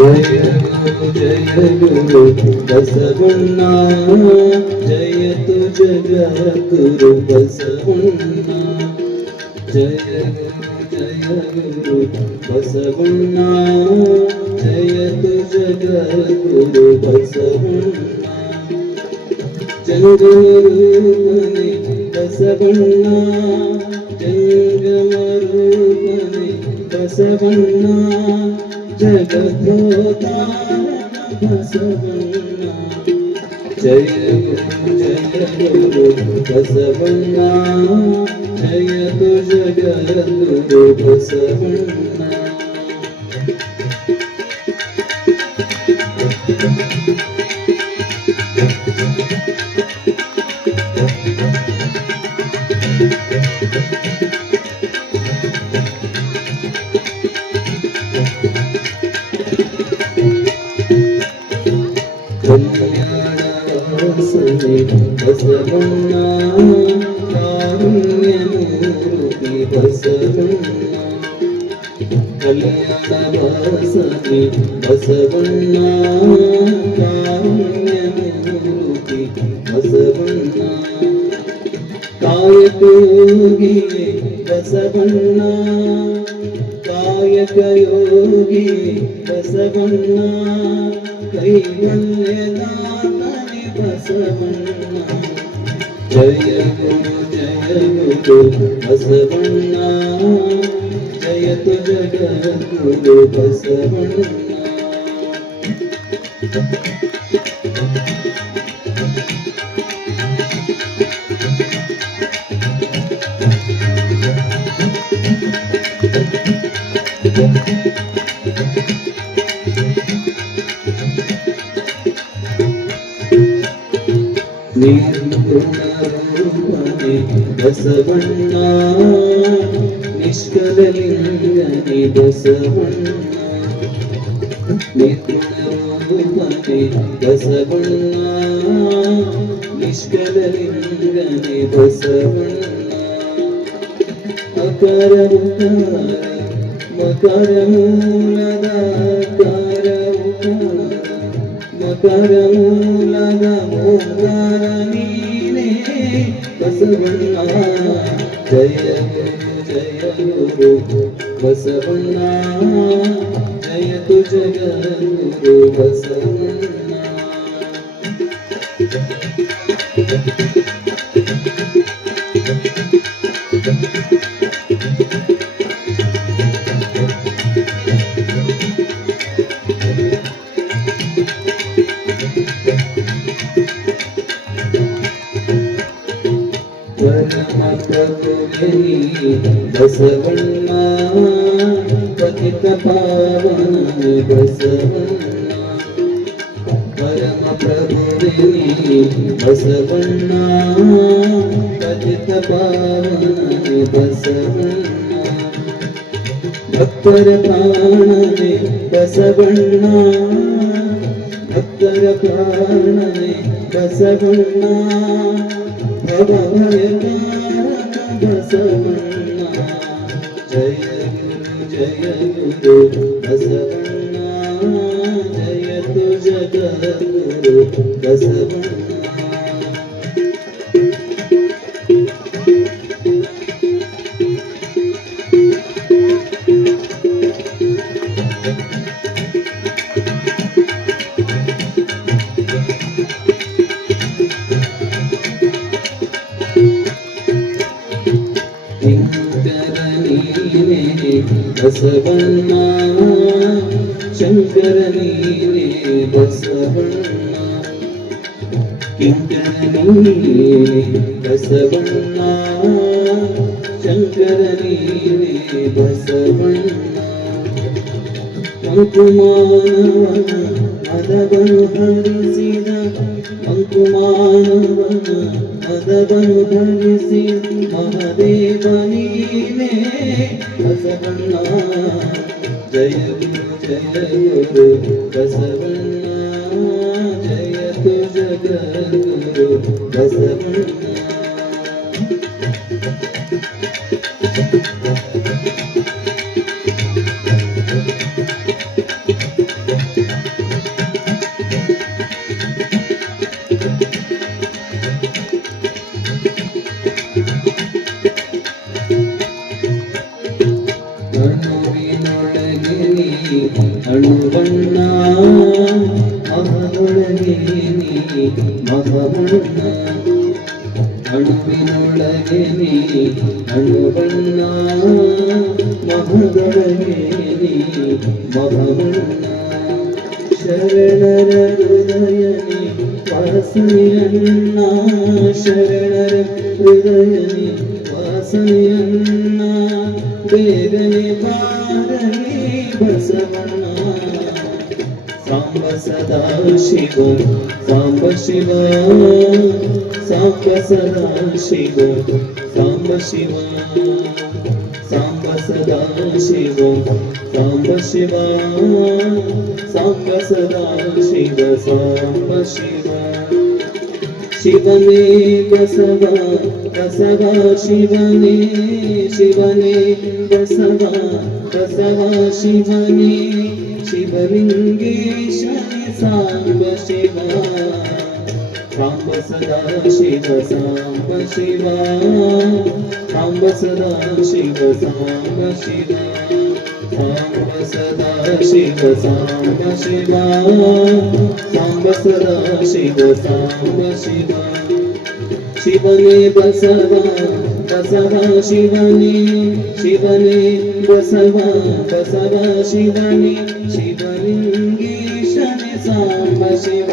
जय गुरु बसवण्णा जयतु जगद्गुरु बसवण्णा जय गुरु बसवण्णा जयतु जगद्गुरु बसवण्णा जंगमरूपने बसवण्णा जंगमरूपने बसवण्णा जगद्धारण बसवण्णा जय गुरु बसवण्णा जयतु जगद्गुरु बसवण्णा कल्याणवासने बसवण्णा कारुण्यमूर्ति बसवण्णा कल्याणवासने बसवण्णा कारुण्यमूर्ति बसवण्णा कायकयोगी बसवण्णा कायकयोगी बसवण्णा कैवल्यदातने बसवण्णा जय गुरु बसवण्णा जयतु जगद्गुरु बसवण्णा निर्गुणरूपने बसवण्णा निष्कललिङ्गने बसवण्णा निर्गुणरूपने बसवण्णा निष्कललिङ्गने बसवण्णा अकार उकार मकार मूलदाकार उकार मकर मूलद ओंकार नीने बसवण्णा जय गुरु बसवण्णा जयतु जगद्गुरु बसवण्णा बसवण्णा पतित पावन बसवण्णा परम प्रभुविनी बसवण्णा पतित पावन बसवण्णा भक्तर प्राणने बसवण्णा भक्तर प्राणने बसवण्णा भवभयकारक बसवण्णा जय गुरु बसवण्णा जयतु जगद्गुरु बसवण्णा बसवण्णा शंकर नीने बसवण्णा किंकर नीने बसवण्णा शंकर नीने बसवण्णा अंकुमानवन अदबनु हरिसिद अंकुमानवन अदबनु हरिसिद महादेव नीने बसवण्णा जय गुरु बसवण्णा जयतु जगद्गुरु बसवण्णा ಅಣುವಿನೊಳಗೆ ನೀ ಅಣುವಣ್ಣ ಮಹದೊಳಗೆ ನೀ ಮಹವಣ್ಣ ಅಣುವಿನೊಳಗೆ ನೀ ಅಣುವಣ್ಣ ಮಹದೊಳಗೆ ನೀ ಮಹವಣ್ಣ ಶರಣರ ಹೃದಯನಿ ವಾಸನೆಯನ್ನ ಶರಣರ ಹೃದಯನಿ ವಾಸನೆಯನ್ನ ಬೇಗನೆ ಬಾರಲಿ ಬಸವಣ್ಣ ಸಾಂಬ ಸದಾ ಶಿವ ಸಾಂಬ ಶಿವ ಸಾಂಬ ಸದಾ ಶಿವ ಸಾಂಬ ಶಿವ ಸಾಂಬ ಸದಾ ಶಿವ ಸಾಂಬ ಶಿವ ಸಾಂಬ ಸದಾ ಶಿವ ಸಾಂಬ ಶಿವ ಶಿವನೇ ಬಸವ ಬಸವ ಶಿವನೇ ಶಿವನೇ ಬಸವ ಬಸವ ಶಿವನೇ ಶಿವಲಿಂಗೇಶನೇ ಸಾಂಬ ಶಿವ ಸಾಂಬ ಸದಾ ಶಿವ ಸಾಂಬ ಶಿವ ಸಾಂಬ ಸದಾ ಶಿವ ಸಾಂಬ ಶಿವ ಸಾಂಬ ಸದಾ ಶಿವ ಸಾಂಬ ಶಿವ ಸಾಂಬ ಸದಾ ಶಿವ ಸಾಂಬ ಶಿವ ಶಿವನೇ ಬಸವ ಬಸವ ಶಿವನೇ ಶಿವನೇ ಬಸವ ಬಸವ ಶಿವನೇ ಶಿವಲಿಂಗೇಶನೇ ಸಾಂಬ ಶಿವ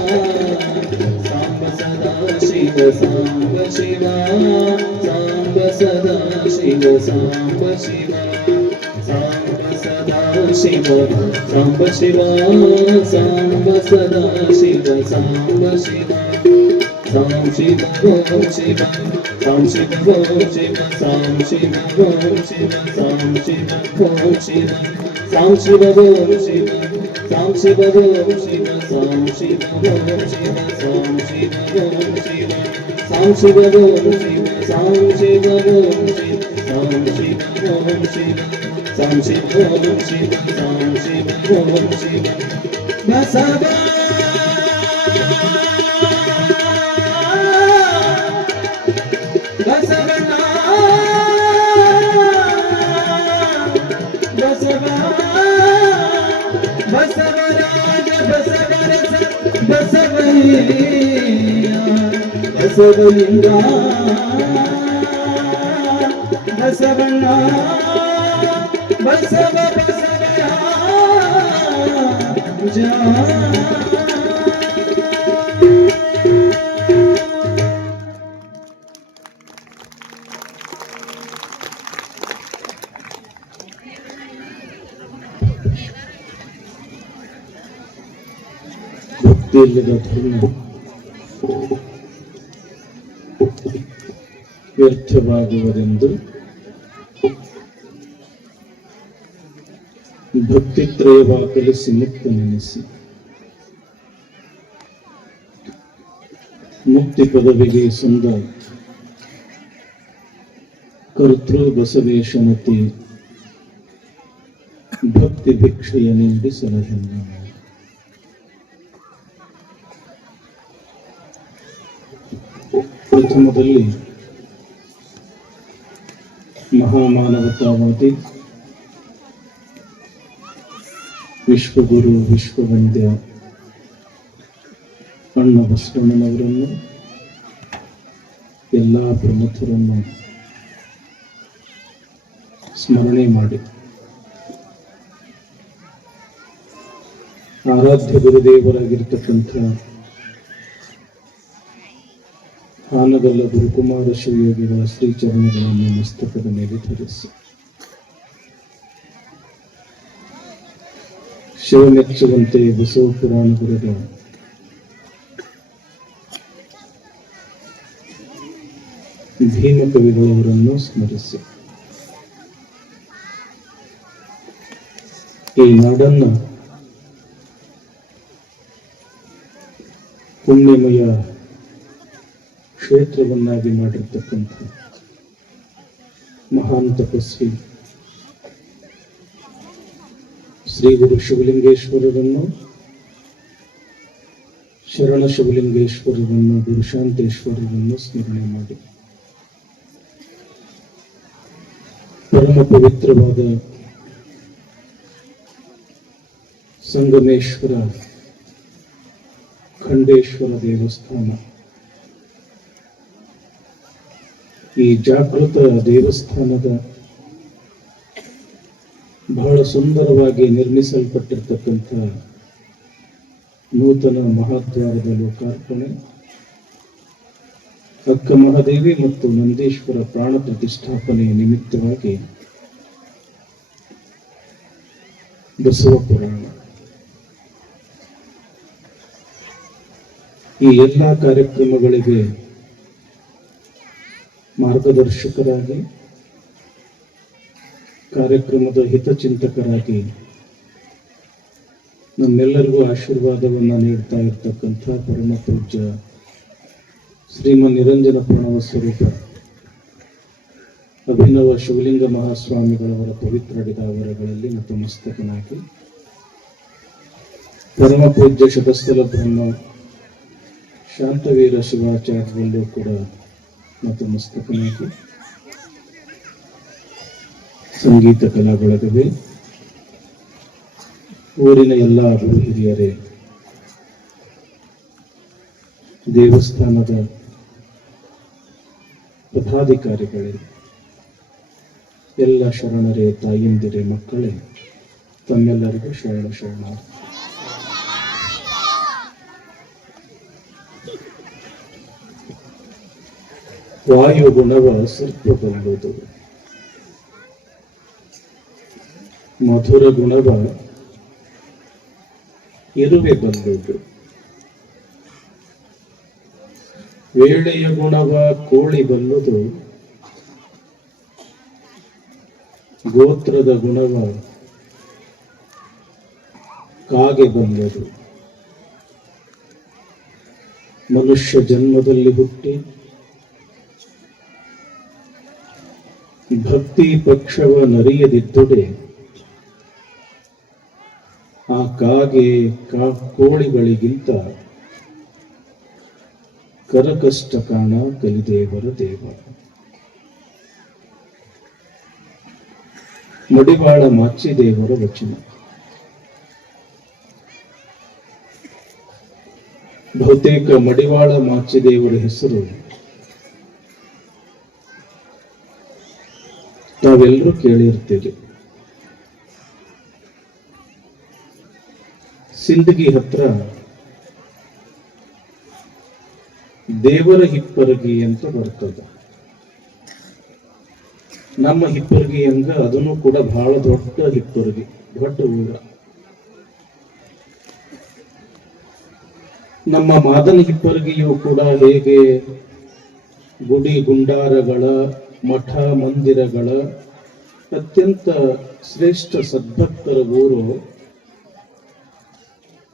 ಸಾಂಬ ಸದಾ ಶಿವ ಸಾಂಬ ಶಿವ ಸಾಂಬ ಸದಾ ಶಿವ ಸಾಂಬ ಶಿವ ಸಾಂಬ ಸದಾ ಶಿವ ಸಾಂಬ ಶಿವ ಸಾಂಬ ಸದಾ ಶಿವ ಸಾಂಬ ಶಿವ ಸಾಂ ಶಿವ ಓಂ ಶಿವ ಸಾಂ ಶಿವ ಓಂ ಶಿವ ಸಾಂ ಶಿವ ಓಂ ಶಿವ ಸಾಂ ಶಿವ ಓಂ ಶಿವ ಸಾಂ ಶಿವ ಓಂ ಶಿವ ಸಾಂ ಶಿವ ಓಂ ಶಿವ ಸಾಂ ಶಿವ ಓಂ ಶಿವ ಸಾಂ ಶಿವ ಓಂ ಶಿವ ಸಾಂ ಶಿವ ಓಂ ಶಿವ ಸಾಂ ಶಿವ ಓಂ ಶಿವ ಸಾಂ ಶಿವ ಓಂ ಶಿವ ಸಾಂ ಶಿವ ಓಂ ಶಿವ ಸಾಂ ಶಿವ ಓಂ ಶಿವ ಬಸವ ಬಸವಣ್ಣ ಬಸವ ಬಸವರಾಜ ಬಸವರಸ ಬಸವಯ್ಯ ಬಸವಲಿಂಗ ಬಸವಣ್ಣ ಬಸವ ಬಸವರಾಜ ಭಕ್ತಿಯಿಲ್ಲದ ಧರ್ಮ ವ್ಯರ್ಥವಾಗುವುದೆಂದು ಭಕ್ತಿತ್ರಯವ ಕಲಿಸಿ ಮುಕ್ತನೆನಿಸಿ ಮುಕ್ತಿ ಪದವಿಗೆ ಸಂದ ಕರ್ತೃ ಬಸವೇಶನತಿ ಭಕ್ತಿ ಭಿಕ್ಷೆಯ ನಿಂದಿ ಸಲಹೆಲ್ಲ ಪ್ರಥಮದಲ್ಲಿ ಮಹಾಮಾನವತಾವಾದಿ ವಿಶ್ವಗುರು ವಿಶ್ವವಂದ್ಯ ಅಣ್ಣ ಬಸವಣ್ಣನವರನ್ನು ಎಲ್ಲ ಪ್ರಮುಖರನ್ನು ಸ್ಮರಣೆ ಮಾಡಿ ಆರಾಧ್ಯ ಗುರುದೇವರಾಗಿರ್ತಕ್ಕಂಥ ಹಾನಗಲ್ಲ ಗುರುಕುಮಾರ ಶಿವಯೋಗಿಗಳ ಶ್ರೀಚರಣಗಳನ್ನು ಮಸ್ತಕದ ಮೇಲೆ ಧರಿಸಿ ಶಿವಮೆಚ್ಚುವಂತೆ ಬಸವ ಪುರಾಣ ಬರೆದ ಭೀಮ ಕವಿಗಳವರನ್ನು ಸ್ಮರಿಸಿ ಈ ನಾಡನ್ನ ಪುಣ್ಯಮಯ ಕ್ಷೇತ್ರವನ್ನಾಗಿ ಮಾಡಿರ್ತಕ್ಕಂಥ ಮಹಾನ್ ತಪಸ್ವಿ ಶ್ರೀ ಗುರು ಶಿವಲಿಂಗೇಶ್ವರರನ್ನು, ಶರಣ ಶಿವಲಿಂಗೇಶ್ವರರನ್ನು, ಗುರುಶಾಂತೇಶ್ವರರನ್ನು ಸ್ಮರಣೆ ಮಾಡಿ ಪರಮ ಪವಿತ್ರವಾದ ಸಂಗಮೇಶ್ವರ ಖಂಡೇಶ್ವರ ದೇವಸ್ಥಾನ. ಈ ಜಾಗೃತ ದೇವಸ್ಥಾನದ ಬಹಳ ಸುಂದರವಾಗಿ ನಿರ್ಮಿಸಲ್ಪಟ್ಟಿರ್ತಕ್ಕಂಥ ನೂತನ ಮಹಾದ್ವಾರದ ಲೋಕಾರ್ಪಣೆ, ಅಕ್ಕ ಮಹಾದೇವಿ ಮತ್ತು ನಂದೀಶ್ವರ ಪ್ರಾಣ ಪ್ರತಿಷ್ಠಾಪನೆಯ ನಿಮಿತ್ತವಾಗಿ ಬಸವ ಪುರಾಣ. ಈ ಎಲ್ಲ ಕಾರ್ಯಕ್ರಮಗಳಿಗೆ ಮಾರ್ಗದರ್ಶಕರಾಗಿ, ಕಾರ್ಯಕ್ರಮದ ಹಿತಚಿಂತಕರಾಗಿ ನಮ್ಮೆಲ್ಲರಿಗೂ ಆಶೀರ್ವಾದವನ್ನು ನೀಡ್ತಾ ಇರತಕ್ಕಂಥ ಪರಮ ಪೂಜ್ಯ ಶ್ರೀಮನ್ ನಿರಂಜನ ಪ್ರಣವ ಸ್ವರೂಪ ಅಭಿನವ ಶಿವಲಿಂಗ ಮಹಾಸ್ವಾಮಿಗಳವರ ಪವಿತ್ರ ಅಡಿದಾವರಗಳಲ್ಲಿ ನತಮಸ್ತಕನಾಗಿ, ಪರಮ ಪೂಜ್ಯ ಶತಸ್ಥಲ ಬ್ರಹ್ಮ ಶಾಂತವೀರ ಶಿವಾಚಾರ್ಯರಲ್ಲೂ ಕೂಡ ನತಮಸ್ತಕನಾಗಿ, ಸಂಗೀತ ಕಲಾ ಬಳಗವೇ, ಊರಿನ ಎಲ್ಲ ಗುರು ಹಿರಿಯರೇ, ದೇವಸ್ಥಾನದ ಪದಾಧಿಕಾರಿಗಳೇ, ಎಲ್ಲ ಶರಣರೇ, ತಾಯಂದಿರೇ, ಮಕ್ಕಳೇ, ತಮ್ಮೆಲ್ಲರಿಗೂ ಶರಣ. ವಾಯು ಗುಣವ ಸರ್ಪಬಲ್ಲುದು, ಮಧುರ ಗುಣವ ಇರುವೆ ಬಲ್ಲುದು, ವೇಳೆಯ ಗುಣವ ಕೋಳಿ ಬಲ್ಲುದು, ಗೋತ್ರದ ಗುಣವ ಕಾಗೆ ಬಲ್ಲುದು. ಮನುಷ್ಯ ಜನ್ಮದಲ್ಲಿ ಹುಟ್ಟಿ ಭಕ್ತಿ ಪಕ್ಷವ ನರಿಯದಿದ್ದುಡೆ ಆ ಕಾಗೆ ಕೋಳಿಗಳಿಗಿಂತ ಕರಕಷ್ಟ ಕಾಣ ಕಲಿದೇವರ ದೇವ. ಮಡಿವಾಳ ಮಾಚಿದೇವರ ವಚನ. ಬಹುತೇಕ ಮಡಿವಾಳ ಮಾಚಿದೇವರ ಹೆಸರು ತಾವೆಲ್ಲರೂ ಕೇಳಿರ್ತೀರಿ. ಸಿಂದಗಿ ಹತ್ರ ದೇವರ ಹಿಪ್ಪರಗಿ ಅಂತ ಬರ್ತದ. ನಮ್ಮ ಹಿಪ್ಪರಗಿ ಹಂಗ ಅದನ್ನು ಕೂಡ ಬಹಳ ದೊಡ್ಡ ಹಿಪ್ಪರಗಿ, ದೊಡ್ಡ ಊರ. ನಮ್ಮ ಮಾದನ ಹಿಪ್ಪರಗಿಯು ಕೂಡ ಹೇಗೆ ಗುಡಿ ಗುಂಡಾರಗಳ, ಮಠ ಮಂದಿರಗಳ ಅತ್ಯಂತ ಶ್ರೇಷ್ಠ ಸದ್ಭಕ್ತರ ಊರು,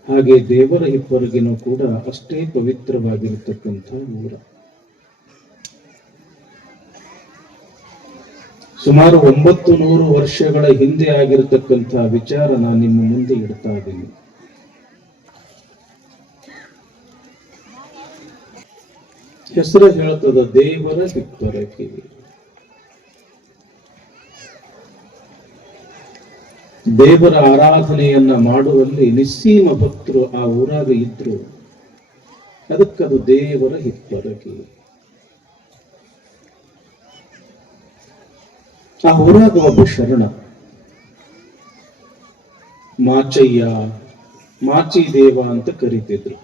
ಹಾಗೆ ದೇವರ ಹಿಪ್ಪರಗಿನೂ ಕೂಡ ಅಷ್ಟೇ ಪವಿತ್ರವಾಗಿರತಕ್ಕಂಥ ಊರ. ಸುಮಾರು 900 ವರ್ಷಗಳ ಹಿಂದೆ ಆಗಿರತಕ್ಕಂಥ ವಿಚಾರ ನಾನು ನಿಮ್ಮ ಮುಂದೆ ಇಡ್ತಾ ಇದ್ದೀನಿ. ಹೆಸರು ಹೇಳ್ತದ ದೇವರ ಹಿಪ್ಪರಗಿ. ದೇವರ ಆರಾಧನೆಯನ್ನ ಮಾಡುವಲ್ಲಿ ನಿಸ್ಸೀಮ ಭಕ್ತರು ಆ ಊರಾಗ ಇದ್ರು. ಅದಕ್ಕದು ದೇವರ ಹಿಪ್ಪರಗಿ. ಆ ಊರಾಗ ಒಬ್ಬ ಶರಣ ಮಾಚಯ್ಯ, ಮಾಚಿ ದೇವ ಅಂತ ಕರೀತಿದ್ರು.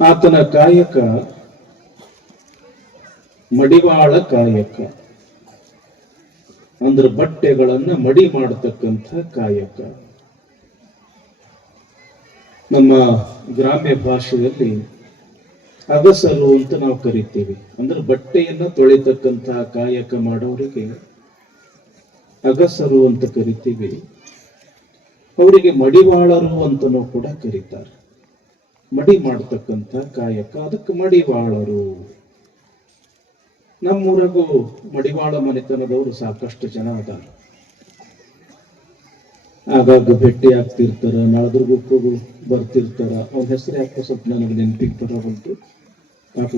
ಆತನ ಕಾಯಕ ಮಡಿವಾಳ ಕಾಯಕ, ಅಂದ್ರೆ ಬಟ್ಟೆಗಳನ್ನ ಮಡಿ ಮಾಡತಕ್ಕಂಥ ಕಾಯಕ. ನಮ್ಮ ಗ್ರಾಮ್ಯ ಭಾಷೆಯಲ್ಲಿ ಅಗಸರು ಅಂತ ನಾವು ಕರಿತೀವಿ. ಅಂದ್ರೆ ಬಟ್ಟೆಯನ್ನ ತೊಳಿತಕ್ಕಂಥ ಕಾಯಕ ಮಾಡೋರಿಗೆ ಅಗಸರು ಅಂತ ಕರಿತೀವಿ. ಅವರಿಗೆ ಮಡಿವಾಳರು ಅಂತನೂ ಕೂಡ ಕರೀತಾರೆ. ಮಡಿ ಮಾಡತಕ್ಕಂಥ ಕಾಯಕ, ಅದಕ್ಕೆ ಮಡಿವಾಳರು. ನಮ್ಮೂರಾಗೂ ಮಡಿವಾಳ ಮನೆತನದವರು ಸಾಕಷ್ಟು ಜನ ಅದಾರ. ಆಗಾಗ ಭೇಟಿ ಆಗ್ತಿರ್ತಾರ, ನಳದುರ್ಗಕ್ಕೂ ಬರ್ತಿರ್ತಾರ. ಅವನ ಹೆಸರು ಯಾಕೋ ಸ್ವಲ್ಪ ನನಗೆ ನೆನಪಿಗೆ ಬರೋವಂತು.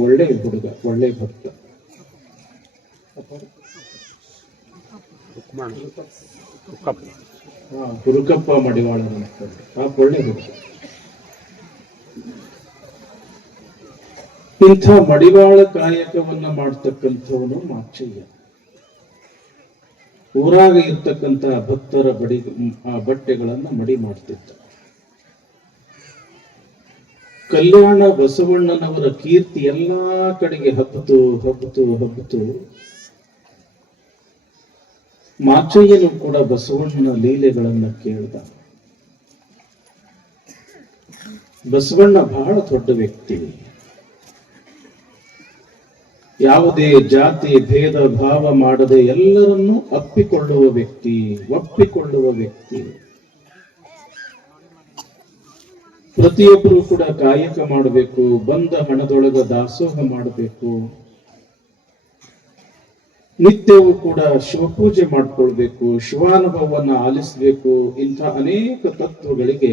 ಒಳ್ಳೆ ಹುಡುಗ, ಒಳ್ಳೆ ಭಕ್ತ. ಗುರುಕಪ್ಪ ಮಡಿವಾಳರ ಒಳ್ಳೆ ಹುಡುಗ. ಇಂಥ ಮಡಿವಾಳ ಕಾಯಕವನ್ನ ಮಾಡ್ತಕ್ಕಂಥವನು ಮಾಚಯ್ಯ. ಊರಾಗ ಇರ್ತಕ್ಕಂಥ ಭಕ್ತರ ಬಟ್ಟೆಗಳನ್ನ ಮಡಿ ಮಾಡ್ತಿದ್ದ. ಕಲ್ಯಾಣ ಬಸವಣ್ಣನವರ ಕೀರ್ತಿ ಎಲ್ಲಾ ಕಡೆಗೆ ಹಬ್ಬಿತು. ಮಾಚಯ್ಯನು ಕೂಡ ಬಸವಣ್ಣನ ಲೀಲೆಗಳನ್ನ ಕೇಳಿದ. ಬಸವಣ್ಣ ಬಹಳ ದೊಡ್ಡ ವ್ಯಕ್ತಿ. ಯಾವುದೇ ಜಾತಿ ಭೇದ ಭಾವ ಮಾಡದೆ ಎಲ್ಲರನ್ನೂ ಒಪ್ಪಿಕೊಳ್ಳುವ ವ್ಯಕ್ತಿ. ಪ್ರತಿಯೊಬ್ಬರು ಕೂಡ ಕಾಯಕ ಮಾಡಬೇಕು, ಬಂದ ಹಣದೊಳಗ ದಾಸೋಹ ಮಾಡಬೇಕು, ನಿತ್ಯವೂ ಕೂಡ ಶಿವಪೂಜೆ ಮಾಡ್ಕೊಳ್ಬೇಕು, ಶಿವಾನುಭವವನ್ನ ಆಲಿಸಬೇಕು. ಇಂಥ ಅನೇಕ ತತ್ವಗಳಿಗೆ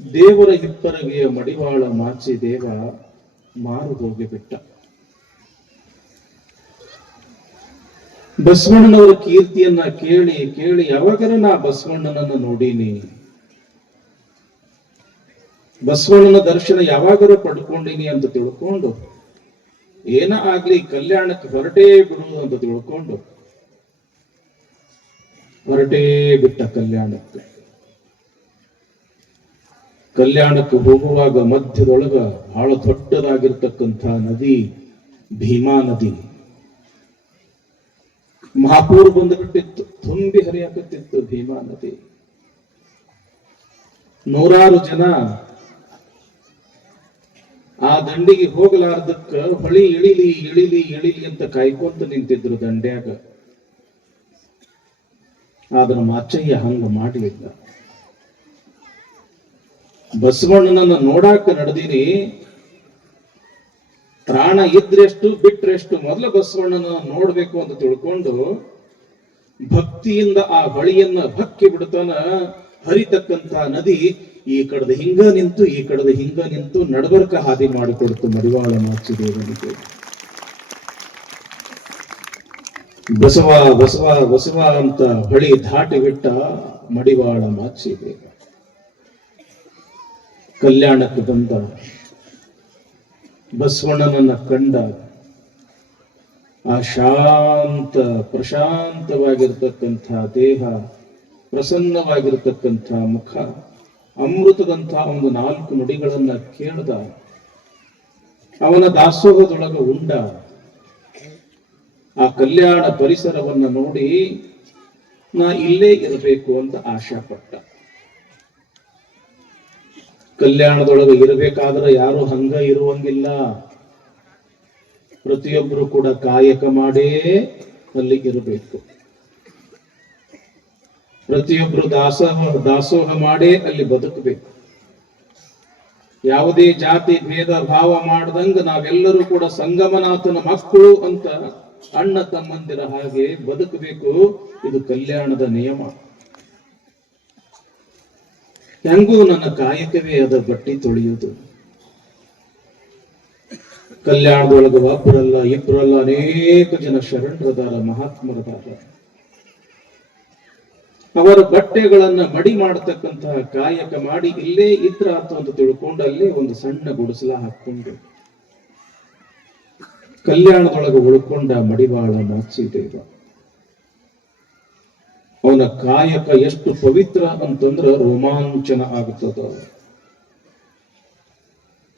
ದೇವರ ಹಿಪ್ಪರಗೆಯ ಮಡಿವಾಳ ಮಾಚಿದೇವ ಮಾರು ಹೋಗಿಬಿಟ್ಟ. ಬಸವಣ್ಣನವರ ಕೀರ್ತಿಯನ್ನ ಕೇಳಿ ಯಾವಾಗರ ನಾ ಬಸವಣ್ಣನನ್ನ ನೋಡೀನಿ, ಬಸವಣ್ಣನ ದರ್ಶನ ಯಾವಾಗರ ಪಡ್ಕೊಂಡಿನಿ ಅಂತ ತಿಳ್ಕೊಂಡು, ಏನ ಆಗ್ಲಿ ಕಲ್ಯಾಣಕ್ಕೆ ಹೊರಟೇ ಬಿಡು ಅಂತ ತಿಳ್ಕೊಂಡು ಹೊರಟೇ ಬಿಟ್ಟ. ಕಲ್ಯಾಣಕ್ಕೆ ಹೋಗುವಾಗ ಮಧ್ಯದೊಳಗ ಬಹಳ ದೊಡ್ಡದಾಗಿರ್ತಕ್ಕಂಥ ನದಿ ಭೀಮಾ ನದಿ ಮಹಾಪೂರ್ ಬಂದುಬಿಟ್ಟಿತ್ತು. ತುಂಬಿ ಹರಿಯಾಕತ್ತಿತ್ತು ಭೀಮಾ ನದಿ. ನೂರಾರು ಜನ ಆ ದಂಡಿಗೆ ಹೋಗಲಾರ್ದಕ್ಕ ಹೊಳಿ ಇಳಿಲಿ ಅಂತ ಕಾಯ್ಕೊಂತ ನಿಂತಿದ್ರು ದಂಡ್ಯಾಗ. ಆದ್ರ ಮಾಚಯ್ಯ ಹಂಗ ಮಾಡಲಿಲ್ಲ. ಬಸವಣ್ಣನನ್ನ ನೋಡಾಕ ನಡೆದಿನಿ, ಪ್ರಾಣ ಇದ್ರೆಷ್ಟು ಬಿಟ್ರೆಷ್ಟು, ಮೊದಲು ಬಸವಣ್ಣನ ನೋಡ್ಬೇಕು ಅಂತ ತಿಳ್ಕೊಂಡು ಭಕ್ತಿಯಿಂದ ಆ ಹೊಳಿಯನ್ನ ಭಕ್ಕಿ ಬಿಡ್ತಾನ. ಹರಿತಕ್ಕಂತ ನದಿ ಈ ಕಡದ ಹಿಂಗ ನಿಂತು ನಡಬರ್ಕ ಹಾದಿ ಮಾಡಿಕೊಡ್ತು ಮಡಿವಾಳ ಮಾಚಿದೇವನಿಗೆ. ಬಸವ ಅಂತ ಹೊಳಿ ದಾಟಿ ಬಿಟ್ಟ ಮಡಿವಾಳ ಮಾಚಿದೇವ. ಕಲ್ಯಾಣಕ್ಕೆ ಬಂದ, ಬಸವಣ್ಣನನ್ನ ಕಂಡ. ಆ ಪ್ರಶಾಂತವಾಗಿರ್ತಕ್ಕಂಥ ದೇಹ, ಪ್ರಸನ್ನವಾಗಿರ್ತಕ್ಕಂಥ ಮುಖ, ಅಮೃತದಂಥ ಒಂದು 4 ನುಡಿಗಳನ್ನ ಕೇಳ್ದ. ಅವನ ದಾಸೋಹದೊಳಗ ಉಂಡ. ಆ ಕಲ್ಯಾಣ ಪರಿಸರವನ್ನ ನೋಡಿ ನಾ ಇಲ್ಲೇ ಇರಬೇಕು ಅಂತ ಆಶಾ ಪಟ್ಟ. ಕಲ್ಯಾಣದೊಳಗೆ ಇರಬೇಕಾದ್ರೆ ಯಾರು ಹಂಗ ಇರುವಂಗಿಲ್ಲ. ಪ್ರತಿಯೊಬ್ಬರು ಕೂಡ ಕಾಯಕ ಮಾಡೇ ಅಲ್ಲಿ ಇರಬೇಕು. ಪ್ರತಿಯೊಬ್ಬರು ದಾಸೋಹ ಮಾಡೇ ಅಲ್ಲಿ ಬದುಕಬೇಕು. ಯಾವುದೇ ಜಾತಿ ಭೇದ ಭಾವ ಮಾಡದಂಗ ನಾವೆಲ್ಲರೂ ಕೂಡ ಸಂಗಮನಾಥನ ಮಕ್ಕಳು ಅಂತ ಅಣ್ಣ ತಮ್ಮಂದಿರ ಹಾಗೆ ಬದುಕಬೇಕು. ಇದು ಕಲ್ಯಾಣದ ನಿಯಮ. ಹೆಂಗೂ ನನ್ನ ಕಾಯಕವೇ ಅದ ಬಟ್ಟಿ ತೊಳೆಯುವುದು. ಕಲ್ಯಾಣದೊಳಗ ಒಬ್ಬರಲ್ಲ ಇಬ್ಬರಲ್ಲ ಅನೇಕ ಜನ ಶರಣರದಾರ, ಮಹಾತ್ಮರದಾರ. ಅವರ ಬಟ್ಟೆಗಳನ್ನ ಮಡಿ ಮಾಡತಕ್ಕಂತಹ ಕಾಯಕ ಮಾಡಿ ಇಲ್ಲೇ ಇದ್ರ ಆತು ಅಂತ ತಿಳ್ಕೊಂಡು ಅಲ್ಲೇ ಒಂದು ಸಣ್ಣ ಗುಡಿಸಲ ಹಾಕೊಂಡು ಕಲ್ಯಾಣದೊಳಗೆ ಉಳ್ಕೊಂಡ ಮಡಿವಾಳ ಮಾಚಿದೇವ. ಅವನ ಕಾಯಕ ಎಷ್ಟು ಪವಿತ್ರ ಅಂತಂದ್ರ ರೋಮಾಂಚನ ಆಗುತ್ತದ.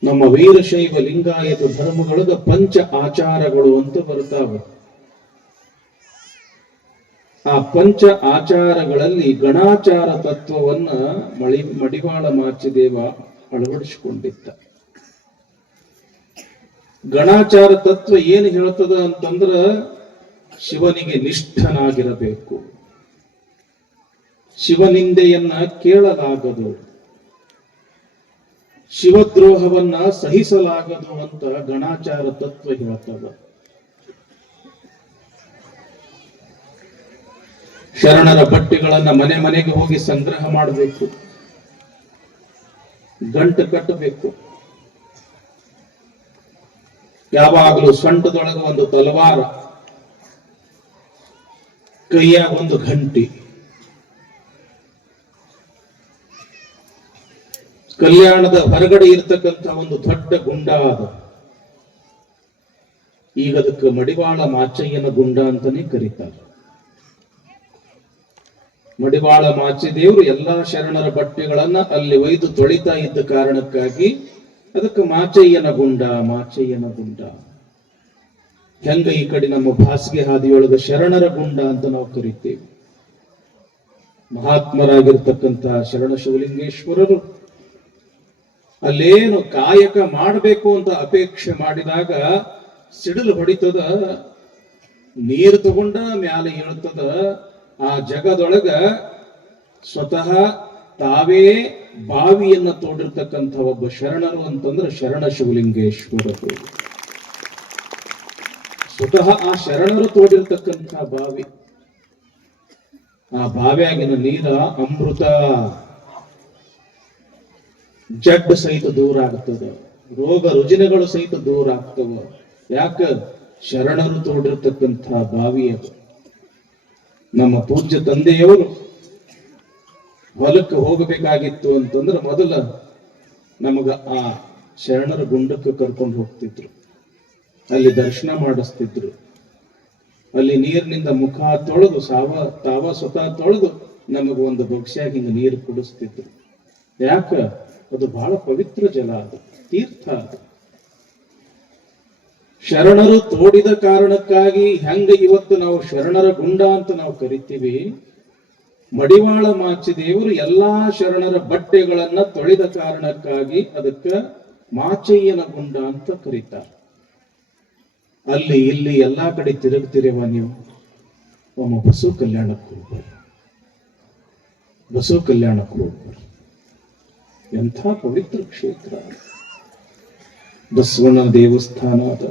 ನಮ್ಮ ವೀರಶೈವ ಲಿಂಗಾಯತ ಧರ್ಮಗಳದ ಪಂಚ ಆಚಾರಗಳು ಅಂತ ಬರ್ತಾವ. ಆ ಪಂಚ ಆಚಾರಗಳಲ್ಲಿ ಗಣಾಚಾರ ತತ್ವವನ್ನ ಮಡಿವಾಳ ಮಾಚಿದೇವ ಅಳವಡಿಸಿಕೊಂಡಿದ್ದ. ಗಣಾಚಾರ ತತ್ವ ಏನು ಹೇಳ್ತದ ಅಂತಂದ್ರ ಶಿವನಿಗೆ ನಿಷ್ಠನಾಗಿರಬೇಕು, ಶಿವನಿಂದೆಯನ್ನ ಕೇಳಲಾಗದು, ಶಿವದ್ರೋಹವನ್ನ ಸಹಿಸಲಾಗದು ಅಂತ ಗಣಾಚಾರ ತತ್ವ ಹೇಳ್ತದ. ಶರಣರ ಬಟ್ಟೆಗಳನ್ನ ಮನೆ ಮನೆಗೆ ಹೋಗಿ ಸಂಗ್ರಹ ಮಾಡಬೇಕು, ಗಂಟು ಕಟ್ಟಬೇಕು. ಯಾವಾಗಲೂ ಸೊಂಟದೊಳಗೆ ಒಂದು ತಲವಾರ, ಕೈಯಾಗ ಒಂದು ಘಂಟಿ, ಕಲ್ಯಾಣದ ಹೊರಗಡೆ ಇರ್ತಕ್ಕಂಥ ಒಂದು ದೊಡ್ಡ ಗುಂಡ ಅದ. ಈಗ ಅದಕ್ಕೆ ಮಡಿವಾಳ ಮಾಚಯ್ಯನ ಗುಂಡ ಅಂತಾನೆ ಕರೀತಾರೆ. ಮಡಿವಾಳ ಮಾಚಿದೇವರು ಎಲ್ಲಾ ಶರಣರ ಬಟ್ಟೆಗಳನ್ನ ಅಲ್ಲಿ ಒಯ್ದು ತೊಳಿತಾ ಇದ್ದ ಕಾರಣಕ್ಕಾಗಿ ಅದಕ್ಕೆ ಮಾಚಯ್ಯನ ಗುಂಡ, ಮಾಚಯ್ಯನ ಗುಂಡ. ಹೆಂಗ ಈ ಕಡೆ ನಮ್ಮ ಭಾಸಿಗೆ ಹಾದಿಯೊಳಗ ಶರಣರ ಗುಂಡ ಅಂತ ನಾವು ಕರಿತೇವೆ. ಮಹಾತ್ಮರಾಗಿರ್ತಕ್ಕಂಥ ಶರಣ ಶಿವಲಿಂಗೇಶ್ವರರು ಅಲ್ಲೇನು ಕಾಯಕ ಮಾಡಬೇಕು ಅಂತ ಅಪೇಕ್ಷೆ ಮಾಡಿದಾಗ ಸಿಡಿಲು ಹೊಡಿತದ, ನೀರು ತಗೊಂಡ ಮ್ಯಾಲೆ ಇಳುತ್ತದ. ಆ ಜಗದೊಳಗ ಸ್ವತಃ ತಾವೇ ಬಾವಿಯನ್ನ ತೋಡಿರ್ತಕ್ಕಂಥ ಒಬ್ಬ ಶರಣರು ಅಂತಂದ್ರೆ ಶರಣ ಶಿವಲಿಂಗೇಶ್ವರರು. ಸ್ವತಃ ಆ ಶರಣರು ತೋಡಿರ್ತಕ್ಕಂಥ ಬಾವಿ. ಆ ಬಾವಿಯಾಗಿನ ನೀರ ಅಮೃತ. ಜಡ್ ಸಹಿತ ದೂರ ಆಗ್ತದ, ರೋಗ ರುಜಿನಗಳು ಸಹಿತ ದೂರ ಆಗ್ತವ. ಯಾಕ? ಶರಣರು ತೋಡಿರ್ತಕ್ಕಂಥ ಬಾವಿ ಅದು. ನಮ್ಮ ಪೂಜ್ಯ ತಂದೆಯವರು ಹೊಲಕ್ಕೆ ಹೋಗಬೇಕಾಗಿತ್ತು ಅಂತಂದ್ರೆ ಮೊದಲ ನಮಗ ಆ ಶರಣರ ಗುಂಡಕ್ಕೆ ಕರ್ಕೊಂಡು ಹೋಗ್ತಿದ್ರು, ಅಲ್ಲಿ ದರ್ಶನ ಮಾಡಿಸ್ತಿದ್ರು, ಅಲ್ಲಿ ನೀರಿನಿಂದ ಮುಖ ತೊಳೆದು ತಾವ ಸ್ವತಃ ತೊಳೆದು ನಮಗ ಒಂದು ಬೊಗ್ಸ್ಯಾಗ ಹಿಂಗ ನೀರು ಕುಡಿಸ್ತಿದ್ರು. ಯಾಕ? ಅದು ಬಹಳ ಪವಿತ್ರ ಜಲ, ಅದು ತೀರ್ಥ. ಅದು ಶರಣರು ತೋಡಿದ ಕಾರಣಕ್ಕಾಗಿ ಹೆಂಗ ಇವತ್ತು ನಾವು ಶರಣರ ಗುಂಡ ಅಂತ ನಾವು ಕರಿತೀವಿ, ಮಡಿವಾಳ ಮಾಚಿದೇವರು ಎಲ್ಲಾ ಶರಣರ ಬಟ್ಟೆಗಳನ್ನ ತೊಳೆದ ಕಾರಣಕ್ಕಾಗಿ ಅದಕ್ಕ ಮಾಚಯ್ಯನ ಗುಂಡ ಅಂತ ಕರೀತಾರೆ. ಅಲ್ಲಿ ಇಲ್ಲಿ ಎಲ್ಲಾ ಕಡೆ ತಿರುಗ್ತಿರೇವ ನೀವು, ಒಮ್ಮ ಬಸವ ಕಲ್ಯಾಣಕ್ಕೆ ಹೋಗ್ಬಾರ, ಬಸವ ಕಲ್ಯಾಣಕ್ಕೆ ಹೋಗ್ಬಾರ. ಎಂಥ ಪವಿತ್ರ ಕ್ಷೇತ್ರ. ಬಸವನ ದೇವಸ್ಥಾನ ಅದ,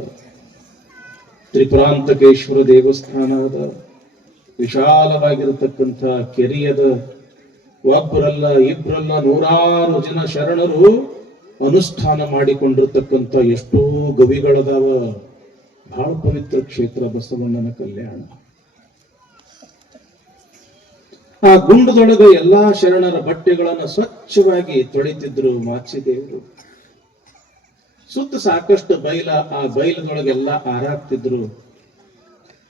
ತ್ರಿಪುರಾಂತಕೇಶ್ವರ ದೇವಸ್ಥಾನ ಅದ, ವಿಶಾಲವಾಗಿರತಕ್ಕಂಥ ಕೆರೆಯದ. ಒಬ್ಬರಲ್ಲ ಇಬ್ಬರಲ್ಲ 100 ಜನ ಶರಣರು ಅನುಷ್ಠಾನ ಮಾಡಿಕೊಂಡಿರ್ತಕ್ಕಂಥ ಎಷ್ಟೋ ಗವಿಗಳದಾವ. ಬಹಳ ಪವಿತ್ರ ಕ್ಷೇತ್ರ ಬಸವಣ್ಣನ ಕಲ್ಯಾಣ. ಆ ಗುಂಡದೊಳಗ ಎಲ್ಲಾ ಶರಣರ ಬಟ್ಟೆಗಳನ್ನ ಸ್ವಚ್ಛವಾಗಿ ತೊಳಿತಿದ್ರು ಮಾಚಿದೇವರು. ಸುತ್ತ ಸಾಕಷ್ಟು ಬೈಲ, ಆ ಬೈಲದೊಳಗೆಲ್ಲ ಆರಾಕ್ತಿದ್ರು.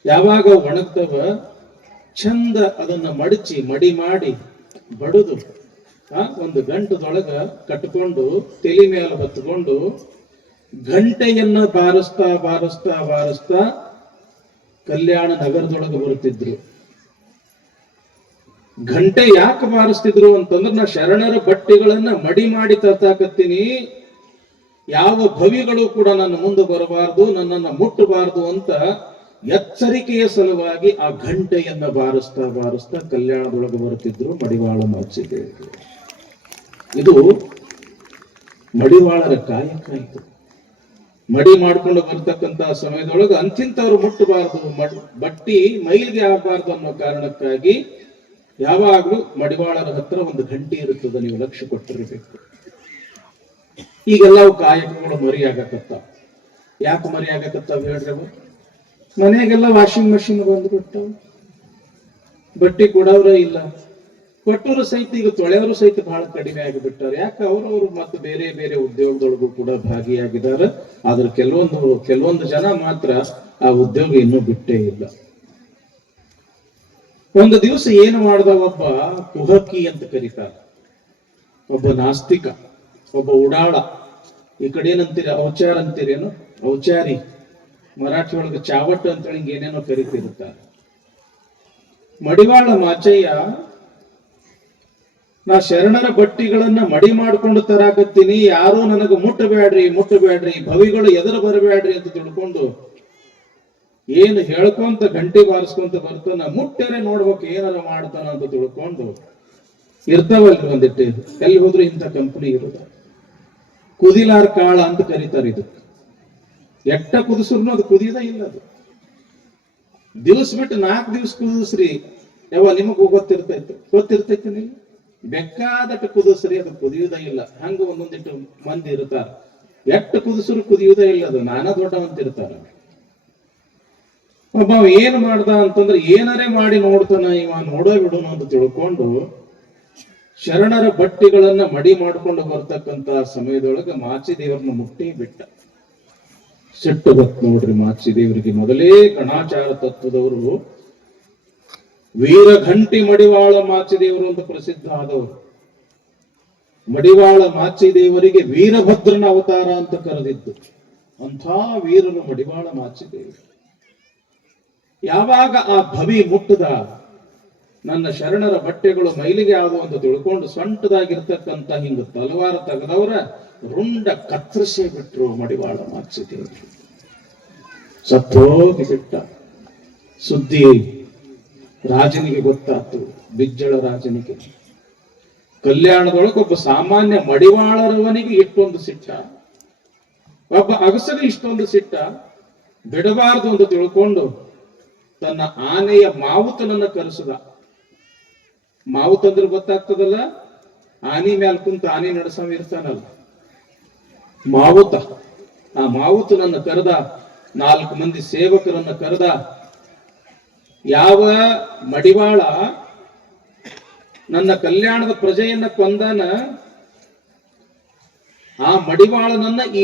ಯಾವಾಗ ಒಣಗ್ತವ ಚಂದ ಅದನ್ನ ಮಡಚಿ ಮಡಿ ಮಾಡಿ ಬಡದು ಒಂದು ಗಂಟದೊಳಗ ಕಟ್ಕೊಂಡು ತಲೆ ಮೇಲೆ ಹೊತ್ಕೊಂಡು ಗಂಟೆಯನ್ನ ಬಾರಿಸ್ತಾ ಬಾರಿಸ್ತಾ ಬಾರಿಸ್ತಾ ಕಲ್ಯಾಣ ನಗರದೊಳಗೆ ಬರುತ್ತಿದ್ರು. ಗಂಟೆ ಯಾಕೆ ಬಾರಿಸ್ತಿದ್ರು ಅಂತಂದ್ರೆ ನಾ ಶರಣರ ಬಟ್ಟೆಗಳನ್ನ ಮಡಿ ಮಾಡಿ ತರ್ತಾಕತ್ತೀನಿ, ಯಾವ ಭವಿಗಳು ಕೂಡ ನನ್ನ ಮುಂದೆ ಬರಬಾರದು, ನನ್ನನ್ನು ಮುಟ್ಟಬಾರದು ಅಂತ ಎಚ್ಚರಿಕೆಯ ಸಲುವಾಗಿ ಆ ಗಂಟೆಯನ್ನ ಬಾರಿಸ್ತಾ ಬಾರಿಸ್ತಾ ಕಲ್ಯಾಣದೊಳಗೆ ಬರುತ್ತಿದ್ರು ಮಡಿವಾಳ ಮಾಚಿದೇವರು. ಇದು ಮಡಿವಾಳರ ಕಾಯಕ. ಇದು ಮಡಿ ಮಾಡ್ಕೊಂಡು ಬರ್ತಕ್ಕಂತ ಸಮಯದೊಳಗೆ ಅಂತಿಂತವ್ರು ಮುಟ್ಟಬಾರದು, ಬಟ್ಟಿ ಮೈಲಿಗೆ ಆಗಬಾರ್ದು ಅನ್ನೋ ಕಾರಣಕ್ಕಾಗಿ ಯಾವಾಗ್ಲೂ ಮಡಿವಾಳರ ಹತ್ರ ಒಂದು ಗಂಟೆ ಇರುತ್ತದೆ, ನೀವು ಲಕ್ಷ್ಯ ಕೊಟ್ಟಿರಬೇಕು. ಈಗೆಲ್ಲವು ಕಾಯಕಗಳು ಮರಿಯಾಗಕತ್ತಾವ. ಯಾಕೆ ಮರಿಯಾಗಕತ್ತಾವ ಹೇಳ್ರವ? ಮನೆಯಾಗೆಲ್ಲ ವಾಷಿಂಗ್ ಮಷಿನ್ ಬಂದ್ಬಿಟ್ಟಾವ, ಬಟ್ಟೆ ಕೊಡೋರ ಇಲ್ಲ, ಕೊಟ್ಟರು ಸಹಿತ ಈಗ ತೊಳೆಯವರು ಸಹಿತ ಬಹಳ ಕಡಿಮೆ ಆಗಿಬಿಟ್ಟಾರೆ. ಯಾಕೆ? ಅವ್ರವ್ರು ಮತ್ತೆ ಬೇರೆ ಬೇರೆ ಉದ್ಯೋಗದೊಳಗೂ ಕೂಡ ಭಾಗಿಯಾಗಿದ್ದಾರೆ. ಆದ್ರೆ ಕೆಲವೊಂದು ಜನ ಮಾತ್ರ ಆ ಉದ್ಯೋಗ ಇನ್ನೂ ಬಿಟ್ಟೇ ಇಲ್ಲ. ಒಂದು ದಿವಸ ಏನು ಮಾಡ್ದ, ಒಬ್ಬ ಕುಹಕಿ ಅಂತ ಕರೀತಾರೆ, ಒಬ್ಬ ನಾಸ್ತಿಕ, ಒಬ್ಬ ಉಡಾಳ. ಈ ಕಡೆ ಏನಂತೀರಿ? ಔಚಾರ ಅಂತೀರೇನು? ಔಚಾರಿ. ಮರಾಠಿ ಒಳಗೆ ಚಾವಟ್ಟು ಅಂತೇಳಿ ಏನೇನೋ ಕರಿತಿರುತ್ತಾರೆ. ಮಡಿವಾಳ ಮಾಚಯ್ಯ ನಾ ಶರಣರ ಬಟ್ಟಿಗಳನ್ನ ಮಡಿ ಮಾಡ್ಕೊಂಡು ತರಾಕತ್ತೀನಿ, ಯಾರು ನನಗೆ ಮುಟ್ಟಬೇಡ್ರಿ, ಭವಿಗಳು ಎದುರು ಬರಬೇಡ್ರಿ ಅಂತ ತಿಳ್ಕೊಂಡು ಏನು ಹೇಳ್ಕೊಂತ ಗಂಟೆ ಬಾರಿಸ್ಕೊಂತ ಬರ್ತಾನ, ಮುಟ್ಟರೆ ನೋಡ್ಬೇಕು ಏನಾರ ಮಾಡ್ತಾನ ಅಂತ ತಿಳ್ಕೊಂಡು ಇರ್ತಾವಲ್ರಿ ಒಂದಿಟ್ಟು. ಎಲ್ಲಿ ಹೋದ್ರು ಇಂಥ ಕಂಪನಿ ಇರೋದ. ಕುದಿಲಾರ ಕಾಳ ಅಂತ ಕರೀತಾರೆ ಇದಕ್ಕೆ. ಎಟ್ಟ ಕುದಿಸ್ರು ಅದು ಕುದಿಯೋದೇ ಇಲ್ಲ. ಅದು ದಿವಸ ಬಿಟ್ಟು 4 ದಿವಸ ಕುದಿಸ್ರಿ, ಯಾವ ನಿಮಗೂ ಗೊತ್ತಿರ್ತೈತಿ ನೀವು. ಬೇಕಾದಟ್ಟು ಕುದಿಸ್ರಿ, ಅದು ಕುದಿಯುವುದೇ ಇಲ್ಲ. ಹಂಗ ಒಂದೊಂದಿಟ್ಟು ಮಂದಿ ಇರ್ತಾರ, ಎಟ್ಟ ಕುದಿಸ್ರು ಕುದಿಯುವುದೇ ಇಲ್ಲ. ಅದು ನಾನಾ ದೊಡ್ಡವಂತಿರ್ತಾರ. ಒಬ್ಬ ಏನ್ ಮಾಡ್ದ ಅಂತಂದ್ರೆ ಏನಾರೇ ಮಾಡಿ ನೋಡ್ತಾನ ಇವ ನೋಡೋ ಬಿಡೋಣ ಅಂತ ತಿಳ್ಕೊಂಡು ಶರಣರ ಬಟ್ಟೆಗಳನ್ನ ಮಡಿ ಮಾಡ್ಕೊಂಡು ಬರ್ತಕ್ಕಂತ ಸಮಯದೊಳಗೆ ಮಾಚಿದೇವರನ್ನ ಮುಟ್ಟಿ ಬಿಟ್ಟ. ಸಿಟ್ಟು ಬತ್ ನೋಡ್ರಿ ಮಾಚಿದೇವರಿಗೆ. ಮೊದಲೇ ಗಣಾಚಾರ ತತ್ವದವರು, ವೀರಘಂಟಿ ಮಡಿವಾಳ ಮಾಚಿದೇವರು ಅಂತ ಪ್ರಸಿದ್ಧ ಆದವರು. ಮಡಿವಾಳ ಮಾಚಿದೇವರಿಗೆ ವೀರಭದ್ರನ ಅವತಾರ ಅಂತ ಕರೆದಿದ್ದು. ಅಂಥ ವೀರನು ಮಡಿವಾಳ ಮಾಚಿದೇವರು. ಯಾವಾಗ ಆ ಭವಿ ಮುಟ್ಟದ, ನನ್ನ ಶರಣರ ಬಟ್ಟೆಗಳು ಮೈಲಿಗೆ ಆಗುವ ಅಂತ ತಿಳ್ಕೊಂಡು ಸೊಂಟದಾಗಿರ್ತಕ್ಕಂಥ ಹಿಂಗ ತಲವಾರ ತೆಗೆದವರ ರುಂಡ ಕತ್ತರಿಸೇ ಬಿಟ್ರು ಮಡಿವಾಳ ಮಾಚಿದೇವರು. ಸತ್ತೋಗಿ ಬಿಟ್ಟ. ಸುದ್ದಿ ರಾಜನಿಗೆ ಗೊತ್ತಾತು, ಬಿಜ್ಜಳ ರಾಜನಿಗೆ. ಕಲ್ಯಾಣದೊಳಗೆ ಒಬ್ಬ ಸಾಮಾನ್ಯ ಮಡಿವಾಳರವನಿಗೆ ಇಷ್ಟೊಂದು ಸಿಟ್ಟ, ಒಬ್ಬ ಅಗಸಗೆ ಇಷ್ಟೊಂದು ಸಿಟ್ಟ, ಬಿಡಬಾರದು ಅಂತ ತಿಳ್ಕೊಂಡು ತನ್ನ ಆನೆಯ ಮಾವುತನನ್ನ ಕರೆಸಿದ. ಮಾವುತ ಅಂದ್ರೆ ಗೊತ್ತಾಗ್ತದಲ್ಲ, ಆನೆ ಮ್ಯಾಲ ಕುಂತ ಆನೆ ನಡೆಸವ ಇರ್ತಾನಲ್ಲ, ಮಾವುತ. ಆ ಮಾವುತನನ್ನ ಕರೆದ, 4 ಮಂದಿ ಸೇವಕರನ್ನ ಕರೆದ. ಯಾವ ಮಡಿವಾಳ ನನ್ನ ಕಲ್ಯಾಣದ ಪ್ರಜೆಯನ್ನ ಕೊಂದಾನ, ಆ ಮಡಿವಾಳನನ್ನ ಈ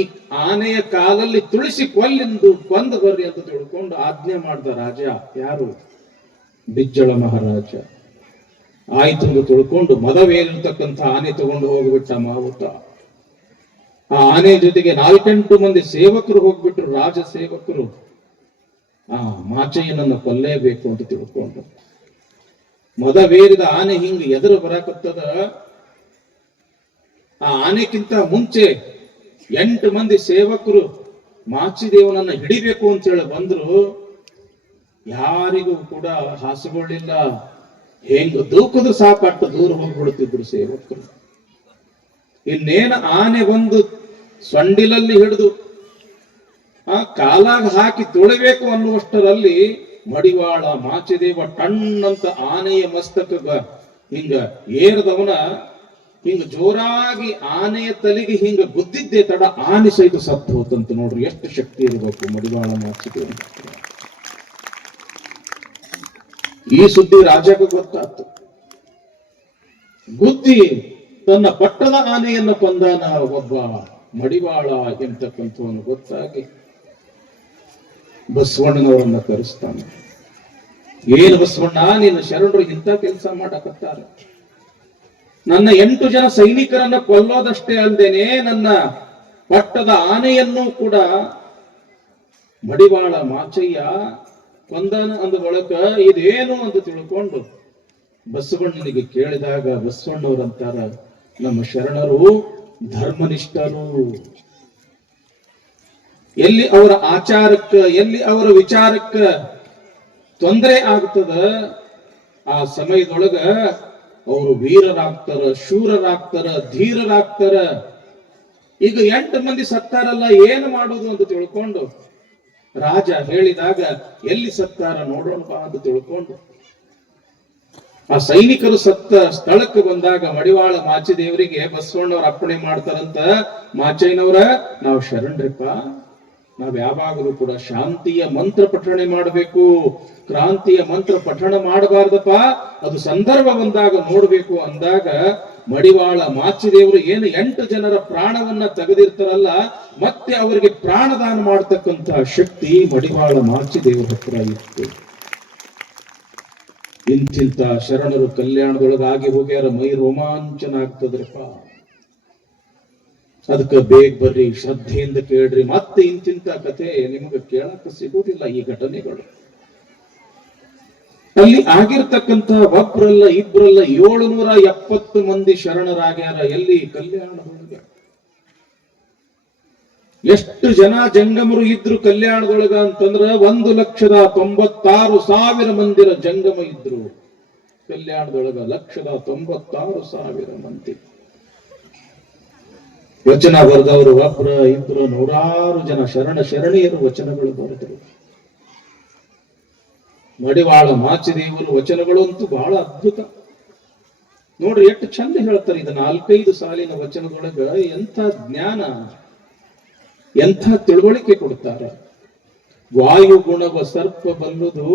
ಆನೆಯ ಕಾಲಲ್ಲಿ ತುಳಿಸಿ ಕೊಂದು ಬರ್ರಿ ಅಂತ ತಿಳ್ಕೊಂಡು ಆಜ್ಞೆ ಮಾಡ್ದ ರಾಜ. ಯಾರು? ಬಿಜ್ಜಳ ಮಹಾರಾಜ. ಆಯ್ತು ಅಂತ ತಿಳ್ಕೊಂಡು ಮದವೇರಿರ್ತಕ್ಕಂಥ ಆನೆ ತಗೊಂಡು ಹೋಗ್ಬಿಟ್ಟ ಮಾವುತ. ಆ ಆನೆ ಜೊತೆಗೆ 4-8 ಮಂದಿ ಸೇವಕರು ಹೋಗ್ಬಿಟ್ರು, ರಾಜ ಸೇವಕರು. ಆ ಮಾಚಯ್ಯನನ್ನ ಕೊಲ್ಲೇಬೇಕು ಅಂತ ತಿಳ್ಕೊಂಡು ಮದವೇರಿದ ಆನೆ ಹಿಂಗ ಎದುರು ಬರಾಕತ್ತದ. ಆ ಆನೆಕ್ಕಿಂತ ಮುಂಚೆ 8 ಮಂದಿ ಸೇವಕರು ಮಾಚಿದೇವನನ್ನ ಹಿಡಿಬೇಕು ಅಂತ ಹೇಳಿ ಬಂದ್ರು. ಯಾರಿಗೂ ಕೂಡ ಹಾಸಿಕೊಳ್ಳಿಲ್ಲ. ಹೆಂಗ ದೂಕದ್ರು ಸಾಕಟ್ಟು ದೂರ ಹೋಗ್ಬಿಡುತ್ತಿದ್ರು ಸೇವಕರು. ಇನ್ನೇನ ಆನೆ ಬಂದು ಸೊಂಡಿಲಲ್ಲಿ ಹಿಡಿದು ಆ ಕಾಲಾಗ ಹಾಕಿ ತೊಳಿಬೇಕು ಅನ್ನುವಷ್ಟರಲ್ಲಿ ಮಡಿವಾಳ ಮಾಚಿದೇವ ಟಣ್ಣಂತ ಆನೆಯ ಮಸ್ತಕ ಹಿಂಗ ಏರದವನ ಹಿಂಗ ಜೋರಾಗಿ ಆನೆಯ ತಲೆಗೆ ಹಿಂಗ ಗುದ್ದಿದ್ದೆ ತಡ ಆನೆ ಸಹಿತ ಸತ್ತು ಹೋತಂತ. ನೋಡ್ರಿ ಎಷ್ಟು ಶಕ್ತಿ ಇರಬೇಕು ಮಡಿವಾಳ ಮಾಚಿದೇವ. ಈ ಸುದ್ದಿ ರಾಜಕ್ಕೆ ಗೊತ್ತಾಯ್ತು. ಗುದ್ದಿ ತನ್ನ ಪಟ್ಟದ ಆನೆಯನ್ನು ಕೊಂದಾನ ಒಬ್ಬ ಮಡಿವಾಳ ಎಂತಕ್ಕಂಥವನು ಗೊತ್ತಾಗಿ ಬಸವಣ್ಣನವರನ್ನ ಕರೆಸ್ತಾನೆ. ಏನು ಬಸವಣ್ಣ, ನಿನ್ನ ಶರಣರು ಇಂಥ ಕೆಲಸ ಮಾಡಕತ್ತಾರೆ. ನನ್ನ 8 ಜನ ಸೈನಿಕರನ್ನ ಕೊಲ್ಲೋದಷ್ಟೇ ಅಲ್ಲದೇನೆ ನನ್ನ ಪಟ್ಟದ ಆನೆಯನ್ನು ಕೂಡ ಮಡಿವಾಳ ಮಾಚಯ್ಯ ಕೊಂದಾನ ಅಂದ ಬಳಿಕ ಇದೇನು ಅಂತ ತಿಳ್ಕೊಂಡು ಬಸವಣ್ಣನಿಗೆ ಕೇಳಿದಾಗ ಬಸವಣ್ಣವರಂತಾರ, ನಮ್ಮ ಶರಣರು ಧರ್ಮನಿಷ್ಠರು. ಎಲ್ಲಿ ಅವರ ಆಚಾರಕ್ಕ, ಎಲ್ಲಿ ಅವರ ವಿಚಾರಕ್ಕ ತೊಂದರೆ ಆಗ್ತದ ಆ ಸಮಯದೊಳಗ ಅವರು ವೀರರಾಗ್ತಾರ, ಶೂರರಾಗ್ತಾರ, ಧೀರರಾಗ್ತಾರ. ಈಗ 8 ಮಂದಿ ಸತ್ತಾರಲ್ಲ, ಏನು ಮಾಡುದು ಅಂತ ತಿಳ್ಕೊಂಡು ರಾಜ ಹೇಳಿದಾಗ ಎಲ್ಲಿ ಸತ್ತಾರ ನೋಡೋಣ ಬಾ ಅಂತ ತಿಳ್ಕೊಂಡು ಆ ಸೈನಿಕರು ಸತ್ತ ಸ್ಥಳಕ್ಕೆ ಬಂದಾಗ ಮಡಿವಾಳ ಮಾಚಿದೇವರಿಗೆ ಬಸವಣ್ಣವ್ರ ಅಪ್ಪಣೆ ಮಾಡ್ತಾರಂತ, ಮಾಚಯ್ಯನವರ ನಾವು ಶರಣರಪ್ಪ, ನಾವ್ ಯಾವಾಗಲೂ ಕೂಡ ಶಾಂತಿಯ ಮಂತ್ರ ಪಠಣೆ ಮಾಡಬೇಕು, ಕ್ರಾಂತಿಯ ಮಂತ್ರ ಪಠಣ ಮಾಡಬಾರ್ದಪ್ಪ, ಅದು ಸಂದರ್ಭ ಬಂದಾಗ ನೋಡ್ಬೇಕು ಅಂದಾಗ ಮಡಿವಾಳ ಮಾಚಿದೇವರು ಏನು 8 ಜನರ ಪ್ರಾಣವನ್ನ ತೆಗೆದಿರ್ತಾರಲ್ಲ, ಮತ್ತೆ ಅವರಿಗೆ ಪ್ರಾಣದಾನ ಮಾಡತಕ್ಕಂತ ಶಕ್ತಿ ಮಡಿವಾಳ ಮಾಚಿದೇವರ ಹತ್ರ ಇತ್ತು. ಇಂತಿಂತ ಶರಣರು ಕಲ್ಯಾಣದೊಳಗಾಗಿ ಹೋಗ್ಯಾರ, ಮೈ ರೋಮಾಂಚನ ಆಗ್ತದ್ರಪ್ಪ. ಅದಕ್ಕೆ ಬೇಗ ಬರ್ರಿ, ಶ್ರದ್ಧೆಯಿಂದ ಕೇಳ್ರಿ. ಮತ್ತೆ ಇಂತಿಂತ ಕಥೆ ನಿಮಗೆ ಕೇಳಕ್ಕೆ ಸಿಗುವುದಿಲ್ಲ. ಈ ಘಟನೆಗಳು ಅಲ್ಲಿ ಆಗಿರ್ತಕ್ಕಂಥ ಒಬ್ರಲ್ಲ ಇಬ್ರಲ್ಲ 770 ಮಂದಿ ಶರಣರಾಗ್ಯಾರ. ಎಲ್ಲಿ? ಕಲ್ಯಾಣದೊಳಗೆ. ಎಷ್ಟು ಜನ ಜಂಗಮರು ಇದ್ರು ಕಲ್ಯಾಣದೊಳಗ ಅಂತಂದ್ರ 1,96,000 ಮಂದಿರ ಜಂಗಮ ಇದ್ರು ಕಲ್ಯಾಣದೊಳಗ. 1,96,000 ಮಂದಿ. ವಚನ ಬರೆದವರು ಒಬ್ರ ಇಬ್ರ 100 ಜನ ಶರಣ ಶರಣಿಯರು ವಚನಗಳು ಬರೆದರು. ಮಡಿವಾಳ ಮಾಚಿದೇವರು ವಚನಗಳು ಅಂತೂ ಬಹಳ ಅದ್ಭುತ ನೋಡ್ರಿ, ಎಷ್ಟು ಚಂದ ಹೇಳ್ತಾರೆ. ಇದು 4-5 ಸಾಲಿನ ವಚನದೊಳಗ ಎಂಥ ಜ್ಞಾನ, ಎಂಥ ತಿಳುವಳಿಕೆ ಕೊಡ್ತಾರ. ವಾಯು ಗುಣವ ಸರ್ಪ ಬಲ್ಲುದು,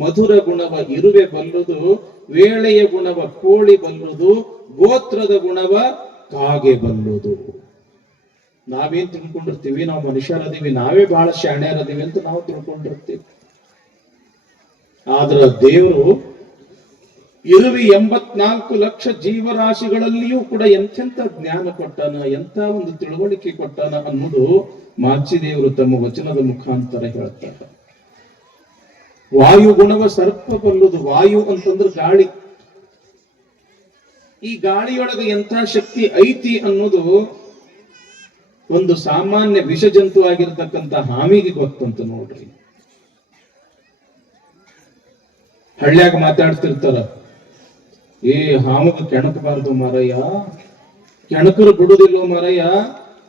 ಮಧುರ ಗುಣವ ಇರುವೆ ಬಲ್ಲುದು, ವೇಳೆಯ ಗುಣವ ಕೋಳಿ ಬಲ್ಲುದು, ಗೋತ್ರದ ಗುಣವ ಕಾಗೆ ಬಲ್ಲುದು. ನಾವೇನ್ ತಿಳ್ಕೊಂಡಿರ್ತೀವಿ, ನಾವು ಮನುಷ್ಯರದೀವಿ, ನಾವೇ ಬಹಳ ಶಾಣ್ಯರದೀವಿ ಅಂತ ನಾವು ತಿಳ್ಕೊಂಡಿರ್ತೀವಿ. ಆದ್ರ ದೇವರು ಇರುವಿ 84 ಲಕ್ಷ ಜೀವರಾಶಿಗಳಲ್ಲಿಯೂ ಕೂಡ ಎಂತೆಂತ ಜ್ಞಾನ ಕೊಟ್ಟಾನ, ಎಂತ ಒಂದು ತಿಳುವಳಿಕೆ ಕೊಟ್ಟಾನ ಅನ್ನೋದು ಮಾಚಿದೇವರು ತಮ್ಮ ವಚನದ ಮುಖಾಂತರ ಹೇಳ್ತಾರೆ. ವಾಯು ಗುಣವ ಸರ್ಪ ಬಲ್ಲುದು. ವಾಯು ಅಂತಂದ್ರೆ ಗಾಳಿ. ಈ ಗಾಳಿಯೊಳಗೆ ಎಂಥ ಶಕ್ತಿ ಐತಿ ಅನ್ನೋದು ಒಂದು ಸಾಮಾನ್ಯ ವಿಷ ಜಂತು ಆಗಿರ್ತಕ್ಕಂಥ ಹಾವಿಗೆ ಗೊತ್ತಂತ ನೋಡ್ರಿ. ಹಳ್ಳ್ಯಾಗ ಮಾತಾಡ್ತಿರ್ತಾರ, ಏ ಹಾವಗ ಕೆಣಕಬಾರ್ದು ಮಾರಯ್ಯ, ಕೆಣಕರು ಬಿಡುದಿಲ್ಲ ಮಾರಯ್ಯ,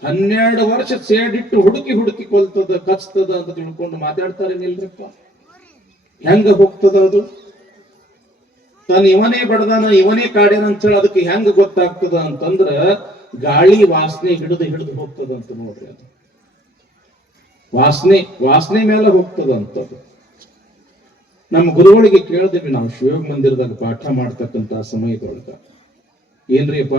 12 ವರ್ಷ ಸೇಡಿಟ್ಟು ಹುಡುಕಿ ಹುಡುಕಿ ಕೊಲ್ತದ, ಕಚ್ತದ ಅಂತ ತಿಳ್ಕೊಂಡು ಮಾತಾಡ್ತಾರೆ. ನಿಲ್ರಪ್ಪ, ಹೆಂಗ ಹೋಗ್ತದ ಅದು? ತಾನು ಇವನೇ ಬಡದಾನ, ಇವನೇ ಕಾಡ್ಯಾನ ಅಂತ ಹೇಳಿ ಅದಕ್ಕೆ ಹೆಂಗ ಗೊತ್ತಾಗ್ತದ ಅಂತಂದ್ರ ಗಾಳಿ ವಾಸನೆ ಹಿಡಿದು ಹಿಡಿದು ಹೋಗ್ತದ ಅಂತ ನೋಡ್ರಿ. ಅದು ವಾಸನೆ ಮೇಲೆ ಹೋಗ್ತದಂತದ್ದು. ನಮ್ಮ ಗುರುಗಳಿಗೆ ಕೇಳಿದ್ವಿ ನಾವು ಶಿವ ಮಂದಿರದಾಗ ಪಾಠ ಮಾಡ್ತಕ್ಕಂತ ಸಮಯದೊಳಗ, ಏನ್ರಿಪ್ಪ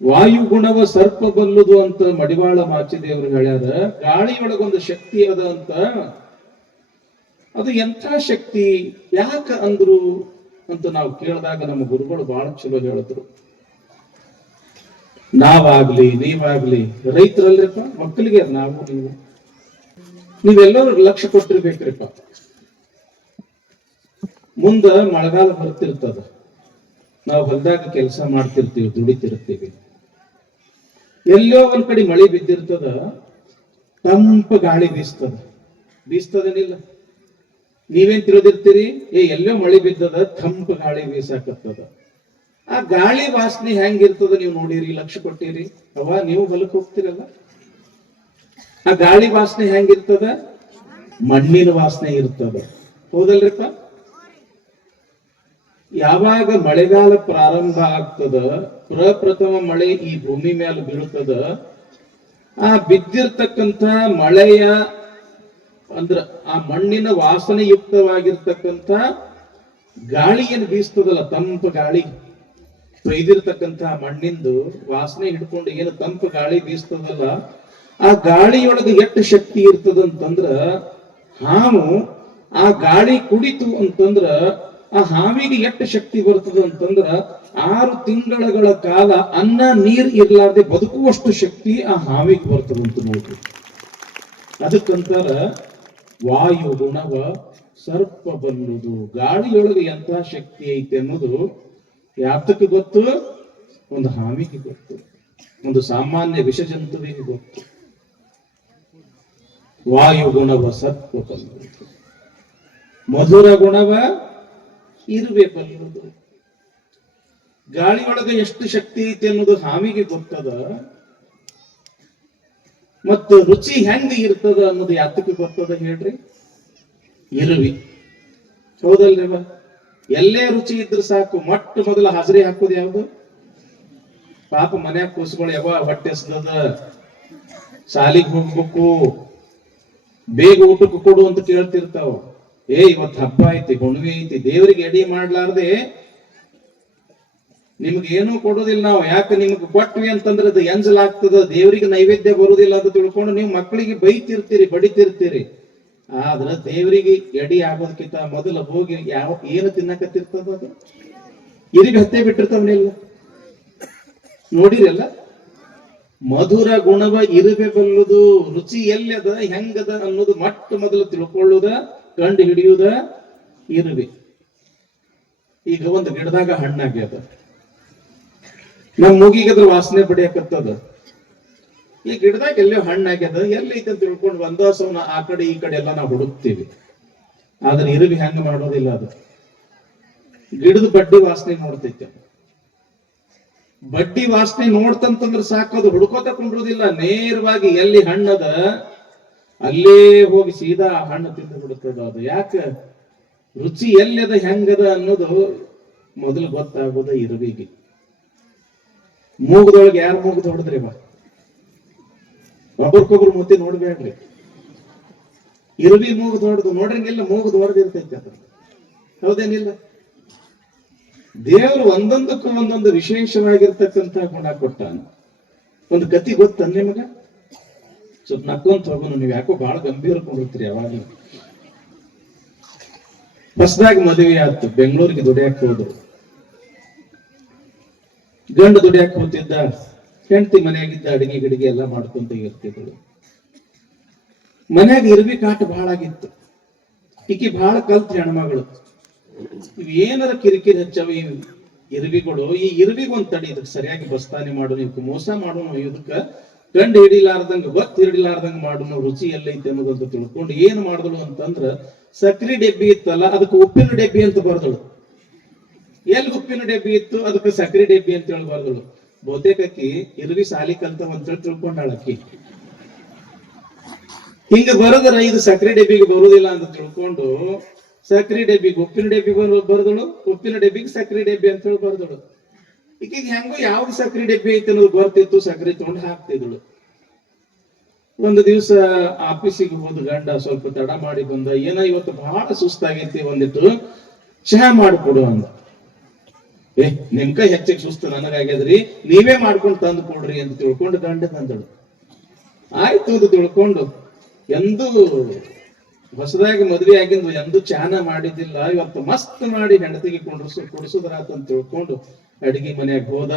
ವಾಯು ಗುಣವ ಸರ್ಪ ಬಲ್ಲುದು ಅಂತ ಮಡಿವಾಳ ಮಾಚಿದೇವರು ಹೇಳ್ಯಾರ. ಗಾಳಿಯೊಳಗೊಂದು ಶಕ್ತಿ ಅದ ಅಂತ, ಅದು ಎಂಥ ಶಕ್ತಿ, ಯಾಕ ಅಂದ್ರು ಅಂತ ನಾವು ಕೇಳಿದಾಗ ನಮ್ಮ ಗುರುಗಳು ಬಹಳ ಚಲೋ ಹೇಳಿದ್ರು. ನಾವಾಗ್ಲಿ ನೀವಾಗ್ಲಿ ರೈತರಲ್ರಿಪ್ಪ, ಮಕ್ಕಳಿಗೆ ನಾವು ನೀವೆಲ್ಲರೂ ಲಕ್ಷ್ಯ ಕೊಟ್ಟಿರ್ಬೇಕ್ರಿಪ್ಪ. ಮುಂದ ಮಳೆಗಾಲ ಬರ್ತಿರ್ತದ, ನಾವು ಹೊಲದಾಗ ಕೆಲಸ ಮಾಡ್ತಿರ್ತೀವಿ, ದುಡಿತಿರ್ತೀವಿ. ಎಲ್ಲೋ ಒಂದ್ ಕಡೆ ಮಳೆ ಬಿದ್ದಿರ್ತದ, ತಂಪ ಗಾಳಿ ಬೀಸ್ತದೇನಿಲ್ಲ? ನೀವೇನ್ ತಿಳಿದಿರ್ತೀರಿ, ಎಲ್ಲೋ ಮಳೆ ಬಿದ್ದದ, ತಂಪ ಗಾಳಿ ಬೀಸಾಕತ್ತದ. ಆ ಗಾಳಿ ವಾಸನೆ ಹೆಂಗಿರ್ತದ ನೀವು ನೋಡಿರಿ, ಲಕ್ಷ್ಯ ಕೊಟ್ಟಿರಿ? ನೀವು ಹೊಲಕ್ಕೆ ಹೋಗ್ತಿರಲ್ಲ, ಆ ಗಾಳಿ ವಾಸನೆ ಹೆಂಗಿರ್ತದ? ಮಣ್ಣಿನ ವಾಸನೆ ಇರ್ತದ, ಹೌದಲ್ರಿಪ್ಪ? ಯಾವಾಗ ಮಳೆಗಾಲ ಪ್ರಾರಂಭ ಆಗ್ತದ, ಪ್ರಪ್ರಥಮ ಮಳೆ ಈ ಭೂಮಿ ಮೇಲೆ ಬೀಳುತ್ತದ, ಆ ಬಿದ್ದಿರ್ತಕ್ಕಂಥ ಮಳೆಯ ಅಂದ್ರ ಆ ಮಣ್ಣಿನ ವಾಸನೆ ಯುಕ್ತವಾಗಿರ್ತಕ್ಕಂಥ ಗಾಳಿ ಏನು ಬೀಸ್ತದಲ್ಲ, ತಂಪ ಗಾಳಿ, ತೊಯ್ದಿರ್ತಕ್ಕಂಥ ಮಣ್ಣಿಂದು ವಾಸನೆ ಹಿಡ್ಕೊಂಡು ಏನು ತಂಪ ಗಾಳಿ ಬೀಸ್ತದಲ್ಲ, ಆ ಗಾಳಿಯೊಳಗೆ ಎಷ್ಟು ಶಕ್ತಿ ಇರ್ತದಂತಂದ್ರ, ಹಾವು ಆ ಗಾಳಿ ಕುಡಿತು ಅಂತಂದ್ರ ಆ ಹಾವಿಗೆ ಎಷ್ಟು ಶಕ್ತಿ ಬರ್ತದ ಅಂತಂದ್ರ 6 ತಿಂಗಳ ಕಾಲ ಅನ್ನ ನೀರ್ ಇರ್ಲಾರ್ದೆ ಬದುಕುವಷ್ಟು ಶಕ್ತಿ ಆ ಹಾವಿಗೆ ಬರ್ತದಂತ ನೋಡ್ರಿ. ಅದಕ್ಕಂತಾರ ವಾಯು ಗುಣವ ಸರ್ಪ ಬಲ್ಲುದು. ಗಾಳಿಯೊಳಗೆ ಎಂತ ಶಕ್ತಿ ಐತೆ ಅನ್ನೋದು ಯಾತಕ್ಕೆ ಗೊತ್ತು? ಒಂದು ಹಾವಿಗೆ ಗೊತ್ತು, ಒಂದು ಸಾಮಾನ್ಯ ವಿಷ ಜಂತುವಿಗೆ ಗೊತ್ತು. ವಾಯು ಗುಣವ ಸರ್ಪ ಬಲ್ಲುದು, ಮಧುರ ಗುಣವ ಇರುವೆ ಬಲ್ಲುದು. ಗಾಳಿಯೊಳಗೆ ಎಷ್ಟು ಶಕ್ತಿ ಐತಿ ಅನ್ನೋದು ಹಾವಿಗೆ ಗೊತ್ತದ, ಮತ್ತು ರುಚಿ ಹೆಂಗ ಇರ್ತದ ಅನ್ನೋದು ಯಾತಕ್ಕೆ ಗೊತ್ತದ ಹೇಳ್ರಿ? ಇರುವಿ, ಹೌದಲ್ರಿ? ಎಲ್ಲೇ ರುಚಿ ಇದ್ರೆ ಸಾಕು, ಮೊಟ್ಟ ಮೊದಲ ಹಾಜರಿ ಹಾಕೋದು ಯಾವ್ದು? ಪಾಪ ಮನ್ಯಾಗ ಕೂಸ್ಗಳು ಹೊಟ್ಟೆ ಹಸ್ದದ, ಶಾಲಿಗೆ ಹೋಗ್ಬೇಕು, ಬೇಗ ಊಟಕ್ಕೆ ಕೊಡು ಅಂತ ಕೇಳ್ತಿರ್ತಾವ. ಇವತ್ತು ಹಬ್ಬ ಐತಿ, ಹುಣ್ಣಿಮೆ ಐತಿ, ದೇವರಿಗೆ ಎಡಿ ಮಾಡ್ಲಾರ್ದೆ ನಿಮ್ಗೆ ಏನೂ ಕೊಡೋದಿಲ್ಲ ನಾವು. ಯಾಕೆ ನಿಮ್ಗೆ ಕೊಟ್ವಿ ಅಂತಂದ್ರೆ ಅದು ಎಂಜಲಾಗ್ತದ, ದೇವರಿಗೆ ನೈವೇದ್ಯ ಬರುದಿಲ್ಲ ಅಂತ ತಿಳ್ಕೊಂಡು ನೀವು ಮಕ್ಕಳಿಗೆ ಬೈತಿರ್ತೀರಿ, ಬಡಿತಿರ್ತೀರಿ. ಆದ್ರ ದೇವರಿಗೆ ಎಡಿ ಆಗೋದಕ್ಕಿಂತ ಮೊದಲು ಹೋಗಿ ಏನು ತಿನ್ನಕತ್ತಿರ್ತದ ಅದು ಇರಿಗೆ ಹತ್ತೆ ಬಿಟ್ಟಿರ್ತಾವನೆಲ್ಲ ನೋಡಿರಲ್ಲ. ಮಧುರ ಗುಣವ ಇರುವೆ ಬಲ್ಲುದು. ರುಚಿ ಎಲ್ಲದ ಹೆಂಗದ ಅನ್ನೋದು ಮೊಟ್ಟ ಮೊದಲು ತಿಳ್ಕೊಳ್ಳುದ, ಕಂಡು ಹಿಡಿಯುವುದ ಇರುವೆ. ಈಗ ಒಂದು ಗಿಡದಾಗ ಹಣ್ಣಾಗ್ಯದ, ನಮ್ ಮೂಗಿಗದ್ರ ವಾಸನೆ ಬಡಿಯಕತ್ತದ. ಈ ಗಿಡದಾಗ ಎಲ್ಲೋ ಹಣ್ಣಾಗ್ಯದ, ಎಲ್ಲೈತೆ ಅಂತ ತಿಳ್ಕೊಂಡು ಒಂದಸವನ ಆ ಕಡೆ ಈ ಕಡೆ ಎಲ್ಲ ನಾವು ಹುಡುಕ್ತೀವಿ. ಆದ್ರೆ ಇರುವೆ ಹೆಂಗ ಮಾಡೋದಿಲ್ಲ, ಅದು ಗಿಡದ ಬಡ್ಡಿ ವಾಸನೆ ನೋಡ್ತೈತೆ. ಬಡ್ಡಿ ವಾಸನೆ ನೋಡ್ತಂತಂದ್ರೆ ಸಾಕು, ಅದು ಹುಡ್ಕೋತ ಕುಂಡ್ರುದಿಲ್ಲ, ನೇರವಾಗಿ ಎಲ್ಲಿ ಹಣ್ಣದ ಅಲ್ಲೇ ಹೋಗಿ ಸೀದಾ ಹಣ್ಣು ತಿಂದು ಬಿಡುತ್ತದ. ಅದು ಯಾಕೆ? ರುಚಿ ಎಲ್ಲದ ಹೆಂಗದ ಅನ್ನೋದು ಮೊದಲು ಗೊತ್ತಾಗೋದ ಇರುವಿಗೆ. ಮೂಗದೊಳಗೆ ಯಾರು ಮೂಗದ ಹೊಡೆದ್ರಿ? ಒಬ್ರಿಗೊಬ್ರು ಮುತ್ತಿ ನೋಡ್ಬೇಡ್ರಿ. ಇರುವಿ ಮೂಗು ದೊಡ್ಡದು ನೋಡ್ರಂಗಿಲ್ಲ, ಮೂಗು ದೊಡ್ಡದಿರ್ತೈತಿ ಅದ, ಹೌದೇನಿಲ್ಲ? ದೇವರು ಒಂದೊಂದಕ್ಕೂ ಒಂದೊಂದು ವಿಶೇಷವಾಗಿರ್ತಕ್ಕಂಥ ಗುಣ ಕೊಟ್ಟಾನ. ಒಂದು ಕತಿ ಗೊತ್ತ ನಿಮಗ? ಸ್ವಲ್ಪ ನಕ್ಕೊಂತ ಹೋಗೋಣ, ನೀವು ಯಾಕೋ ಬಹಳ ಗಂಭೀರ ಕೊಂಡಿರ್ತೀರಿ ಯಾವಾಗ. ಹೊಸದಾಗಿ ಮದುವೆ ಆಯ್ತು, ಬೆಂಗಳೂರಿಗೆ ದುಡಿಯಾಕ ಹೋದ್ರು. ಗಂಡು ದುಡಿಯಾಕ ಹೋಗ್ತಿದ್ದ, ಹೆಂಡತಿ ಮನೆಯಾಗಿದ್ದ ಅಡಿಗೆ ಗಿಡಿಗೆ ಎಲ್ಲ ಮಾಡ್ಕೊಂತ ಇರ್ತಿದ್ರು. ಮನ್ಯಾಗ ಇರ್ವಿ ಕಾಟ ಬಹಳ ಆಗಿತ್ತು. ಈಕಿ ಬಹಳ ಕಲ್ತ್ ಹೆಣ್ಮಗಳು. ಇವ್ ಏನಾರ ಕಿರಿಕಿರಿ ಹಚ್ಚವ ಈ ಇರ್ವಿಗಳು. ಈ ಇರ್ವಿಗ್ ಒಂದ್ ತಡಿ, ಇದಕ್ಕೆ ಸರಿಯಾಗಿ ಬಸ್ತಾನೆ ಮಾಡು, ನೀವು ಮೋಸ ಮಾಡೋಣ, ಇದಕ್ಕ ಗಂಡು ಹಿಡಿಲಾರ್ದಂಗ ಗೊತ್ತು ಹಿಡಿಲಾರ್ದಂಗ ಮಾಡೋಣ, ರುಚಿ ಎಲ್ಲೈತೆ ಅನ್ನೋದಂತ ತಿಳ್ಕೊಂಡು ಏನ್ ಮಾಡಿದಳು ಅಂತಂದ್ರ, ಸಕ್ರಿ ಡಬ್ಬಿ ಇತ್ತಲ್ಲ ಅದಕ್ಕೆ ಉಪ್ಪಿನ ಡಬ್ಬಿ ಅಂತ ಬರ್ದಳು. ಎಲ್ಲಿ ಉಪ್ಪಿನ ಡಬ್ಬಿ ಇತ್ತು ಅದಕ್ಕೆ ಸಕ್ರಿ ಡಬ್ಬಿ ಅಂತ ಹೇಳಿ ಬರ್ದಳು. ಬಹುತೇಕಿ ಇರ್ವಿ ಸಾಲಿ ಕಲ್ತ ಅಂತೇಳಿ ತಿಳ್ಕೊಂಡಾಳಕ್ಕಿ. ಹಿಂಗ ಬರೋದ್ರ ಇದು ಸಕ್ರಿ ಡಬ್ಬಿಗೆ ಬರುದಿಲ್ಲ ಅಂತ ತಿಳ್ಕೊಂಡು ಸಕ್ರಿ ಡಬ್ಬಿಗೆ ಉಪ್ಪಿನ ಡಬ್ಬಿ ಬರ್ದಳು, ಉಪ್ಪಿನ ಡಬ್ಬಿಗೆ ಸಕ್ರಿ ಡಬ್ಬಿ ಅಂತ ಹೇಳಿ ಬರ್ದಳು. ಈಗ ಹೆಂಗೋ ಯಾವ್ದು ಸಕ್ರಿ ಡಬ್ಬಿ ಐತಿ ಅನ್ನೋದು ಬರ್ತಿತ್ತು, ಸಕ್ರಿ ತಗೊಂಡು ಹಾಕ್ತಿದ್ಳು. ಒಂದು ದಿವಸ ಆಫೀಸಿಗೆ ಹೋದ ಗಂಡ ಸ್ವಲ್ಪ ತಡ ಮಾಡಿ ಬಂದ. ಏನ ಇವತ್ತು ಬಹಳ ಸುಸ್ತಾಗೈತಿ, ಒಂದಿಟ್ಟು ಚಹಾ ಮಾಡಿಕೊಡು ಅಂದ. ನಿಮ್ ಕೈ ಹೆಚ್ಚಿಗೆ ಸುಸ್ತು ನನಗಾಗ್ಯದ್ರಿ, ನೀವೇ ಮಾಡ್ಕೊಂಡು ತಂದು ಕೊಡ್ರಿ ಅಂತ ತಿಳ್ಕೊಂಡು ಗಂಡ ತಂದಳು. ಆಯ್ತು ಅಂತ ತಿಳ್ಕೊಂಡು, ಎಂದೂ ಹೊಸದಾಗಿ ಮದ್ವೆ ಆಗಿಂದು ಎಂದೂ ಚಹಾನ ಮಾಡಿದ್ದಿಲ್ಲ, ಇವತ್ತು ಮಸ್ತ್ ಮಾಡಿ ಹೆಂಡತಿಗೆ ಕುಡಿಸುದ್ರಾತಂತ ತಿಳ್ಕೊಂಡು ಅಡಿಗೆ ಮನ್ಯಾಗ ಹೋದ.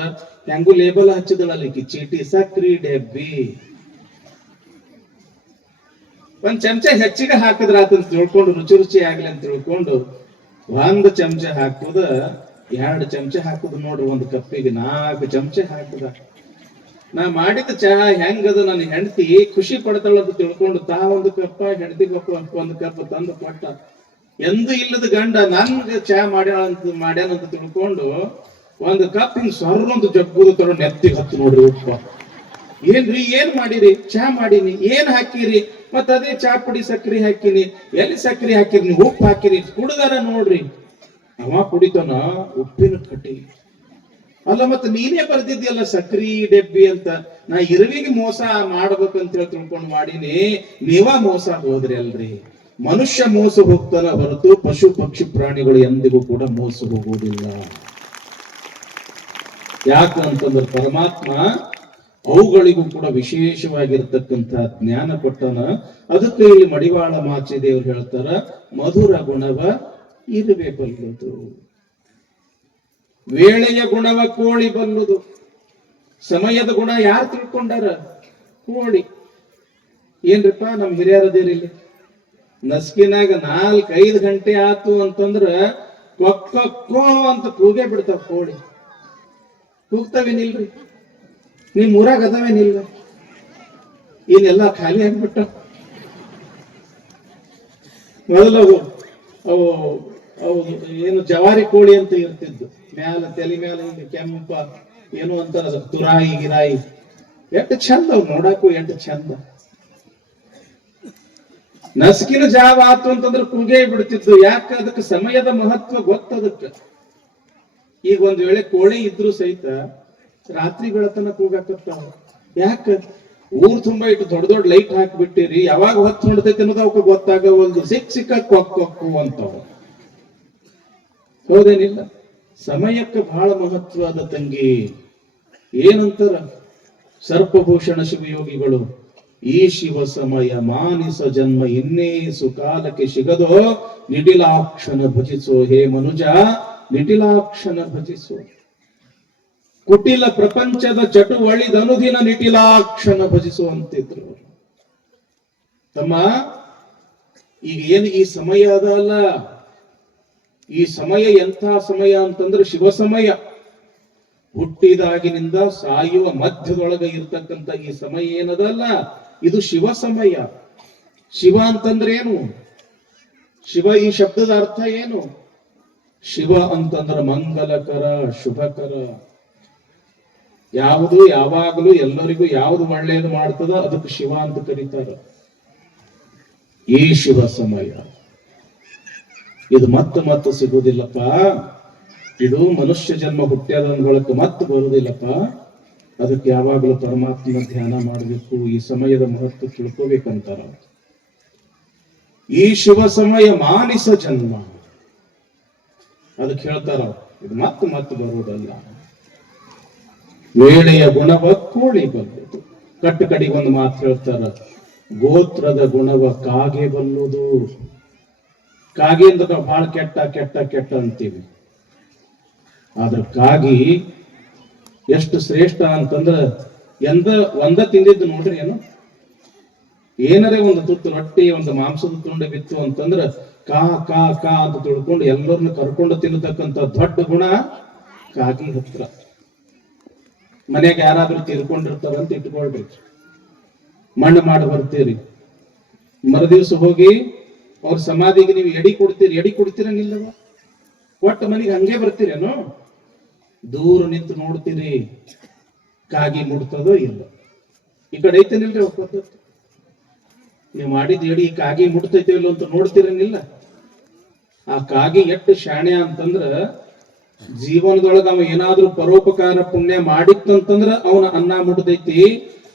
ಹೆಂಗು ಲೇಬಲ್ ಹಚ್ಚಿದಳಲ್ಲಿ ಚೀಟಿ, ಸಕ್ರಿ ಡಬ್ಬಿ. ಒಂದ್ ಚಮಚ ಹೆಚ್ಚಿಗೆ ಹಾಕಿದ್ರಾತಂತ ತಿಳ್ಕೊಂಡು, ರುಚಿ ರುಚಿ ಆಗ್ಲಿ ಅಂತ ತಿಳ್ಕೊಂಡು 1 ಚಮಚ ಹಾಕುದ, 2 ಚಮಚ ಹಾಕುದು ನೋಡ್ರಿ. ಒಂದು ಕಪ್ಪಿಗೆ 4 ಚಮಚ ಹಾಕುದ. ನಾ ಮಾಡಿದ ಚಹಾ ಹೆಂಗದ, ನನ್ನ ಹೆಂಡತಿ ಖುಷಿ ಪಡ್ತಾಳ ಅಂತ ತಿಳ್ಕೊಂಡು ತಾ 1 ಕಪ್ಪ, ಹೆಂಡತಿ ಕಪ್ಪ 1 ಕಪ್ ತಂದು ಕೊಟ್ಟ. ಎಂದು ಇಲ್ಲದ ಗಂಡ ನನ್ಗೆ ಚಹಾ ಮಾಡ್ಯಾನಂತ ತಿಳ್ಕೊಂಡು 1 ಕಪ್ ಹಿಂಗ್ ಸರ್ರೊಂದು ಜಗ್ಗುದು ತರ ನೆತ್ತಿಗೆ ಹತ್ತು ನೋಡ್ರಿ ಉಪ್ಪ. ಏನ್ರಿ ಏನ್ ಮಾಡಿರಿ? ಚಹಾ ಮಾಡೀನಿ. ಏನ್ ಹಾಕಿರಿ? ಮತ್ತ ಅದೇ ಚಹಾ ಪುಡಿ ಸಕ್ರಿ ಹಾಕಿನಿ. ಎಲ್ಲಿ ಸಕ್ರಿ ಹಾಕಿರಿ? ನೀವು ಉಪ್ಪು ಹಾಕಿರಿ. ಕುಡ್ದಾರ ನೋಡ್ರಿ. ಅವ ಕುಡಿತಾನ ಉಪ್ಪಿನ ಕಟ್ಟಿ. ಅಲ್ಲ ಮತ್ತ ನೀನೇ ಬರ್ತಿದ್ಯಲ್ಲ ಸಕ್ರಿ ಡಬ್ಬಿ ಅಂತ. ನಾ ಇರುವಿಗೆ ಮೋಸ ಮಾಡ್ಬೇಕಂತ ಹೇಳಿ ತಿಳ್ಕೊಂಡು ಮಾಡೀನಿ, ನೀವ ಮೋಸ ಹೋದ್ರಿ ಅಲ್ರಿ. ಮನುಷ್ಯ ಮೋಸ ಹೋಗ್ತಾನ ಹೊರತು ಪಶು ಪಕ್ಷಿ ಪ್ರಾಣಿಗಳು ಎಂದಿಗೂ ಕೂಡ ಮೋಸ ಹೋಗುವುದಿಲ್ಲ. ಯಾಕೆ ಅಂತಂದ್ರೆ ಪರಮಾತ್ಮ ಅವುಗಳಿಗೂ ಕೂಡ ವಿಶೇಷವಾಗಿರ್ತಕ್ಕಂಥ ಜ್ಞಾನ ಕೊಟ್ಟನ. ಅದಕ್ಕೆ ಇಲ್ಲಿ ಮಡಿವಾಳ ಮಾಚಿದೇವ್ರು ಹೇಳ್ತಾರ, ಮಧುರ ಗುಣವ ಇರುವೆ ಬಲ್ಲುದು, ವೇಳೆಯ ಗುಣವ ಕೋಳಿ ಬಲ್ಲುದು. ಸಮಯದ ಗುಣ ಯಾರು ತಿಳ್ಕೊಂಡಾರ? ಕೋಳಿ. ಏನ್ರಿಪ್ಪ ನಮ್ ಹಿರಿಯರದೇರಿಲ್ಲಿ ನಸ್ಕಿನಾಗ 4-5 ಗಂಟೆ ಆತು ಅಂತಂದ್ರ ಕೊಕ್ಕೋ ಅಂತ ಕೂಗೇ ಬಿಡ್ತಾವ ಕೋಳಿ. ಕೂಗ್ತಾವೇನಿಲ್ರಿ? ನಿಮ್ ಊರಾಗ ಅದಾವೇನಿಲ್ಲ? ಏನೆಲ್ಲ ಖಾಲಿ ಆಗ್ಬಿಟ್ಟ. ಮೊದಲು ಅವು ಏನು ಜವಾರಿ ಕೋಳಿ ಅಂತ ಇರ್ತಿದ್ದು, ಮ್ಯಾಲ ತಲೆ ಮ್ಯಾಲ ಕೆಂಪ ಏನು ಅಂತಾರ ತುರಾಯಿ ಗಿರಾಯಿ. ಎಷ್ಟು ಚಂದ ಅವ್ ನೋಡಾಕು, ಎಷ್ಟು ಚಂದ. ನಸ್ಕಿನ ಜಾವ ಆತು ಅಂತಂದ್ರೆ ಕೂಗೇ ಬಿಡ್ತಿದ್ದು. ಯಾಕ? ಅದಕ್ಕೆ ಸಮಯದ ಮಹತ್ವ ಗೊತ್ತದಕ್ಕೆ. ಈಗ ಒಂದ್ ವೇಳೆ ಕೋಳಿ ಇದ್ರು ಸಹಿತ ರಾತ್ರಿ ಬೆಳತನ ಕೂಗಾಕತ್ತಾವ. ಯಾಕ? ಊರ್ ತುಂಬಾ ಇಟ್ಟು ದೊಡ್ಡ ದೊಡ್ಡ ಲೈಟ್ ಹಾಕ್ಬಿಟ್ಟಿರಿ, ಯಾವಾಗ ಹೊತ್ತು ಹೊಡ್ತೈತಿ ಅನ್ನೋದು ಅವಕ್ಕೆ ಗೊತ್ತಾಗವಲ್ದು. ಸಿಕ್ಕ ಕೊಕ್ಕು ಅಂತಾವ. ಹೌದೇನಿಲ್ಲ? ಸಮಯಕ್ಕೆ ಬಹಳ ಮಹತ್ವ ಅದ ತಂಗಿ. ಏನಂತಾರ ಸರ್ಪಭೂಷಣ ಶಿವಯೋಗಿಗಳು, ಈ ಶಿವ ಸಮಯ ಮಾನಿಸ ಜನ್ಮ ಇನ್ನೇಸು ಕಾಲಕ್ಕೆ ಸಿಗದೋ, ನಿಟಿಲಾಕ್ಷಣ ಭಜಿಸೋ ಹೇ ಮನುಜ, ನಿಟಿಲಾಕ್ಷಣ ಭಜಿಸೋ. ಕುಟಿಲ ಪ್ರಪಂಚದ ಚಟುವಳಿದನುದಿನ ನಿಟಿಲಾಕ್ಷಣ ಭಜಿಸುವಂತಿದ್ರು. ತಮ್ಮ, ಈಗ ಏನು ಈ ಸಮಯ ಅದಲ್ಲ, ಈ ಸಮಯ ಎಂಥ ಸಮಯ ಅಂತಂದ್ರೆ ಶಿವ ಸಮಯ. ಹುಟ್ಟಿದಾಗಿನಿಂದ ಸಾಯುವ ಮಧ್ಯದೊಳಗೆ ಇರ್ತಕ್ಕಂಥ ಈ ಸಮಯ ಏನದಲ್ಲ, ಇದು ಶಿವ ಸಮಯ. ಶಿವ ಅಂತಂದ್ರೆ ಏನು? ಶಿವ ಈ ಶಬ್ದದ ಅರ್ಥ ಏನು? ಶಿವ ಅಂತಂದ್ರೆ ಮಂಗಲಕರ, ಶುಭಕರ. ಯಾವುದು ಯಾವಾಗಲೂ ಎಲ್ಲರಿಗೂ ಯಾವುದು ಒಳ್ಳೆಯದು ಮಾಡ್ತದ ಅದಕ್ಕೆ ಶಿವ ಅಂತ ಕರೀತಾರ. ಈ ಶಿವ ಸಮಯ ಇದು ಮತ್ತೆ ಸಿಗುವುದಿಲ್ಲಪ್ಪ. ಇದು ಮನುಷ್ಯ ಜನ್ಮ ಹುಟ್ಟ್ಯಾದಂದೊಳಕ್ಕೆ ಮತ್ತೆ ಬರುವುದಿಲ್ಲಪ್ಪ. ಅದಕ್ಕೆ ಯಾವಾಗಲೂ ಪರಮಾತ್ಮನ ಧ್ಯಾನ ಮಾಡಬೇಕು, ಈ ಸಮಯದ ಮಹತ್ವ ತಿಳ್ಕೋಬೇಕಂತಾರ. ಈ ಶಿವ ಸಮಯ ಮಾನಿಸ ಜನ್ಮ. ಅದಕ್ಕೆ ಹೇಳ್ತಾರ, ಇದು ಮತ್ತೆ ಬರುವುದಲ್ಲ. ವೇಳೆಯ ಗುಣವ ಕೋಳಿ ಬಲ್ಲುದು. ಕಟ್ಟು ಕಡಿಗೆ ಒಂದು ಮಾತು ಹೇಳ್ತಾರ, ಗೋತ್ರದ ಗುಣವ ಕಾಗೆ ಬಲ್ಲುದು. ಕಾಗೆ ಅಂತ ನಾವು ಬಹಳ ಕೆಟ್ಟ ಅಂತೀವಿ. ಆದ್ರ ಕಾಗಿ ಎಷ್ಟು ಶ್ರೇಷ್ಠ ಅಂತಂದ್ರ ಒಂದ ತಿಂದಿದ್ದು ನೋಡ್ರಿ. ಏನರೇ ಒಂದು ತುತ್ತು ರೊಟ್ಟಿ, ಒಂದು ಮಾಂಸದ ತುಂಡು ಬಿತ್ತು ಅಂತಂದ್ರ ಕಾ ಕಾ ಕಾ ಅಂತ ತಿಳ್ಕೊಂಡು ಎಲ್ಲರನ್ನ ಕರ್ಕೊಂಡು ತಿನ್ನತಕ್ಕಂತ ದೊಡ್ಡ ಗುಣ ಕಾಗಿ ಹತ್ರ. ಮನೆಗೆ ಯಾರಾದ್ರೂ ತೀರ್ಕೊಂಡಿರ್ತಾರಂತ ಇಟ್ಕೊಳ್ರಿ, ಮಣ್ಣು ಮಾಡಿ ಬರ್ತೀರಿ. ಮರುದಿವ್ಸ ಹೋಗಿ ಅವ್ರ ಸಮಾಧಿಗೆ ನೀವು ಎಡಿ ಕೊಡ್ತೀರಂಗಿಲ್ಲವ? ಒಟ್ಟು ಮನೆಗೆ ಹಂಗೆ ಬರ್ತೀರೇನು? ದೂರ ನಿಂತು ನೋಡ್ತೀರಿ, ಕಾಗಿ ಮುಡ್ತದೋ ಇಲ್ಲ. ಈ ಕಡೆ ಐತೇನಿಲ್ರಿ ಅವ್ರ ಪದ್ಧತಿ. ನೀವು ಮಾಡಿದ ಎಡಿ ಕಾಗಿ ಮುಟ್ತೈತೋ ಇಲ್ಲ ಅಂತ ನೋಡ್ತಿರಂಗಿಲ್ಲ. ಆ ಕಾಗಿ ಎಷ್ಟು ಶಾಣೆ ಅಂತಂದ್ರ, ಜೀವನದೊಳಗ ಅವ ಏನಾದ್ರೂ ಪರೋಪಕಾರ ಪುಣ್ಯ ಮಾಡಿತ್ತಂತಂದ್ರ ಅವನ ಅನ್ನ ಮುಟ್ಟದೈತಿ.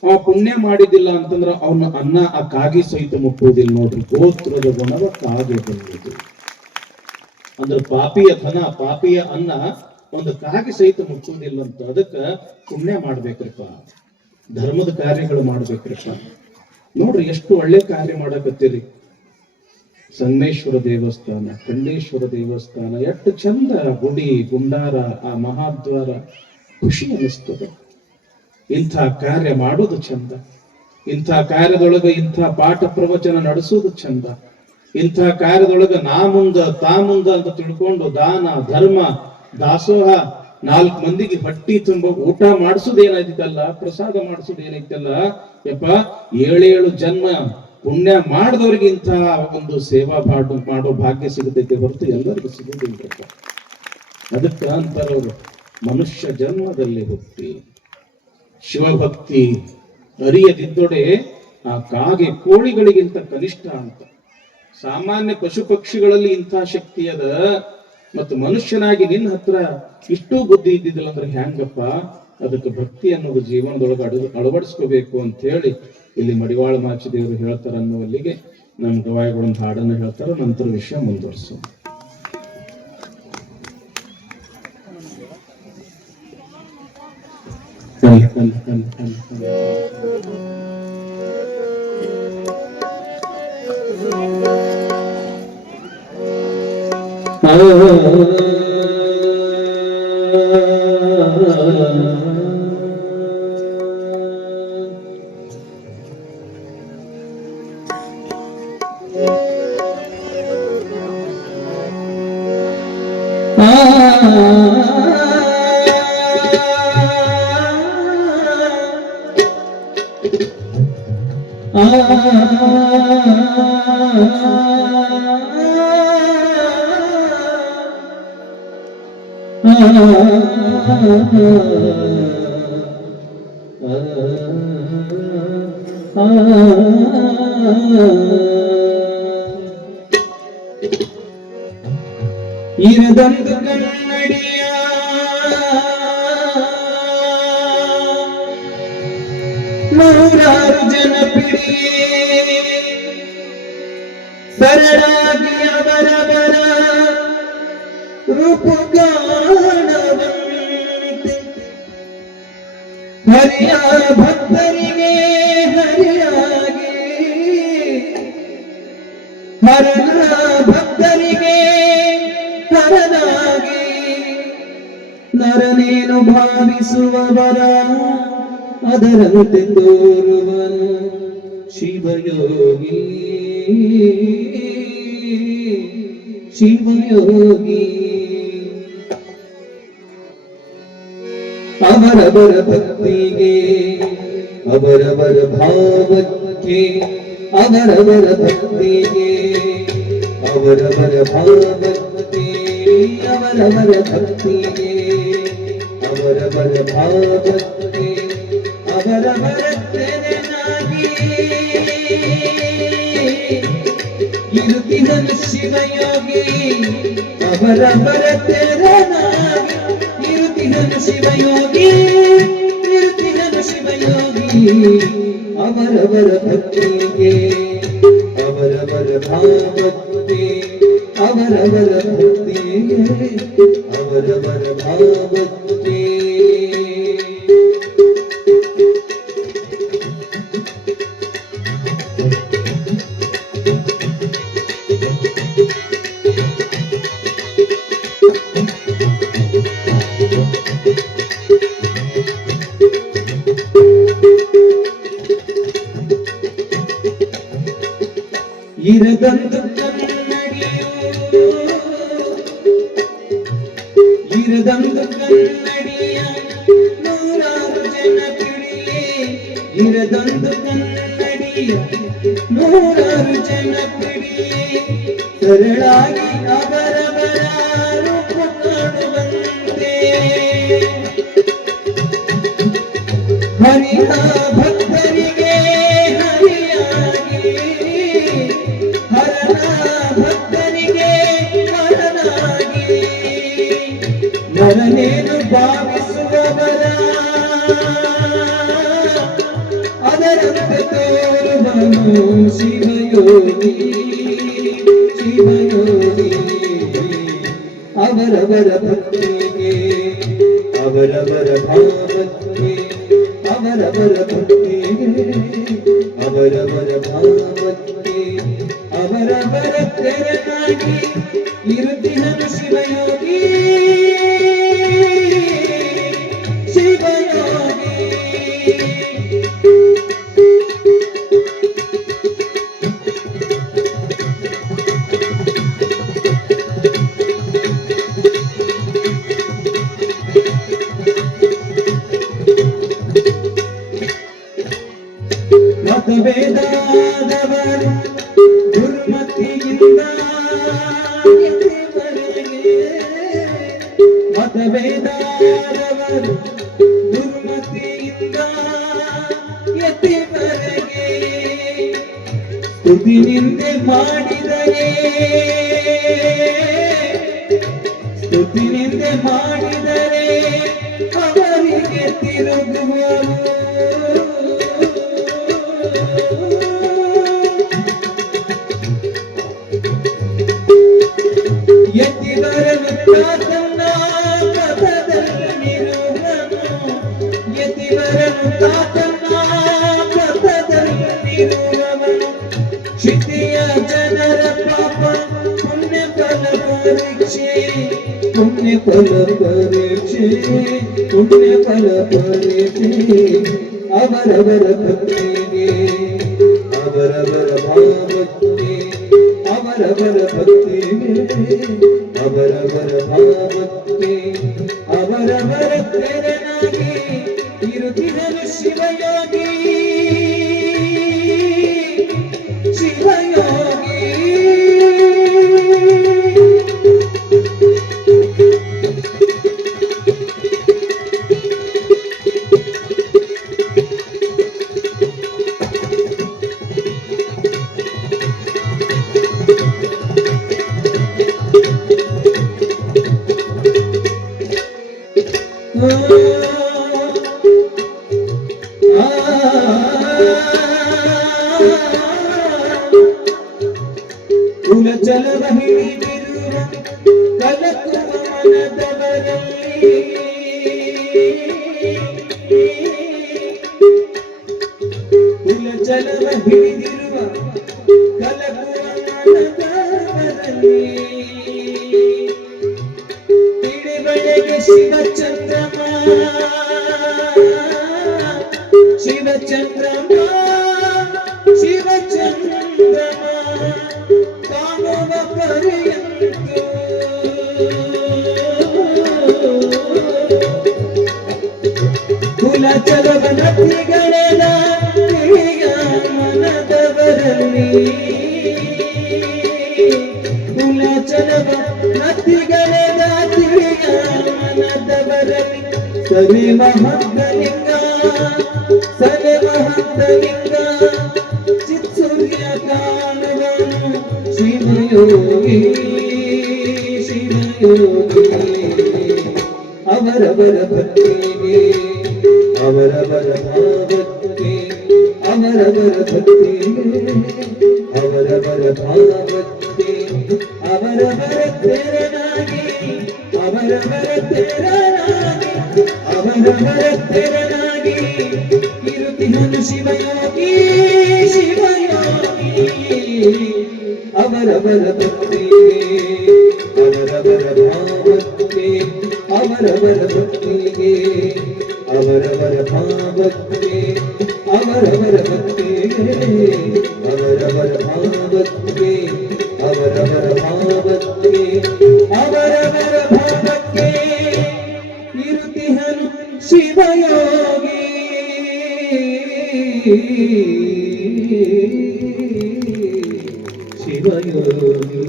ಅವ ಪುಣ್ಯ ಮಾಡಿದ್ದಿಲ್ಲ ಅಂತಂದ್ರ ಅವನ ಅನ್ನ ಆ ಕಾಗಿ ಸಹಿತ ಮುಟ್ಟುವುದಿಲ್ಲ. ನೋಡ್ರಿ, ಗೋತ್ರದ ಗುಣವ ಕಾಗೆ ಬಲ್ಲುದು. ಅಂದ್ರೆ ಪಾಪಿಯ ಧನ, ಪಾಪಿಯ ಅನ್ನ ಒಂದು ಕಾಗಿ ಸಹಿತ ಮುಟ್ಟುವುದಿಲ್ಲ ಅಂತ. ಅದಕ್ಕ ಪುಣ್ಯ ಮಾಡ್ಬೇಕ್ರಪ್ಪ, ಧರ್ಮದ ಕಾರ್ಯಗಳು ಮಾಡ್ಬೇಕ್ರಪ್ಪ. ನೋಡ್ರಿ ಎಷ್ಟು ಒಳ್ಳೆ ಕಾರ್ಯ ಮಾಡಕತ್ತೀರಿ. ಸಂಗಮೇಶ್ವರ ದೇವಸ್ಥಾನ, ಖಂಡೇಶ್ವರ ದೇವಸ್ಥಾನ, ಎಷ್ಟು ಚಂದ ಗುಡಿ ಗುಂಡಾರ, ಆ ಮಹಾದ್ವಾರ, ಖುಷಿ ಅನಿಸ್ತದೆ. ಇಂಥ ಕಾರ್ಯ ಮಾಡೋದು ಚಂದ. ಇಂಥ ಕಾರ್ಯದೊಳಗ ಇಂಥ ಪಾಠ ಪ್ರವಚನ ನಡೆಸೋದು ಚಂದ. ಇಂಥ ಕಾರ್ಯದೊಳಗ ನಾ ಮುಂದ ತಾ ಮುಂದ ಅಂತ ತಿಳ್ಕೊಂಡು ದಾನ ಧರ್ಮ ದಾಸೋಹ, 4 ಮಂದಿಗೆ ಹೊಟ್ಟಿ ತುಂಬ ಊಟ ಮಾಡಿಸೋದು ಏನೈತಲ್ಲ, ಪ್ರಸಾದ ಮಾಡಿಸೋದು ಏನೈತಲ್ಲ, ಯಪ್ಪ 7 ಜನ್ಮ ಪುಣ್ಯ ಮಾಡಿದವ್ರಿಗೆ ಇಂಥ ಒಂದು ಸೇವಾ ಮಾಡೋ ಭಾಗ್ಯ ಸಿಗತೈತೆ ಹೊರತು ಎಲ್ಲರಿಗೂ ಸಿಗುವುದಿಲ್ಲ. ಅದಕ್ಕ ಅಂತಾರವ್ರು, ಮನುಷ್ಯ ಜನ್ಮದಲ್ಲಿ ಹುಟ್ಟಿ ಶಿವಭಕ್ತಿ ಅರಿಯದಿದ್ದೊಡೆ ಆ ಕಾಗೆ ಕೋಳಿಗಳಿಗಿಂತ ಕನಿಷ್ಠ ಅಂತ. ಸಾಮಾನ್ಯ ಪಶು ಪಕ್ಷಿಗಳಲ್ಲಿ ಇಂಥ ಶಕ್ತಿ ಅದ, ಮತ್ತು ಮನುಷ್ಯನಾಗಿ ನಿನ್ನ ಹತ್ರ ಇಷ್ಟೂ ಬುದ್ಧಿ ಇದ್ದಿದ್ದಿಲ್ಲ ಅಂದ್ರೆ ಹ್ಯಾಂಗಪ್ಪ? ಅದಕ್ಕೆ ಭಕ್ತಿ ಅನ್ನೋದು ಜೀವನದೊಳಗೆ ಅಳವಡಿಸ್ಕೋಬೇಕು ಅಂತ ಹೇಳಿ ಇಲ್ಲಿ ಮಡಿವಾಳ ಮಾಚಿದೇವರು ಹೇಳ್ತಾರ ಅನ್ನುವಲ್ಲಿಗೆ ನಮ್ಮ ಗವಾಯಿಗಳೊಂದು ಹಾಡನ್ನು ಹೇಳ್ತಾರ. ನಂತರ ವಿಷಯ ಮುಂದುವರಿಸೋಣ. ಇರದಂದು ಕನ್ನಡಿಯ ನೂರಾರು ಜನ ಪಿಡಿ ಸರಳಾಗಿ ಅವರವರ ರೂಪು ಕಾಣವಂತೆ ಹರಿಯ ಭಕ್ತರಿಗೆ ಹರಿಯಾಗಿ ಹರನ ಭಕ್ತರಿಗೆ ಹರನಾಗಿ ನರನೇನು ಭಾವಿಸುವವರ ಅದರಂತೆ ತೋರುವನು ಶಿವಯೋಗಿ ಶಿವಯೋಗಿ. ಅವರವರ ಭಕ್ತಿಗೆ ಅವರವರ ಭಾವಕ್ಕೆ ಅವರವರ ಭಕ್ತಿಗೆ ಅವರವರ ಭಾವಕ್ಕೆ ಅವರವರ ಭಕ್ತಿಗೆ ಅವರವರ ಭಾವಕ್ಕೆ ಅವರವರ ತೆರೆನಾಗಿ ಇರುತ್ತಿಹನು ಶಿವಯೋಗಿ ಅವರವರ ತೆರೆನಾಗಿ ಇರುತ್ತಿಹನು ಶಿವಯೋಗಿ ಇರುತ್ತಿಹನು ಶಿವಯೋಗಿ ಅವರವರ ಭಕ್ತಿಗೆ ಅವರವರ ಭಾವಕ್ಕೆ ಅವರವರ ಭಕ್ತಿಗೆ ಅವರವರ ಭಾವಕ್ಕೆ ಇರದಂದು ಕನ್ನಡಿಯೋ ಇರದಂದು ಕನ್ನಡಿಯ ನೂರಾರು ಜನ ಪಿಡಿಯೇ ಇರದಂದು ಕನ್ನಡಿಯ ನೂರಾರು ಜನ ಪಿಡಿಯೇ ಸರಳಾಗಿ ಅವರವರ ರೂಪ ಕಾಣುವಂತೆ ಹರಿಯ ಭಕ್ತರಿಗೆ ಹರಿಯಾಗಿ ಹರನ ಭಕ್ತರಿಗೆ ಹರನಾಗಿ ನರನೇನು ಭಾವಿಸುವವರ ಅದರಂತೆ ತೋರುವನು ಶಿವಯೋಗಿ ಶಿವಯೋಗಿ ಅವರವರ ಭಕ್ತಿಗೆ ಅವರವರ ಭಾವಕ್ಕೆ ಅವರವರ ಭಕ್ತಿಗೆ ಅವರವರ ಭಾವಕ್ಕೆ ಅವರವರ ತೆರನಾಗಿ ಇರುತ್ತಿಹನು ಶಿವಯೋಗಿ ಶಿವಯೋಗಿ ಮತಭೇದಾದವರು ದುರ್ಮತಿಯಿಂದ ಎತ್ತಿವರೆಗೆ ಮತಭೇದಾದವರು ದುರ್ಮತಿಯಿಂದ ಎತ್ತಿವರೆಗೆ ಸ್ತುತಿ ನಿಂದೆ ಮಾಡಿದರೆ ಸ್ತುತಿ ನಿಂದೆ ಮಾಡಿದರೆ ಅವರಿಗೆ ತಿರುಗುವರು ಯತಿವರನು ತಾತನ್ನ ಪಥದಲ್ಲಿರುವನು ಯತಿವರನು ತಾತನ್ನ ಪಥದಲ್ಲಿರುವವನು ಕ್ಷಿತಿಯ ಜನರ ಪಾಪ ಪುಣ್ಯ ಫಲ ಪರೀಕ್ಷೆ ಪುಣ್ಯ ಫಲ ಪರೀಕ್ಷೆ ಪುಣ್ಯ ಫಲ ಪರೀಕ್ಷೆ ಅವರವರ ಭಕ್ತಿಗೆ ಅವರವರ ಭಾವಕ್ಕೆ ಅವರವರ ಭಕ್ತಿಗೆ ಅವರವರ ಭಾವಕ್ಕೆ ಅವರವರ ಪ್ರೇರಣಾಗಿ ಇರುತ್ತಿಹನು ಶಿವಯೋಗಿ ಶಿವಯೋಗಿ ಕುಲಚಲವ ಹಿಡಿದಿರುವ ಕಲಕುವ ಮನದವರಲ್ಲಿ ಕುಲಚಲವ ಹಿಡಿದಿರುವ ಕಲಕುವ ಮನದವರಲ್ಲಿ ತಿಳಿಬಳೆಗೆ ಶಿವಚಂದ್ರಮ ಶಿವಚಂದ್ರಮ ಶಿವಚಂದ್ರಮ ಕಾಣುವ ಪರ್ಯಂತ ಕುಲಚಲವ ನದಿಗಳೆದ ತಿಳಿಯ ಮನದವರಲ್ಲಿ ಕುಲಚಲವ ನದಿಗಳೆದ ತಿಳಿಯ ಮನದವರಲ್ಲಿ ಸರಿ ಮಹಂತಲಿಂಗ ಸರಿ ಮಹಂತಲಿಂಗ ಚಿತ್ಸೂರ್ಯ ಕಾಣುವನು ಶಿವಯೋಗಿ ಶಿವಯೋಗಿ ಅವರವರ ಭಕ್ತಿಗೆ ಅವರವರ ಭಾವಕ್ಕೆ ಅವರವರ ಭಕ್ತಿಗೆ ಅವರವರ ಭಾವಕ್ಕೆ ಅವರವರ ತೆರನಾಗಿ ಅವರವರ ತೆರನಾಗಿ ಅವರವರ ತೆರನಾಗಿ ಇರುತ್ತಿಹನು ಶಿವಯೋಗಿ ಶಿವಯೋಗಿ ಅವರವರ ಭಕ್ತಿಗೆ ಅವರವರ ಭಾವಕ್ಕೆ ಅವರವರ ಭಕ್ತಿಗೆ ಅವರವರ ಭಾವಕ್ಕೆ ಅವರವರ ಭಕ್ತಿಗೆ ಅವರವರ ಭಾವಕ್ಕೆ ಅವರವರ ಭಾವಕ್ಕೆ ಅವರವರ ಭಾವಕ್ಕೆ ಇರುತ್ತಿಹನು ಶಿವಯೋಗಿ ಶಿವಯೋಗಿ.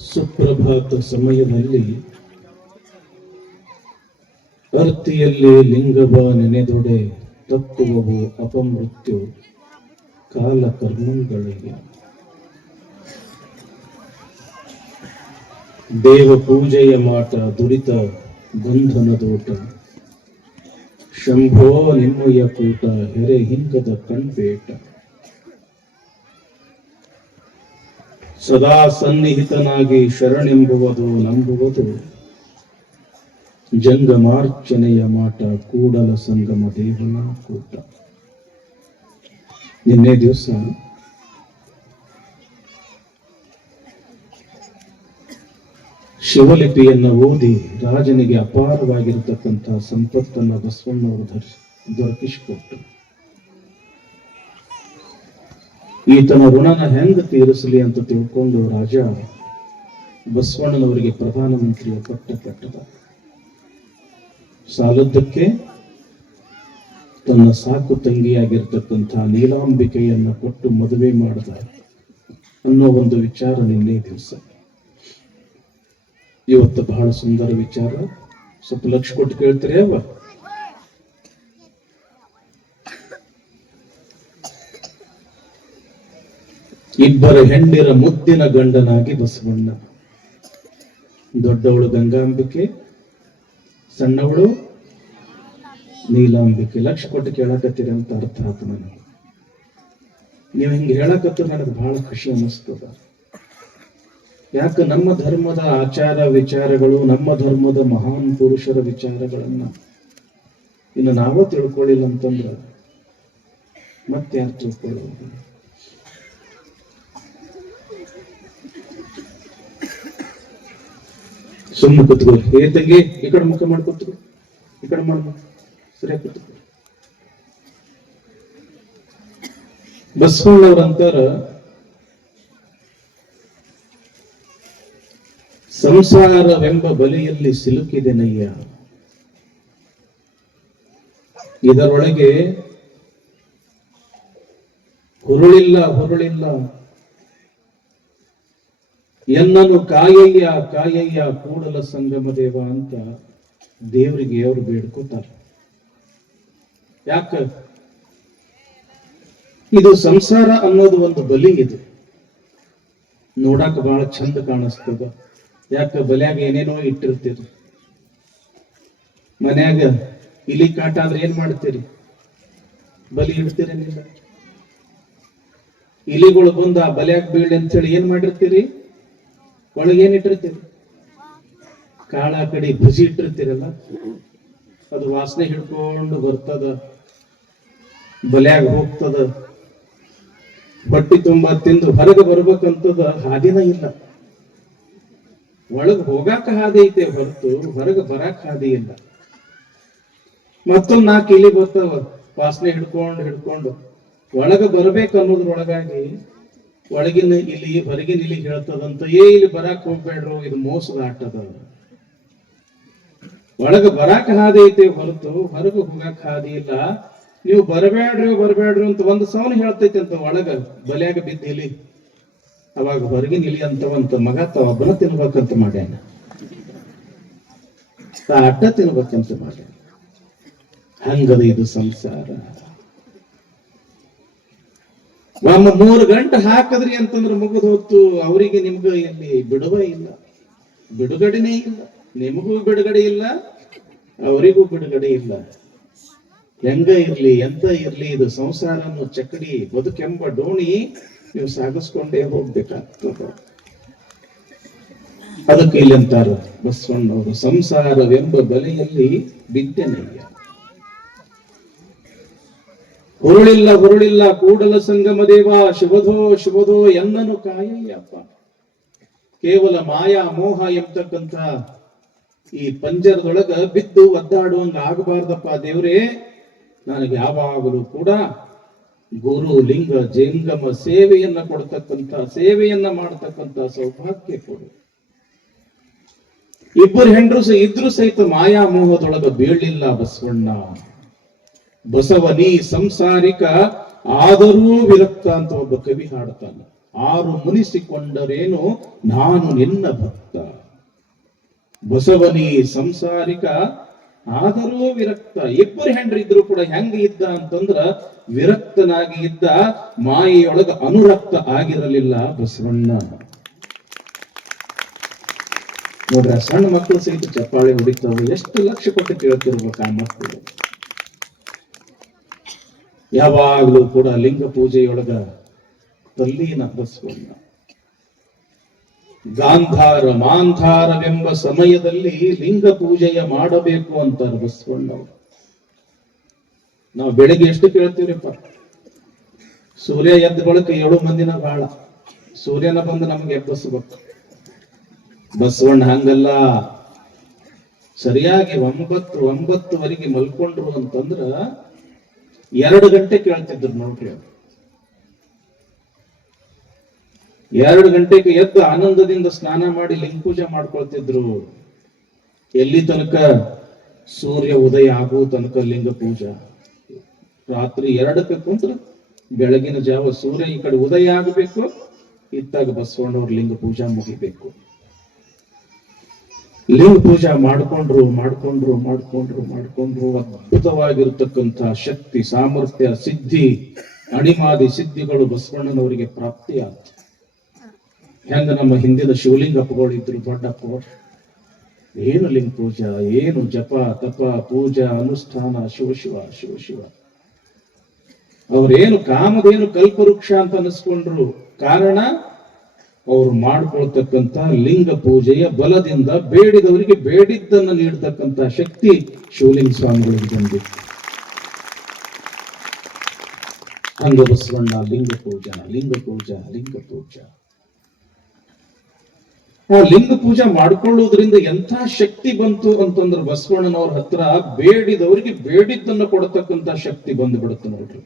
ಸುಪ್ರಭಾತ ಸಮಯದಲ್ಲಿ ಅರ್ತಿಯಲ್ಲಿ ಲಿಂಗವ ನೆನೆದೊಡೆ ತಕ್ಕುವವು ಅಪಮೃತ್ಯು ಕಾಲ ಕರ್ಮಗಳಿಗೆ. ದೇವ ಪೂಜೆಯ ಮಾಟ ದುರಿತ ಬಂಧನದೋಟ ಶಂಭೋ ನಿಮ್ಮಯ್ಯ ಕೂಟ ಹೆರೆ ಹಿಂಕದ ಕಣ್ಪೇಟ. ಸದಾ ಸನ್ನಿಹಿತನಾಗಿ ಶರಣೆಂಬುವುದು ನಂಬುವುದು ಜಂಗಮಾರ್ಚನೆಯ ಮಾಟ ಕೂಡಲ ಸಂಗಮ ದೇವನ ಕೂಟ. ನಿನ್ನೆ ದಿವಸ ಶಿವಲಿಪಿಯನ್ನು ಓದಿ ರಾಜನಿಗೆ ಅಪಾರವಾಗಿರತಕ್ಕಂತಹ ಸಂಪತ್ತನ್ನು ಬಸವಣ್ಣವರು ದೊರಕಿಸಿಕೊಟ್ಟು ಈತನ ಋಣನ ಹೆಂಗ ತೀರಿಸಲಿ ಅಂತ ತಿಳ್ಕೊಂಡು ರಾಜ ಬಸವಣ್ಣನವರಿಗೆ ಪ್ರಧಾನಮಂತ್ರಿಯ ಪಟ್ಟ ಕಟ್ಟದ. ಸಾಲದ್ದಕ್ಕೆ ತನ್ನ ಸಾಕು ತಂಗಿಯಾಗಿರ್ತಕ್ಕಂಥ ನೀಲಾಂಬಿಕೆಯನ್ನ ಕೊಟ್ಟು ಮದುವೆ ಮಾಡಿದ ಅನ್ನೋ ಒಂದು ವಿಚಾರ ನಿನ್ನೆ ದಿವಸ. ಇವತ್ತು ಬಹಳ ಸುಂದರ ವಿಚಾರ, ಸ್ವಲ್ಪ ಲಕ್ಷ ಕೊಟ್ಟು ಕೇಳ್ತೀರಿ ಅವ. ಇಬ್ಬರ ಹೆಂಡಿರ ಮುದ್ದಿನ ಗಂಡನಾಗಿ ಬಸವಣ್ಣ. ದೊಡ್ಡವಳು ಗಂಗಾಂಬಿಕೆ, ಸಣ್ಣವಳು ನೀಲಾಂಬಿಕೆ. ಲಕ್ಷ ಕೊಟ್ಟು ಕೇಳಕತ್ತೀರಿ ಅಂತ ಅರ್ಥ ಆಯ್ತು ನನಗೆ. ನೀವು ಹಿಂಗೆ ಹೇಳಕತ್ತ ನನಗೆ ಬಹಳ ಖುಷಿ ಅನ್ನಿಸ್ತದ. ಯಾಕೆ ನಮ್ಮ ಧರ್ಮದ ಆಚಾರ ವಿಚಾರಗಳು, ನಮ್ಮ ಧರ್ಮದ ಮಹಾನ್ ಪುರುಷರ ವಿಚಾರಗಳನ್ನ ಇನ್ನು ನಾವೇ ತಿಳ್ಕೊಳ್ಳಿಲ್ಲ ಅಂತಂದ್ರ ಮತ್ತೆ ಯಾರು ತಿಳ್ಕೊಳ್ಳೋದು? ಸುಮ್ಮನೆ ಕೂತ್ಕೊಳ್ಳಿ. ಹೇ ತಂಗಿ, ಈ ಕಡೆ ಮುಖ ಮಾಡ್ಕೊತ್ರು, ಈ ಕಡೆ ಮಾಡ ಸರಿಯಾಗಿ ಕೂತ್ಕೊಳ್ಳಿ. ಬಸವಣ್ಣವ್ರಂತಾರ, ಸಂಸಾರವೆಂಬ ಬಲಿಯಲ್ಲಿ ಸಿಲುಕಿದೆನಯ್ಯ, ಇದರೊಳಗೆ ಹುರುಳಿಲ್ಲ ಹುರುಳಿಲ್ಲ, ಎನ್ನನು ಕಾಯಯ್ಯ ಕಾಯಯ್ಯ ಕೂಡಲ ಸಂಗಮ ದೇವ ಅಂತ ದೇವರಿಗೆ ಅವರು ಬೇಡ್ಕೋತಾರೆ. ಯಾಕ? ಇದು ಸಂಸಾರ ಅನ್ನೋದು ಒಂದು ಬಲಿ. ಇದು ನೋಡಾಕ ಬಹಳ ಚಂದ ಕಾಣಿಸ್ತದ. ಯಾಕ? ಬಲಿಯಾಗ ಏನೇನೋ ಇಟ್ಟಿರ್ತೀರಿ. ಮನ್ಯಾಗ ಇಲಿ ಕಾಟ ಆದ್ರೆ ಏನ್ ಮಾಡ್ತೀರಿ? ಬಲಿ ಇಡ್ತೀರೇನಿಲ್ಲ. ಇಲಿಗಳು ಬಂದು ಆ ಬಲಿಯಾಗ ಬೀಳಿ ಅಂತ ಹೇಳಿ ಏನ್ ಮಾಡಿರ್ತೀರಿ? ಒಳಗೇನ್ ಇಟ್ಟಿರ್ತೀರಿ? ಕಾಳ ಕಡಿ ಭುಜಿ ಇಟ್ಟಿರ್ತೀರಲ್ಲ, ಅದು ವಾಸನೆ ಹಿಡ್ಕೊಂಡು ಬರ್ತದ, ಬಲಿಯಾಗ ಹೋಗ್ತದ. ಹೊಟ್ಟಿ ತುಂಬಾ ತಿಂದು ಹೊರಗೆ ಬರ್ಬೇಕಂತದ ಹಾದಿನ ಇಲ್ಲ. ಒಳಗ್ ಹೋಗಾಕ ಹಾದಿ ಐತೆ ಹೊರತು ಹೊರಗೆ ಬರಾಕ ಹಾದಿ ಇಲ್ಲ. ಮತ್ತೊಂದ್ 4 ಇಲಿ ಬರ್ತಾವ, ವಾಸನೆ ಹಿಡ್ಕೊಂಡು ಒಳಗ ಬರ್ಬೇಕು ಅನ್ನೋದ್ರೊಳಗಾಗಿ ಒಳಗಿನ ಇಲಿ ಹೊರಗಿನ ಇಲಿ ಹೇಳ್ತದಂತ, ಇಲ್ಲಿ ಬರಾಕ್ ಹೋಗ್ಬೇಡ್ರು, ಇದು ಮೋಸದ ಆಟದ. ಒಳಗ ಬರಾಕ ಹಾದಿ ಐತೆ ಹೊರತು ಹೊರಗೆ ಹೋಗಾಕ ಹಾದಿ ಇಲ್ಲ. ನೀವು ಬರಬೇಡ್ರಿ ಅಂತ ಒಂದು ಸೌನ್ ಹೇಳ್ತೈತಿ ಅಂತ ಒಳಗ ಬಲಿಯಾಗ ಬಿದ್ದ ಇಲಿ. ಅವಾಗ ಹೊರಗಿನ ಇಲಿ ಅಂತವಂತ ಮಗ ಒಬ್ಬನ ತಿನ್ಬೇಕಂತ ಮಾಡ್ಯಾನ, ಅಡ್ಡ ತಿನ್ಬೇಕಂತ ಮಾಡ್ಯಾನ. ಹಂಗದ ಇದು ಸಂಸಾರ. ನಮ್ಮ 3 ಗಂಟೆ ಹಾಕದ್ರಿ ಅಂತಂದ್ರೆ ಮುಗಿದು ಹೊತ್ತು. ಅವರಿಗೆ ನಿಮ್ಗ ಇಲ್ಲಿ ಬಿಡುವ ಇಲ್ಲ, ಬಿಡುಗಡೆನೇ ಇಲ್ಲ. ನಿಮಗೂ ಬಿಡುಗಡೆ ಇಲ್ಲ, ಅವರಿಗೂ ಬಿಡುಗಡೆ ಇಲ್ಲ. ಹೆಂಗ ಇರ್ಲಿ ಎಂತ ಇರ್ಲಿ, ಇದು ಸಂಸಾರ ಅನ್ನೋ ಚಕಡಿ, ಬದುಕೆಂಬ ಡೋಣಿ ನೀವು ಸಾಗಿಸ್ಕೊಂಡೇ ಹೋಗ್ಬೇಕಾಗ್ತದ. ಅದಕ್ಕೆ ಇಲ್ಲಿ ಅಂತಾರ ಬಸವಣ್ಣವರು, ಸಂಸಾರವೆಂಬ ಬಲೆಯಲ್ಲಿ ಬಿದ್ದೆನಯ್ಯ. ಹುರುಳಿಲ್ಲ ಹುರುಳಿಲ್ಲ ಕೂಡಲ ಸಂಗಮ ದೇವ, ಶುಭದೋ ಶುಭದೋ ಎನ್ನನು ಕಾಯಯ್ಯಪ್ಪ. ಕೇವಲ ಮಾಯಾ ಮೋಹ ಎಂಬತಕ್ಕಂಥ ಈ ಪಂಜರದೊಳಗ ಬಿದ್ದು ಒದ್ದಾಡುವಂಗ ಆಗಬಾರ್ದಪ್ಪ ದೇವ್ರೇ. ನನಗೆ ಯಾವಾಗಲೂ ಕೂಡ ಗುರು ಲಿಂಗ ಜಂಗಮ ಸೇವೆಯನ್ನ ಕೊಡ್ತಕ್ಕಂಥ, ಸೇವೆಯನ್ನ ಮಾಡತಕ್ಕಂಥ ಸೌಭಾಗ್ಯ ಕೊಡು. ಇಬ್ಬರು ಹೆಂಡ್ರು ಇದ್ರು ಸಹಿತ ಮಾಯಾ ಮೋಹದೊಳಗ ಬೀಳಲಿಲ್ಲ ಬಸವಣ್ಣ. ಬಸವನಿ ಸಂಸಾರಿಕ ಆದರೂ ವಿರಕ್ತ ಅಂತ ಒಬ್ಬ ಕವಿ ಹಾಡ್ತಾನೆ. ಆರು ಮುನಿಸಿಕೊಂಡರೇನು ನಾನು ನಿನ್ನ ಭಕ್ತ. ಬಸವನಿ ಸಂಸಾರಿಕ ಆದರೂ ವಿರಕ್ತ. ಇಬ್ಬರು ಹೆಂಡ್ರು ಇದ್ರು ಕೂಡ ಹೆಂಗ ಇದ್ದ ಅಂತಂದ್ರ ವಿರಕ್ತನಾಗಿ ಇದ್ದ, ಮಾಯೆಯೊಳಗ ಅನುರಕ್ತ ಆಗಿರಲಿಲ್ಲ ಬಸವಣ್ಣ. ನೋಡ್ರ, ಸಣ್ಣ ಮಕ್ಕಳು ಸಹಿತ ಚಪ್ಪಾಳೆ ಹೊಡಿತಾವ. ಎಷ್ಟು ಲಕ್ಷ ಕೊಟ್ಟು ಕೇಳ್ತಿರ್ಬೇಕು ಆ ಮಕ್ಕಳು. ಯಾವಾಗಲೂ ಕೂಡ ಲಿಂಗ ಪೂಜೆಯೊಳಗ ತಲ್ಲೀನ ಬಸವಣ್ಣ. ಗಾಂಧಾರ ಮಾಂಧಾರವೆಂಬ ಸಮಯದಲ್ಲಿ ಲಿಂಗ ಪೂಜೆಯ ಮಾಡಬೇಕು ಅಂತಾರೆ ಬಸವಣ್ಣವರು. ನಾವು ಬೆಳಿಗ್ಗೆ ಎಷ್ಟು ಕೇಳ್ತೀವ್ರಿಪ್ಪ, ಸೂರ್ಯ ಎದ್ದ ಬಳಿಕ 7 ಮಂದಿನ ಬಾಳ, ಸೂರ್ಯನ ಬಂದು ನಮ್ಗೆ ಎಬ್ಬಸಬೇಕು. ಬಸವಣ್ಣ ಹಂಗಲ್ಲ, ಸರಿಯಾಗಿ 9:09ವರೆಗೆ ಮಲ್ಕೊಂಡ್ರು ಅಂತಂದ್ರ 2 ಗಂಟೆ ಕೇಳ್ತಿದ್ರು ನೋಡ್ರಿ. 2 ಗಂಟೆಗೆ ಎದ್ದು ಆನಂದದಿಂದ ಸ್ನಾನ ಮಾಡಿ ಲಿಂಗ ಪೂಜೆ ಮಾಡ್ಕೊಳ್ತಿದ್ರು. ಎಲ್ಲಿ ತನಕ? ಸೂರ್ಯ ಉದಯ ಆಗೋ ತನಕ ಲಿಂಗ ಪೂಜಾ. ರಾತ್ರಿ 2ಕ್ಕೆ ಕುಂತ್ರ ಬೆಳಗಿನ ಜಾವ ಸೂರ್ಯ ಈ ಕಡೆ ಉದಯ ಆಗಬೇಕು, ಇತ್ತಾಗ ಬಸವಣ್ಣವ್ರ ಲಿಂಗ ಪೂಜಾ ಮುಗಿಬೇಕು. ಲಿಂಗ ಪೂಜಾ ಮಾಡ್ಕೊಂಡ್ರು ಅದ್ಭುತವಾಗಿರ್ತಕ್ಕಂಥ ಶಕ್ತಿ, ಸಾಮರ್ಥ್ಯ, ಸಿದ್ಧಿ, ಅಣಿಮಾದಿ ಸಿದ್ಧಿಗಳು ಬಸವಣ್ಣನವರಿಗೆ ಪ್ರಾಪ್ತಿಯಾದ. ಹೆಂಗ ನಮ್ಮ ಹಿಂದಿನ ಶಿವಲಿಂಗಪ್ಪಗಳಿದ್ರು, ದೊಡ್ಡಪ್ಪ, ಏನು ಲಿಂಗ ಪೂಜಾ, ಏನು ಜಪ ತಪ ಪೂಜಾ ಅನುಷ್ಠಾನ, ಶಿವ ಶಿವ. ಅವ್ರೇನು ಕಾಮಧೇನು ಕಲ್ಪವೃಕ್ಷ ಅಂತ ಅನಿಸ್ಕೊಂಡ್ರು. ಕಾರಣ ಅವರು ಮಾಡ್ಕೊಳ್ತಕ್ಕಂಥ ಲಿಂಗ ಪೂಜೆಯ ಬಲದಿಂದ ಬೇಡಿದವರಿಗೆ ಬೇಡಿದ್ದನ್ನು ನೀಡತಕ್ಕಂಥ ಶಕ್ತಿ ಶಿವಲಿಂಗ ಸ್ವಾಮಿಗಳಿಗೆ ಬಂದಿತ್ತು. ಹಂಗ ಬಸವಣ್ಣ ಲಿಂಗ ಪೂಜಾ. ಆ ಲಿಂಗ ಪೂಜಾ ಮಾಡ್ಕೊಳ್ಳೋದ್ರಿಂದ ಎಂಥ ಶಕ್ತಿ ಬಂತು ಅಂತಂದ್ರೆ ಬಸವಣ್ಣನವ್ರ ಹತ್ರ ಬೇಡಿದವರಿಗೆ ಬೇಡಿದ್ದನ್ನು ಕೊಡತಕ್ಕಂಥ ಶಕ್ತಿ ಬಂದ್ಬಿಡುತ್ತೆ ನೋಡ್ರಿ.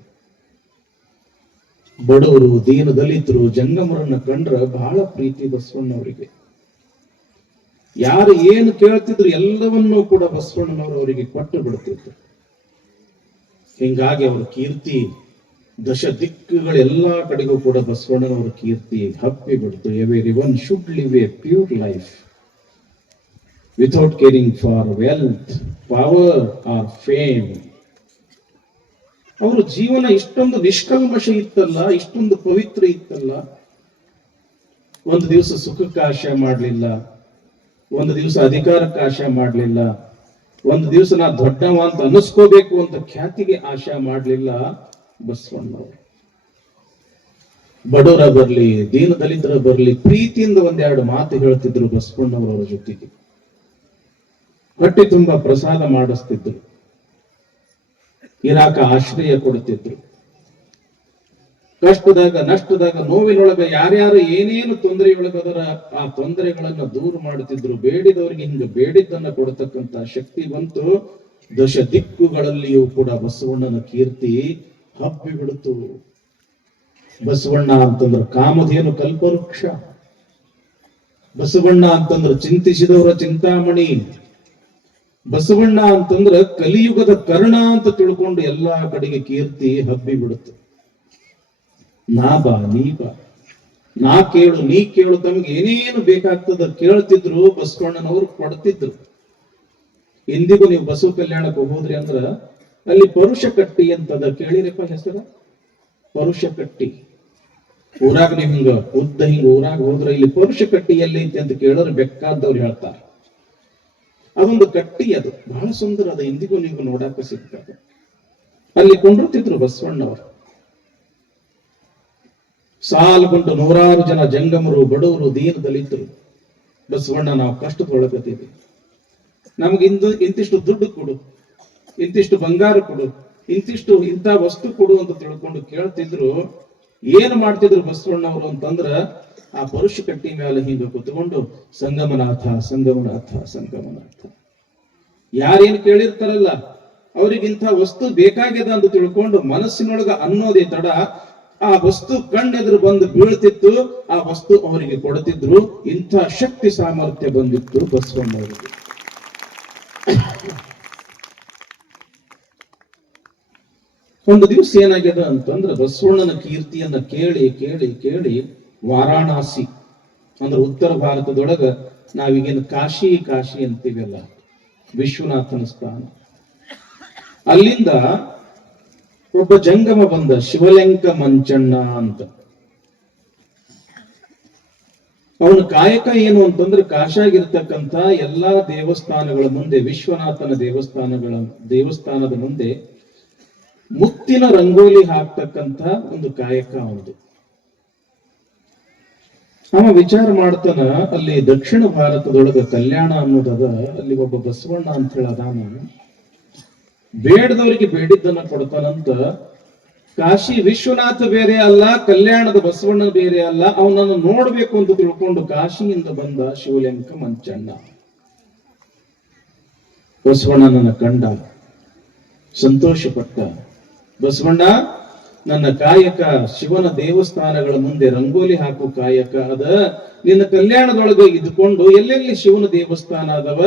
ಬಡವರು, ದೀನ ದಲಿತರು, ಜಂಗಮರನ್ನ ಕಂಡ್ರ ಬಹಳ ಪ್ರೀತಿ ಬಸವಣ್ಣವರಿಗೆ. ಯಾರು ಏನು ಕೇಳ್ತಿದ್ರು ಎಲ್ಲವನ್ನೂ ಕೂಡ ಬಸವಣ್ಣನವರು ಅವರಿಗೆ ಕೊಟ್ಟು ಬಿಡ್ತಿದ್ರು. ಹಿಂಗಾಗಿ ಅವರ ಕೀರ್ತಿ ದಶ ದಿಕ್ಕುಗಳೆಲ್ಲಾ ಕಡೆಗೂ ಕೂಡ ಬಸವಣ್ಣನವರ ಕೀರ್ತಿ ಹಬ್ಬಿ ಬಿಡ್ತು. Every one should live a pure life without caring for wealth, power or fame. ಅವರ ಜೀವನ ಇಷ್ಟೊಂದು ನಿಷ್ಕಲ್ಮಶ ಇತ್ತಲ್ಲ, ಇಷ್ಟೊಂದು ಪವಿತ್ರ ಇತ್ತಲ್ಲ. ಒಂದು ದಿವಸ ಸುಖಕ್ಕೆ ಆಶೆ ಮಾಡಲಿಲ್ಲ, ಒಂದು ದಿವಸ ಅಧಿಕಾರಕ್ಕೆ ಆಶೆ ಮಾಡಲಿಲ್ಲ, ಒಂದು ದಿವಸ ನಾ ದೊಡ್ಡವ ಅಂತ ಅನ್ನಿಸ್ಕೋಬೇಕು ಅಂತ ಖ್ಯಾತಿಗೆ ಆಶೆ ಮಾಡಲಿಲ್ಲ ಬಸವಣ್ಣವರು. ಬಡವರ ಬರ್ಲಿ, ದೀನ ದಲಿತರ ಬರ್ಲಿ, ಪ್ರೀತಿಯಿಂದ 1-2 ಮಾತು ಹೇಳ್ತಿದ್ರು ಬಸವಣ್ಣವರವರ ಜೊತೆಗೆ. ಹೊಟ್ಟೆ ತುಂಬಾ ಪ್ರಸಾದ ಮಾಡಿಸ್ತಿದ್ರು, ಇರಾಕ ಆಶ್ರಯ ಕೊಡುತ್ತಿದ್ರು. ಕಷ್ಟದಾಗ ನಷ್ಟದಾಗ ನೋವಿನೊಳಗ ಯಾರ್ಯಾರು ಏನೇನು ತೊಂದರೆಯೊಳಗದರ ಆ ತೊಂದರೆಗಳನ್ನ ದೂರ ಮಾಡುತ್ತಿದ್ರು. ಬೇಡಿದವರಿಗೆ ಹಿಂಗ ಬೇಡಿದ್ದನ್ನ ಕೊಡತಕ್ಕಂತ ಶಕ್ತಿ ಬಂತು. ದಶ ದಿಕ್ಕುಗಳಲ್ಲಿಯೂ ಕೂಡ ಬಸವಣ್ಣನ ಕೀರ್ತಿ ಹಬ್ಬಿ ಬಿಡುತ್ತು. ಬಸವಣ್ಣ ಅಂತಂದ್ರ ಕಾಮಧೇನು ಕಲ್ಪವೃಕ್ಷ, ಬಸವಣ್ಣ ಅಂತಂದ್ರ ಚಿಂತಿಸಿದವರ ಚಿಂತಾಮಣಿ, ಬಸವಣ್ಣ ಅಂತಂದ್ರ ಕಲಿಯುಗದ ಕರ್ಣ ಅಂತ ತಿಳ್ಕೊಂಡು ಎಲ್ಲಾ ಕಡೆಗೆ ಕೀರ್ತಿ ಹಬ್ಬಿ ಬಿಡುತ್ತೆ. ನಾ ಬಾ ನೀ ಬಾ, ನಾ ಕೇಳು ನೀ ಕೇಳು, ತಮ್ಗೆ ಏನೇನು ಬೇಕಾಗ್ತದ ಕೇಳ್ತಿದ್ರು, ಬಸವಣ್ಣನವರು ಕೊಡ್ತಿದ್ರು. ಇಂದಿಗೂ ನೀವು ಬಸವ ಕಲ್ಯಾಣಕ್ಕೆ ಹೋದ್ರಿ ಅಂದ್ರ ಅಲ್ಲಿ ಪರುಷ ಕಟ್ಟಿ ಅಂತದ ಕೇಳಿರಪ್ಪ ಹೆಸರ? ಪರುಷ ಕಟ್ಟಿ. ಊರಾಗ ನೀವು ಹಿಂಗ ಉದ್ದ ಹಿಂಗ ಊರಾಗ ಹೋದ್ರ ಇಲ್ಲಿ ಪರುಷ ಕಟ್ಟಿ ಎಲ್ಲಿ ಐತಿ ಅಂತ ಕೇಳಿದ್ರೆ ಬೇಕಾದವ್ರು ಹೇಳ್ತಾರ. ಅದೊಂದು ಕಟ್ಟಿ, ಅದು ಬಹಳ ಸುಂದರ, ಅದು ಇಂದಿಗೂ ನೀವು ನೋಡಾಕ ಸಿಗ್ತದೆ. ಅಲ್ಲಿ ಕುಂಡಿರ್ತಿದ್ರು ಬಸವಣ್ಣವರು. ಸಾಲುಗೊಂಡು ನೂರಾರು ಜನ ಜಂಗಮರು, ಬಡವರು, ದೀನ ದಲಿತರು. ಬಸವಣ್ಣ, ನಾವು ಕಷ್ಟದೊಳಗತೀವಿ, ನಮ್ಗೆ ಇಂತಿಷ್ಟು ದುಡ್ಡು ಕೊಡು, ಇಂತಿಷ್ಟು ಬಂಗಾರ ಕೊಡು, ಇಂಥ ವಸ್ತು ಕೊಡು ಅಂತ ತಿಳ್ಕೊಂಡು ಕೇಳ್ತಿದ್ರು. ಏನು ಮಾಡ್ತಿದ್ರು ಬಸವಣ್ಣವರು ಅಂತಂದ್ರ, ಆ ಪರುಷ ಕಟ್ಟಿ ಮೇಲೆ ಹಿಂಗ ಕುತ್ಕೊಂಡು ಸಂಗಮನಾಥ ಸಂಗಮನಾಥ ಸಂಗಮನಾಥ. ಯಾರೇನು ಕೇಳಿರ್ತಾರಲ್ಲ ಅವ್ರಿಗಿಂತ ವಸ್ತು ಬೇಕಾಗ್ಯದ ಅಂತ ತಿಳ್ಕೊಂಡು ಮನಸ್ಸಿನೊಳಗ ಅನ್ನೋದೇ ತಡ ಆ ವಸ್ತು ಕಣ್ಣೆದುರು ಬಂದು ಬೀಳ್ತಿತ್ತು, ಆ ವಸ್ತು ಅವರಿಗೆ ಕೊಡ್ತಿದ್ರು. ಇಂಥ ಶಕ್ತಿ ಸಾಮರ್ಥ್ಯ ಬಂದಿತ್ತು ಬಸವಣ್ಣವರಿಗೆ. ಒಂದು ದಿವಸ ಏನಾಗ್ಯದ ಅಂತಂದ್ರೆ, ಬಸವಣ್ಣನ ಕೀರ್ತಿಯನ್ನ ಕೇಳಿ ಕೇಳಿ ಕೇಳಿ ವಾರಾಣಸಿ ಅಂದ್ರೆ ಉತ್ತರ ಭಾರತದೊಳಗ ನಾವೀಗೇನು ಕಾಶಿ ಕಾಶಿ ಅಂತೀವಲ್ಲ, ವಿಶ್ವನಾಥನ ಸ್ಥಾನ, ಅಲ್ಲಿಂದ ಒಬ್ಬ ಜಂಗಮ ಬಂದ, ಶಿವಲೆಂಕ ಮಂಚಣ್ಣ ಅಂತ. ಅವನ ಕಾಯಕ ಏನು ಅಂತಂದ್ರೆ, ಕಾಶಾಗಿರ್ತಕ್ಕಂಥ ಎಲ್ಲಾ ದೇವಸ್ಥಾನಗಳ ಮುಂದೆ, ವಿಶ್ವನಾಥನ ದೇವಸ್ಥಾನದ ಮುಂದೆ ಮುತ್ತಿನ ರಂಗೋಲಿ ಹಾಕ್ತಕ್ಕಂಥ ಒಂದು ಕಾಯಕ ಅವನದು. ಅವ ವಿಚಾರ ಮಾಡ್ತಾನ, ಅಲ್ಲಿ ದಕ್ಷಿಣ ಭಾರತದೊಳಗ ಕಲ್ಯಾಣ ಅನ್ನೋದದ, ಅಲ್ಲಿ ಒಬ್ಬ ಬಸವಣ್ಣ ಅಂತ ಹೇಳ ಅದಾನ, ಬೇಡದವರಿಗೆ ಬೇಡಿದ್ದನ್ನ ಕೊಡ್ತಾನಂತ. ಕಾಶಿ ವಿಶ್ವನಾಥ ಬೇರೆ ಅಲ್ಲ, ಕಲ್ಯಾಣದ ಬಸವಣ್ಣ ಬೇರೆ ಅಲ್ಲ, ಅವನನ್ನು ನೋಡ್ಬೇಕು ಅಂತ ತಿಳ್ಕೊಂಡು ಕಾಶಿಯಿಂದ ಬಂದ ಶಿವಲೆಂಕ ಮಂಚಣ್ಣ. ಬಸವಣ್ಣನನ್ನ ಕಂಡ, ಸಂತೋಷಪಟ್ಟ. ಬಸವಣ್ಣ, ನನ್ನ ಕಾಯಕ ಶಿವನ ದೇವಸ್ಥಾನಗಳ ಮುಂದೆ ರಂಗೋಲಿ ಹಾಕೋ ಕಾಯಕ ಅದ. ನಿನ್ನ ಕಲ್ಯಾಣದೊಳಗೆ ಇದ್ಕೊಂಡು ಎಲ್ಲೆಲ್ಲಿ ಶಿವನ ದೇವಸ್ಥಾನ ಅದವ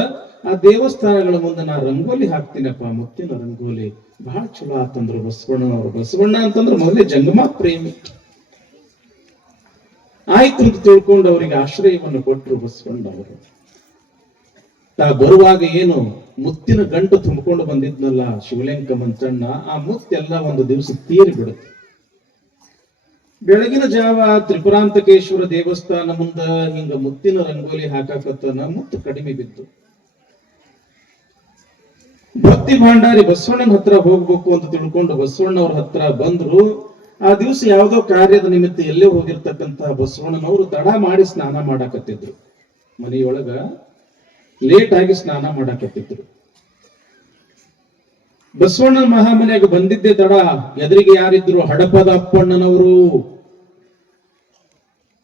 ಆ ದೇವಸ್ಥಾನಗಳ ಮುಂದೆ ನಾ ರಂಗೋಲಿ ಹಾಕ್ತೀನಪ್ಪ, ಮುತ್ತಿನ ರಂಗೋಲಿ. ಬಹಳ ಚಲೋ ಆತಂದ್ರು ಬಸವಣ್ಣನವರು. ಬಸವಣ್ಣ ಅಂತಂದ್ರೆ ಮೊದಲೇ ಜಂಗಮ ಪ್ರೇಮಿ. ಆಯ್ತು ಅಂತ ತಿಳ್ಕೊಂಡು ಅವರಿಗೆ ಆಶ್ರಯವನ್ನು ಕೊಟ್ಟರು ಬಸವಣ್ಣವರು. ತಾ ಬರುವಾಗ ಏನು ಮುತ್ತಿನ ಗಂಟು ತುಂಬಿಕೊಂಡು ಬಂದಿದ್ನಲ್ಲ ಶಿವಲೆಂಕ ಮಂಚಣ್ಣ, ಆ ಮುತ್ತೆಲ್ಲ ಒಂದು ದಿವಸ ತೀರಿ ಬಿಡುತ್ತೆ. ಬೆಳಗಿನ ಜಾವ ತ್ರಿಪುರಾಂತಕೇಶ್ವರ ದೇವಸ್ಥಾನ ಮುಂದ ಹಿಂಗ ಮುತ್ತಿನ ರಂಗೋಲಿ ಹಾಕಾಕತ್ತನ, ಮುತ್ತು ಕಡಿಮೆ ಬಿತ್ತು. ಭಕ್ತಿ ಭಾಂಡಾರಿ ಬಸವಣ್ಣನ ಹತ್ರ ಹೋಗ್ಬೇಕು ಅಂತ ತಿಳ್ಕೊಂಡು ಬಸವಣ್ಣವ್ರ ಹತ್ರ ಬಂದ್ರು. ಆ ದಿವಸ ಯಾವುದೋ ಕಾರ್ಯದ ನಿಮಿತ್ತ ಎಲ್ಲೇ ಹೋಗಿರ್ತಕ್ಕಂತ ಬಸವಣ್ಣನವರು ತಡ ಮಾಡಿ ಸ್ನಾನ ಮಾಡಾಕತ್ತಿದ್ರು. ಮನೆಯೊಳಗ ಲೇಟ್ ಆಗಿ ಸ್ನಾನ ಮಾಡಾಕತ್ತಿದ್ರು. ಬಸವಣ್ಣನ ಮಹಾಮನೆಯಾಗ ಬಂದಿದ್ದೆ ತಡ. ಎದುರಿಗೆ ಯಾರಿದ್ರು? ಹಡಪದ ಅಪ್ಪಣ್ಣನವರು,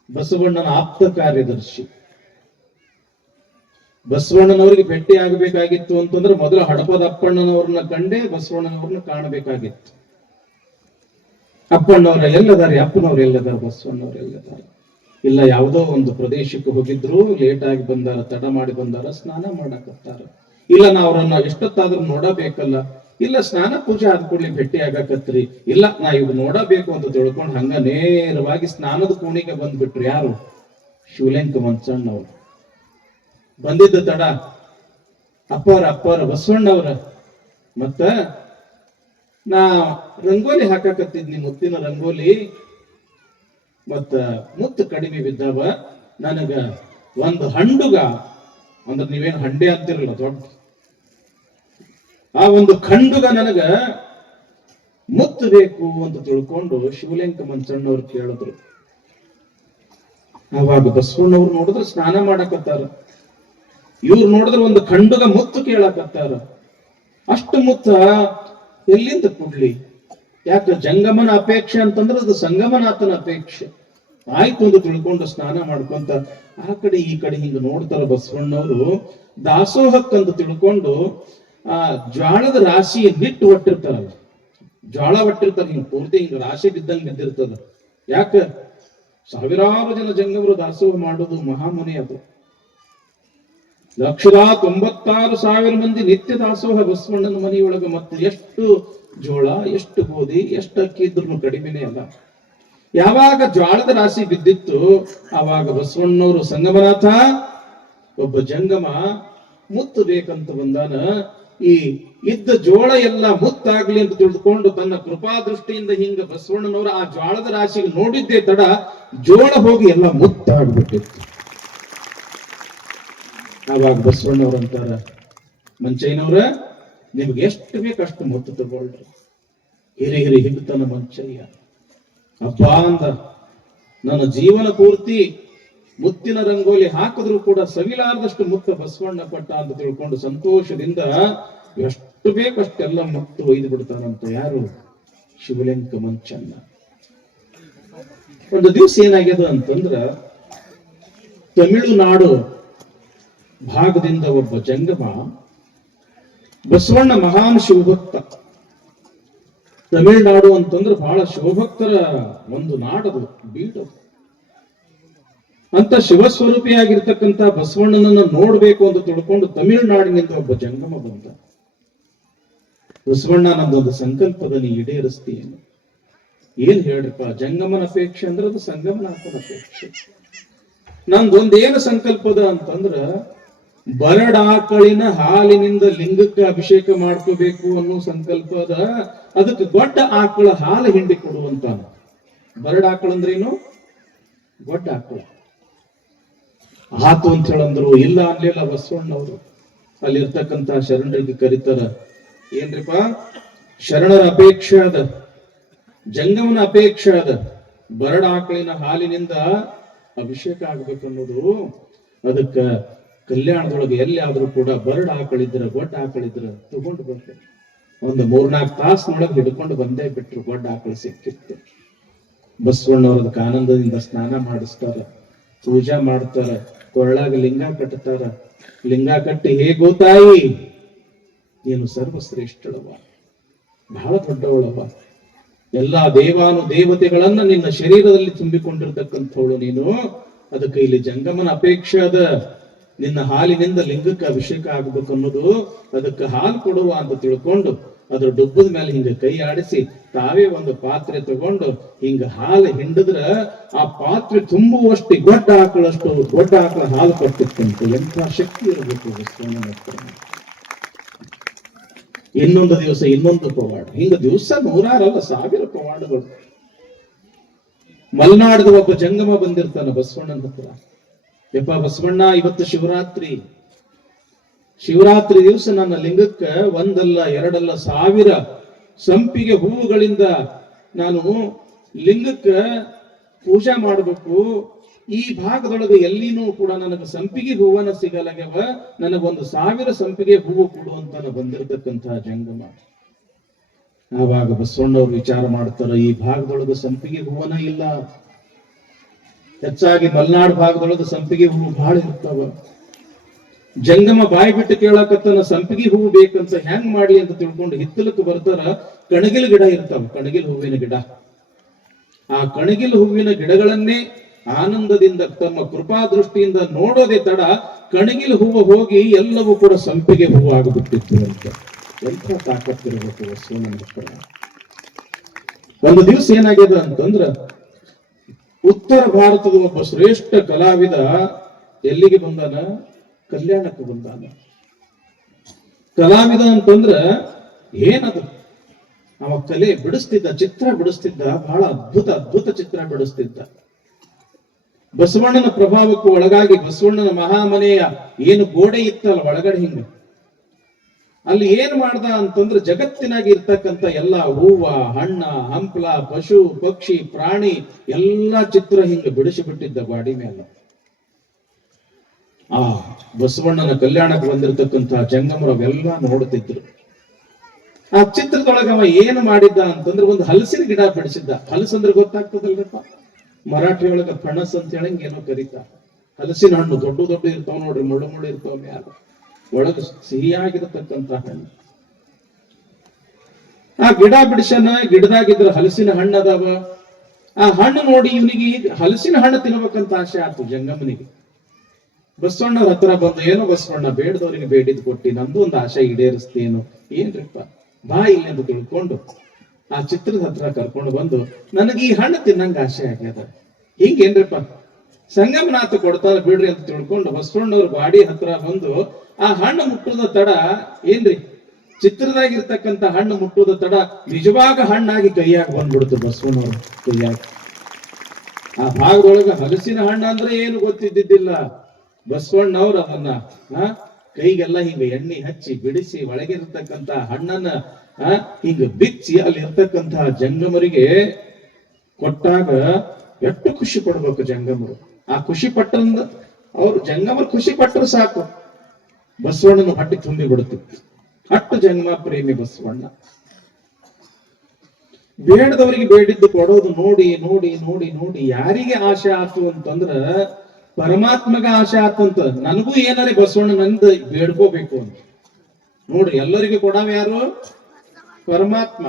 ಬಸವಣ್ಣನ ಆಪ್ತ ಕಾರ್ಯದರ್ಶಿ. ಬಸವಣ್ಣನವರಿಗೆ ಭೇಟಿ ಆಗಬೇಕಾಗಿತ್ತು ಅಂತಂದ್ರೆ ಮೊದಲು ಹಡಪದ ಅಪ್ಪಣ್ಣನವ್ರನ್ನ ಕಂಡೇ ಬಸವಣ್ಣನವ್ರನ್ನ ಕಾಣಬೇಕಾಗಿತ್ತು. ಅಪ್ಪಣ್ಣವ್ರ ಎಲ್ಲದಾರೆ, ಅಪ್ಪನವ್ರು ಎಲ್ಲದಾರ, ಬಸವಣ್ಣವ್ರು ಎಲ್ಲದಾರ? ಇಲ್ಲ, ಯಾವುದೋ ಒಂದು ಪ್ರದೇಶಕ್ಕೆ ಹೋಗಿದ್ರು, ಲೇಟ್ ಆಗಿ ಬಂದಾರ, ತಡ ಮಾಡಿ ಬಂದಾರ, ಸ್ನಾನ ಮಾಡಕತ್ತಾರ. ಇಲ್ಲ, ನಾ ಅವ್ರನ್ನ ಎಷ್ಟೊತ್ತಾದ್ರೂ ನೋಡಬೇಕಲ್ಲ. ಇಲ್ಲ, ಸ್ನಾನ ಪೂಜೆ ಆದ ಕೂಡಲೇ ಭೇಟಿ ಆಗಾಕತ್ರಿ. ಇಲ್ಲ, ನಾ ಇವ್ ನೋಡಬೇಕು ಅಂತ ತಿಳ್ಕೊಂಡು ಹಂಗ ನೇರವಾಗಿ ಸ್ನಾನದ ಕೋಣಿಗೆ ಬಂದ್ಬಿಟ್ರು. ಯಾರು? ಶಿವಲೆಂಕ ಮಂಚಣ್ಣವ್ರು. ಬಂದಿದ್ದ ತಡ ಅಪ್ಪರ ಬಸವಣ್ಣವ್ರ, ಮತ್ತ ನಾ ರಂಗೋಲಿ ಹಾಕಾಕತ್ತಿದ್ನಿ, ಮುತ್ತಿನ ರಂಗೋಲಿ, ಮತ್ತ ಮುತ್ತು ಕಡಿಮೆ ಬಿದ್ದಾವ. ನನಗ ಒಂದು ಹಂಡುಗ, ಅಂದ್ರೆ ನೀವೇನು ಹಂಡೆ ಅಂತಿರಲ್ಲ ದೊಡ್ಡ, ಆ ಒಂದು ಖಂಡುಗ ನನಗ ಮುತ್ತು ಬೇಕು ಅಂತ ತಿಳ್ಕೊಂಡು ಶಿವಲೆಂಕ ಮಂಚಣ್ಣವ್ರು ಕೇಳಿದ್ರು. ಅವಾಗ ಬಸವಣ್ಣವ್ರು ನೋಡಿದ್ರೆ ಸ್ನಾನ ಮಾಡಕತ್ತಾರ, ಇವ್ರು ನೋಡಿದ್ರೆ ಒಂದು ಖಂಡುಗ ಮುತ್ತು ಕೇಳಕತ್ತಾರ. ಅಷ್ಟು ಮುತ್ತ ಎಲ್ಲಿಂದ ಕೊಡ್ಲಿ? ಯಾಕೆ? ಜಂಗಮನ ಅಪೇಕ್ಷೆ ಅಂತಂದ್ರೆ ಅದು ಸಂಗಮನಾಥನ ಅಪೇಕ್ಷೆ. ಆಯ್ತು ಅಂತ ತಿಳ್ಕೊಂಡು ಸ್ನಾನ ಮಾಡ್ಕೊಂತ ಆ ಕಡೆ ಈ ಕಡೆ ಹಿಂಗ ನೋಡ್ತಾರ ಬಸವಣ್ಣವರು. ದಾಸೋಹಕ್ಕಂತ ತಿಳ್ಕೊಂಡು ಆ ಜ್ವಾಳದ ರಾಶಿ ಬಿಟ್ಟು ಒಟ್ಟಿರ್ತಾರಲ್ಲ, ಜ್ವಾಳ ಒಟ್ಟಿರ್ತಾರ, ಹಿಂಗ ಪೂರ್ತಿ ಹಿಂಗ ರಾಶಿ ಬಿದ್ದಂಗ ಬಿದ್ದಿರ್ತದ. ಯಾಕ? ಸಾವಿರಾರು ಜನ ಜಂಗಮರು ದಾಸೋಹ ಮಾಡೋದು ಮಹಾಮುನಿ ಅದು. 1,96,000 ಮಂದಿ ನಿತ್ಯ ದಾಸೋಹ ಬಸವಣ್ಣನ ಮನೆಯೊಳಗ. ಮತ್ತೆ ಎಷ್ಟು ಜೋಳ, ಎಷ್ಟು ಗೋಧಿ, ಎಷ್ಟು ಅಕ್ಕಿ ಇದ್ರು ಕಡಿಮೆನೇ ಅಲ್ಲ. ಯಾವಾಗ ಜ್ವಾಳದ ರಾಶಿ ಬಿದ್ದಿತ್ತು ಆವಾಗ ಬಸವಣ್ಣವರು, ಸಂಗಮನಾಥ, ಒಬ್ಬ ಜಂಗಮ ಮುತ್ತು ಬೇಕಂತ ಬಂದಾನ, ಈ ಇದ್ದ ಜೋಳ ಎಲ್ಲ ಮುತ್ತಾಗ್ಲಿ ಅಂತ ತಿಳಿದುಕೊಂಡು ತನ್ನ ಕೃಪಾದೃಷ್ಟಿಯಿಂದ ಹಿಂಗ ಬಸವಣ್ಣನವರು ಆ ಜ್ವಾಳದ ರಾಶಿಗೆ ನೋಡಿದ್ದೇ ತಡ ಜೋಳ ಹೋಗಿ ಎಲ್ಲ ಮುತ್ತಾಗ್ಬಿಟ್ಟಿತ್ತು. ಆವಾಗ ಬಸವಣ್ಣವ್ರ ಅಂತಾರ, ಮಂಚಯ್ಯನವ್ರ, ನಿಮ್ಗೆ ಎಷ್ಟು ಬೇಕಷ್ಟು ಮುತ್ತು ತಗೊಳ್ರಿ, ಹಿರಿ ಹಿರಿ ಹಿಗ್ತನ ಮಂಚಯ್ಯ. ಅಪ್ಪ ಅಂದ, ನನ್ನ ಜೀವನ ಪೂರ್ತಿ ಮುತ್ತಿನ ರಂಗೋಲಿ ಹಾಕಿದ್ರು ಕೂಡ ಸವಿಲಾರದಷ್ಟು ಮುತ್ತ ಬಸವಣ್ಣ ಕೊಟ್ಟ ಅಂತ ತಿಳ್ಕೊಂಡು ಸಂತೋಷದಿಂದ ಎಷ್ಟು ಬೇಕಷ್ಟೆಲ್ಲ ಮುತ್ತು ಒಯ್ದು ಬಿಡ್ತಾನಂತ. ಯಾರು? ಶಿವಲಿಂಗ ಮಂಚಣ್ಣ. ಒಂದು ದಿವಸ ಏನಾಗ್ಯದ ಅಂತಂದ್ರ, ತಮಿಳುನಾಡು ಭಾಗದಿಂದ ಒಬ್ಬ ಜಂಗಮ, ಬಸವಣ್ಣ ಮಹಾನ್ ಶಿವಭಕ್ತ. ತಮಿಳುನಾಡು ಅಂತಂದ್ರೆ ಬಹಳ ಶಿವಭಕ್ತರ ಒಂದು ನಾಡದು, ಬೀಡು. ಅಂತ ಶಿವಸ್ವರೂಪಿಯಾಗಿರ್ತಕ್ಕಂಥ ಬಸವಣ್ಣನನ್ನ ನೋಡ್ಬೇಕು ಅಂತ ತಿಳ್ಕೊಂಡು ತಮಿಳುನಾಡಿನಿಂದ ಒಬ್ಬ ಜಂಗಮ ಬಂದ. ಬಸವಣ್ಣ, ನಮ್ದೊಂದು ಸಂಕಲ್ಪದ ನೀ ಈಡೇರಿಸ್ತೀಯೇನು? ಏನ್ ಹೇಳ್ರಿಪ್ಪ? ಜಂಗಮನ ಅಪೇಕ್ಷೆ ಅಂದ್ರೆ ಅದು ಸಂಗಮನಾಥನ ಅಪೇಕ್ಷೆ. ನಂದೊಂದೇನು ಸಂಕಲ್ಪದ ಅಂತಂದ್ರ, ಬರಡಾಕಳಿನ ಹಾಲಿನಿಂದ ಲಿಂಗಕ್ಕೆ ಅಭಿಷೇಕ ಮಾಡ್ಕೋಬೇಕು ಅನ್ನೋ ಸಂಕಲ್ಪದ. ಅದಕ್ಕೆ ಗೊಡ್ಡ ಆಕಳ ಹಾಲು ಹಿಂಡಿ ಕೊಡುವಂತ. ಬರಡಾಕಳ ಅಂದ್ರೇನು? ಗೊಡ್ಡ ಆಕಳ. ಆತು ಅಂತ ಹೇಳಂದ್ರು. ಇಲ್ಲ ಅನ್ಲಿಲ್ಲ ಬಸವಣ್ಣವರು. ಅಲ್ಲಿರ್ತಕ್ಕಂಥ ಶರಣರಿಗೆ ಕರೀತಾರ. ಏನ್ರಿಪ್ಪ? ಶರಣರ ಅಪೇಕ್ಷೆ ಅದ, ಜಂಗಮನ ಅಪೇಕ್ಷೆ ಅದ, ಬರಡಾಕಳಿನ ಹಾಲಿನಿಂದ ಅಭಿಷೇಕ ಆಗ್ಬೇಕನ್ನೋದು. ಅದಕ್ಕ ಕಲ್ಯಾಣದೊಳಗೆ ಎಲ್ಲಿ ಆದ್ರೂ ಕೂಡ ಬರಡ್ ಆಕಳಿದ್ರ ಗೊಡ್ಡ ಆಕಳಿದ್ರ ತಗೊಂಡು ಬರ್ತಾರೆ. ಒಂದು 3-4 ತಾಸಿನೊಳಗೆ ಹಿಡ್ಕೊಂಡು ಬಂದೇ ಬಿಟ್ರು. ಗೊಡ್ಡ ಆಕಳು ಸಿಕ್ಕಿತ್ತು. ಬಸವಣ್ಣವ್ರದಕ್ಕೆ ಆನಂದದಿಂದ ಸ್ನಾನ ಮಾಡಿಸ್ತಾರ, ಪೂಜಾ ಮಾಡ್ತಾರ, ಕೊರಳಾಗ ಲಿಂಗ ಕಟ್ತಾರ. ಲಿಂಗ ಕಟ್ಟಿ, ಹೇಗೋ ತಾಯಿ, ನೀನು ಸರ್ವಶ್ರೇಷ್ಠಳವ, ಬಹಳ ದೊಡ್ಡವಳವ, ಎಲ್ಲಾ ದೇವಾನು ದೇವತೆಗಳನ್ನ ನಿನ್ನ ಶರೀರದಲ್ಲಿ ತುಂಬಿಕೊಂಡಿರ್ತಕ್ಕಂಥವಳು ನೀನು. ಅದಕ್ಕೆ ಇಲ್ಲಿ ಜಂಗಮನ ಅಪೇಕ್ಷೆ ಅದ, ನಿನ್ನ ಹಾಲಿನಿಂದ ಲಿಂಗಕ್ಕೆ ಅಭಿಷೇಕ ಆಗ್ಬೇಕು ಅನ್ನೋದು. ಅದಕ್ಕೆ ಹಾಲು ಕೊಡುವ ಅಂತ ತಿಳ್ಕೊಂಡು ಅದ್ರ ಡುಬ್ಬದ ಮೇಲೆ ಹಿಂಗ ಕೈ ಆಡಿಸಿ ತಾವೇ ಒಂದು ಪಾತ್ರೆ ತಗೊಂಡು ಹಿಂಗ ಹಾಲು ಹಿಂಡಿದ್ರ ಆ ಪಾತ್ರೆ ತುಂಬುವಷ್ಟು ಗೊಡ್ಡ ಆಕಳ ಹಾಲು ಕೊಟ್ಟಿತ್ತಂತೆ. ಎಂಥ ಶಕ್ತಿ ಇರಬೇಕು ಬಸವಣ್ಣನ ಹತ್ರ. ಇನ್ನೊಂದು ದಿವಸ ಇನ್ನೊಂದು ಪವಾಡ. ಹಿಂಗ ದಿವಸ 100 ಅಲ್ಲ, 1000 ಪವಾಡಗಳು. ಮಲೆನಾಡದ ಒಬ್ಬ ಜಂಗಮ ಬಂದಿರ್ತಾನ ಬಸವಣ್ಣನ ಹತ್ರ. ಯಪ್ಪ ಬಸವಣ್ಣ, ಇವತ್ತು ಶಿವರಾತ್ರಿ ದಿವಸ ನನ್ನ ಲಿಂಗಕ್ಕ 1 ಅಲ್ಲ 2 ಅಲ್ಲ 1000 ಸಂಪಿಗೆ ಹೂವುಗಳಿಂದ ನಾನು ಲಿಂಗಕ್ಕ ಪೂಜಾ ಮಾಡಬೇಕು. ಈ ಭಾಗದೊಳಗೆ ಎಲ್ಲಿನೂ ಕೂಡ ನನಗೆ ಸಂಪಿಗೆ ಹೂವನ ಸಿಗಲಾಗ್ಯವ, ನನಗೊಂದು 1000 ಸಂಪಿಗೆ ಹೂವು ಕೊಡುವಂತ ಬಂದಿರತಕ್ಕಂತಹ ಜಂಗಮ. ಆವಾಗ ಬಸವಣ್ಣವ್ರು ವಿಚಾರ ಮಾಡ್ತಾರ, ಈ ಭಾಗದೊಳಗೆ ಸಂಪಿಗೆ ಹೂವನ ಇಲ್ಲ. ಹೆಚ್ಚಾಗಿ ಮಲೆನಾಡು ಭಾಗದೊಳಗೆ ಸಂಪಿಗೆ ಹೂವು ಬಹಳ ಇರ್ತಾವ. ಜಂಗಮ ಬಾಯಿ ಬಿಟ್ಟು ಕೇಳಕತ್ತನ, ಸಂಪಿಗೆ ಹೂವು ಬೇಕಂತ ಹೆಂಗ್ ಮಾಡ್ಲಿ ಅಂತ ತಿಳ್ಕೊಂಡು ಹಿತ್ತಲಕ್ಕೆ ಬರ್ತಾರ. ಕಣಗಿಲ್ ಗಿಡ ಇರ್ತಾವ, ಕಣಗಿಲ್ ಹೂವಿನ ಗಿಡ. ಆ ಕಣಗಿಲ್ ಹೂವಿನ ಗಿಡಗಳನ್ನೇ ಆನಂದದಿಂದ ತಮ್ಮ ಕೃಪಾ ದೃಷ್ಟಿಯಿಂದ ನೋಡೋದೇ ತಡ ಕಣಗಿಲ್ ಹೂವು ಹೋಗಿ ಎಲ್ಲವೂ ಕೂಡ ಸಂಪಿಗೆ ಹೂವು ಆಗಿಬಿಟ್ಟಿತ್ತು ಅಂತ. ಎಂಥ ತಾಕತ್ತಿರಬೇಕು ಬಸವಣ್ಣನ ಹತ್ರ. ಒಂದು ದಿವಸ ಏನಾಗ್ಯದ ಅಂತಂದ್ರ, ಉತ್ತರ ಭಾರತದ ಒಬ್ಬ ಶ್ರೇಷ್ಠ ಕಲಾವಿದ ಎಲ್ಲಿಗೆ ಬಂದಾನ? ಕಲ್ಯಾಣಕ್ಕೆ ಬಂದಾನ. ಕಲಾವಿದ ಅಂತಂದ್ರ ಏನದು? ಅವ ಕಲೆ ಬಿಡಿಸ್ತಿದ್ದ, ಚಿತ್ರ ಬಿಡಿಸ್ತಿದ್ದ, ಬಹಳ ಅದ್ಭುತ ಚಿತ್ರ ಬಿಡಿಸ್ತಿದ್ದ. ಬಸವಣ್ಣನ ಪ್ರಭಾವಕ್ಕೆ ಒಳಗಾಗಿ ಬಸವಣ್ಣನ ಮಹಾಮನೆಯ ಏನು ಗೋಡೆ ಇತ್ತಲ್ಲ ಒಳಗಡೆ, ಹಿಂಗ ಅಲ್ಲಿ ಏನ್ ಮಾಡ್ದ ಅಂತಂದ್ರೆ, ಜಗತ್ತಿನಾಗಿ ಇರ್ತಕ್ಕಂಥ ಎಲ್ಲಾ ಹೂವ, ಹಣ್ಣ, ಹಂಪ್ಲ, ಪಶು ಪಕ್ಷಿ ಪ್ರಾಣಿ ಎಲ್ಲಾ ಚಿತ್ರ ಹಿಂಗ ಬಿಡಿಸಿಬಿಟ್ಟಿದ್ದ ಗಾಡಿ ಮೇಲೆ. ಆ ಬಸವಣ್ಣನ ಕಲ್ಯಾಣಕ್ಕೆ ಬಂದಿರತಕ್ಕಂತಹ ಜಂಗಮರು ಅವೆಲ್ಲ ನೋಡುತ್ತಿದ್ರು. ಆ ಚಿತ್ರದೊಳಗೆ ಅವ ಏನು ಮಾಡಿದ್ದ ಅಂತಂದ್ರೆ, ಒಂದು ಹಲಸಿನ ಗಿಡ ಬಿಡಿಸಿದ್ದ. ಹಲಸಂದ್ರೆ ಗೊತ್ತಾಗ್ತದಲ್ರಪ್ಪ, ಮರಾಠಿ ಒಳಗ ಫಣಸ್ ಅಂತ ಹೇಳಿ ಏನೋ ಕರೀತಾ. ಹಲಸಿನ ಹಣ್ಣು ದೊಡ್ಡ ಇರ್ತಾವ ನೋಡ್ರಿ, ಮುಳ್ಳು ಇರ್ತಾವ ಮ್ಯಾಲ, ಒಳಗ ಸಿಹಿಯಾಗಿರತಕ್ಕಂತ ಹಣ್ಣು. ಆ ಗಿಡ ಬಿಡಿಸನ, ಗಿಡದಾಗಿದ್ರ ಹಲಸಿನ ಹಣ್ಣು ಅದಾವ. ಆ ಹಣ್ಣು ನೋಡಿ ಇವನಿಗೆ ಹಲಸಿನ ಹಣ್ಣು ತಿನ್ಬೇಕಂತ ಆಸೆ ಆಯ್ತು ಜಂಗಮನಿಗೆ. ಬಸವಣ್ಣವ್ರ ಹತ್ರ ಬಂದು, ಏನೋ ಬಸವಣ್ಣ, ಬೇಡದವ್ರಿಗೆ ಬೇಡಿದ್ ಕೊಟ್ಟಿ, ನಮ್ದು ಒಂದು ಆಶೆ ಈಡೇರಿಸ್ತೇನು? ಏನ್ರಿಪ್ಪ ಬಾ ಇಲ್ಲಿ ಅಂತ ತಿಳ್ಕೊಂಡು ಆ ಚಿತ್ರದ ಹತ್ರ ಕರ್ಕೊಂಡು ಬಂದು, ನನಗೆ ಈ ಹಣ್ಣು ತಿನ್ನಂಗ ಆಸೆ ಆಗ್ಯದ, ಹಿಂಗೇನ್ರಿಪ್ಪ ಸಂಗಮನಾಥ ಕೊಡ್ತಾರ ಬಿಡ್ರಿ ಅಂತ ತಿಳ್ಕೊಂಡು ಬಸವಣ್ಣವ್ರ ಬಾಡಿ ಹತ್ರ ಬಂದು ಆ ಹಣ್ಣು ಮುಟ್ಟುದ ತಡ ಏನ್ರಿ, ಚಿತ್ರದಾಗಿರ್ತಕ್ಕಂಥ ಹಣ್ಣು ಮುಟ್ಟುದ ತಡ ನಿಜವಾಗ ಹಣ್ಣಾಗಿ ಕೈಯಾಗ ಬಂದ್ಬಿಡ್ತು ಬಸವಣ್ಣವ್ರ ಕೈಯಾಗ. ಆ ಭಾಗದೊಳಗ ಹಲಸಿನ ಹಣ್ಣು ಅಂದ್ರೆ ಏನು ಗೊತ್ತಿದ್ದಿದ್ದಿಲ್ಲ. ಬಸವಣ್ಣವ್ರು ಅದನ್ನ ಕೈಗೆಲ್ಲ ಹಿಂಗ ಎಣ್ಣೆ ಹಚ್ಚಿ ಬಿಡಿಸಿ ಒಳಗಿರ್ತಕ್ಕಂತ ಹಣ್ಣನ್ನ ಹಿಂಗ ಬಿಚ್ಚಿ ಅಲ್ಲಿ ಇರ್ತಕ್ಕಂತಹ ಜಂಗಮರಿಗೆ ಕೊಟ್ಟಾಗ ಎಷ್ಟು ಖುಷಿ ಪಡ್ಬೇಕು ಜಂಗಮರು. ಆ ಖುಷಿ ಪಟ್ಟಂದ ಅವ್ರು ಜಂಗಮರು ಖುಷಿ ಪಟ್ಟರು ಸಾಕು, ಬಸವಣ್ಣನ ಹೊಟ್ಟೆ ತುಂಬಿ ಬಿಡುತ್ತಿತ್ತು. ಅಟ್ಟು ಜಂಗಮ ಪ್ರೇಮಿ ಬಸವಣ್ಣ. ಬೇಡದವರಿಗೆ ಬೇಡಿದ್ದು ಕೊಡೋದು ನೋಡಿ ನೋಡಿ ನೋಡಿ ನೋಡಿ ಯಾರಿಗೆ ಆಶೆ ಆತು ಅಂತಂದ್ರ ಪರಮಾತ್ಮಗ ಆಶೆ ಆತಂತ. ನನಗೂ ಏನಾರೆ ಬಸವಣ್ಣ ನಂದ ಬೇಡ್ಕೋಬೇಕು ಅಂತ ನೋಡ್ರಿ, ಎಲ್ಲರಿಗೂ ಕೊಡಾವ ಯಾರು? ಪರಮಾತ್ಮ.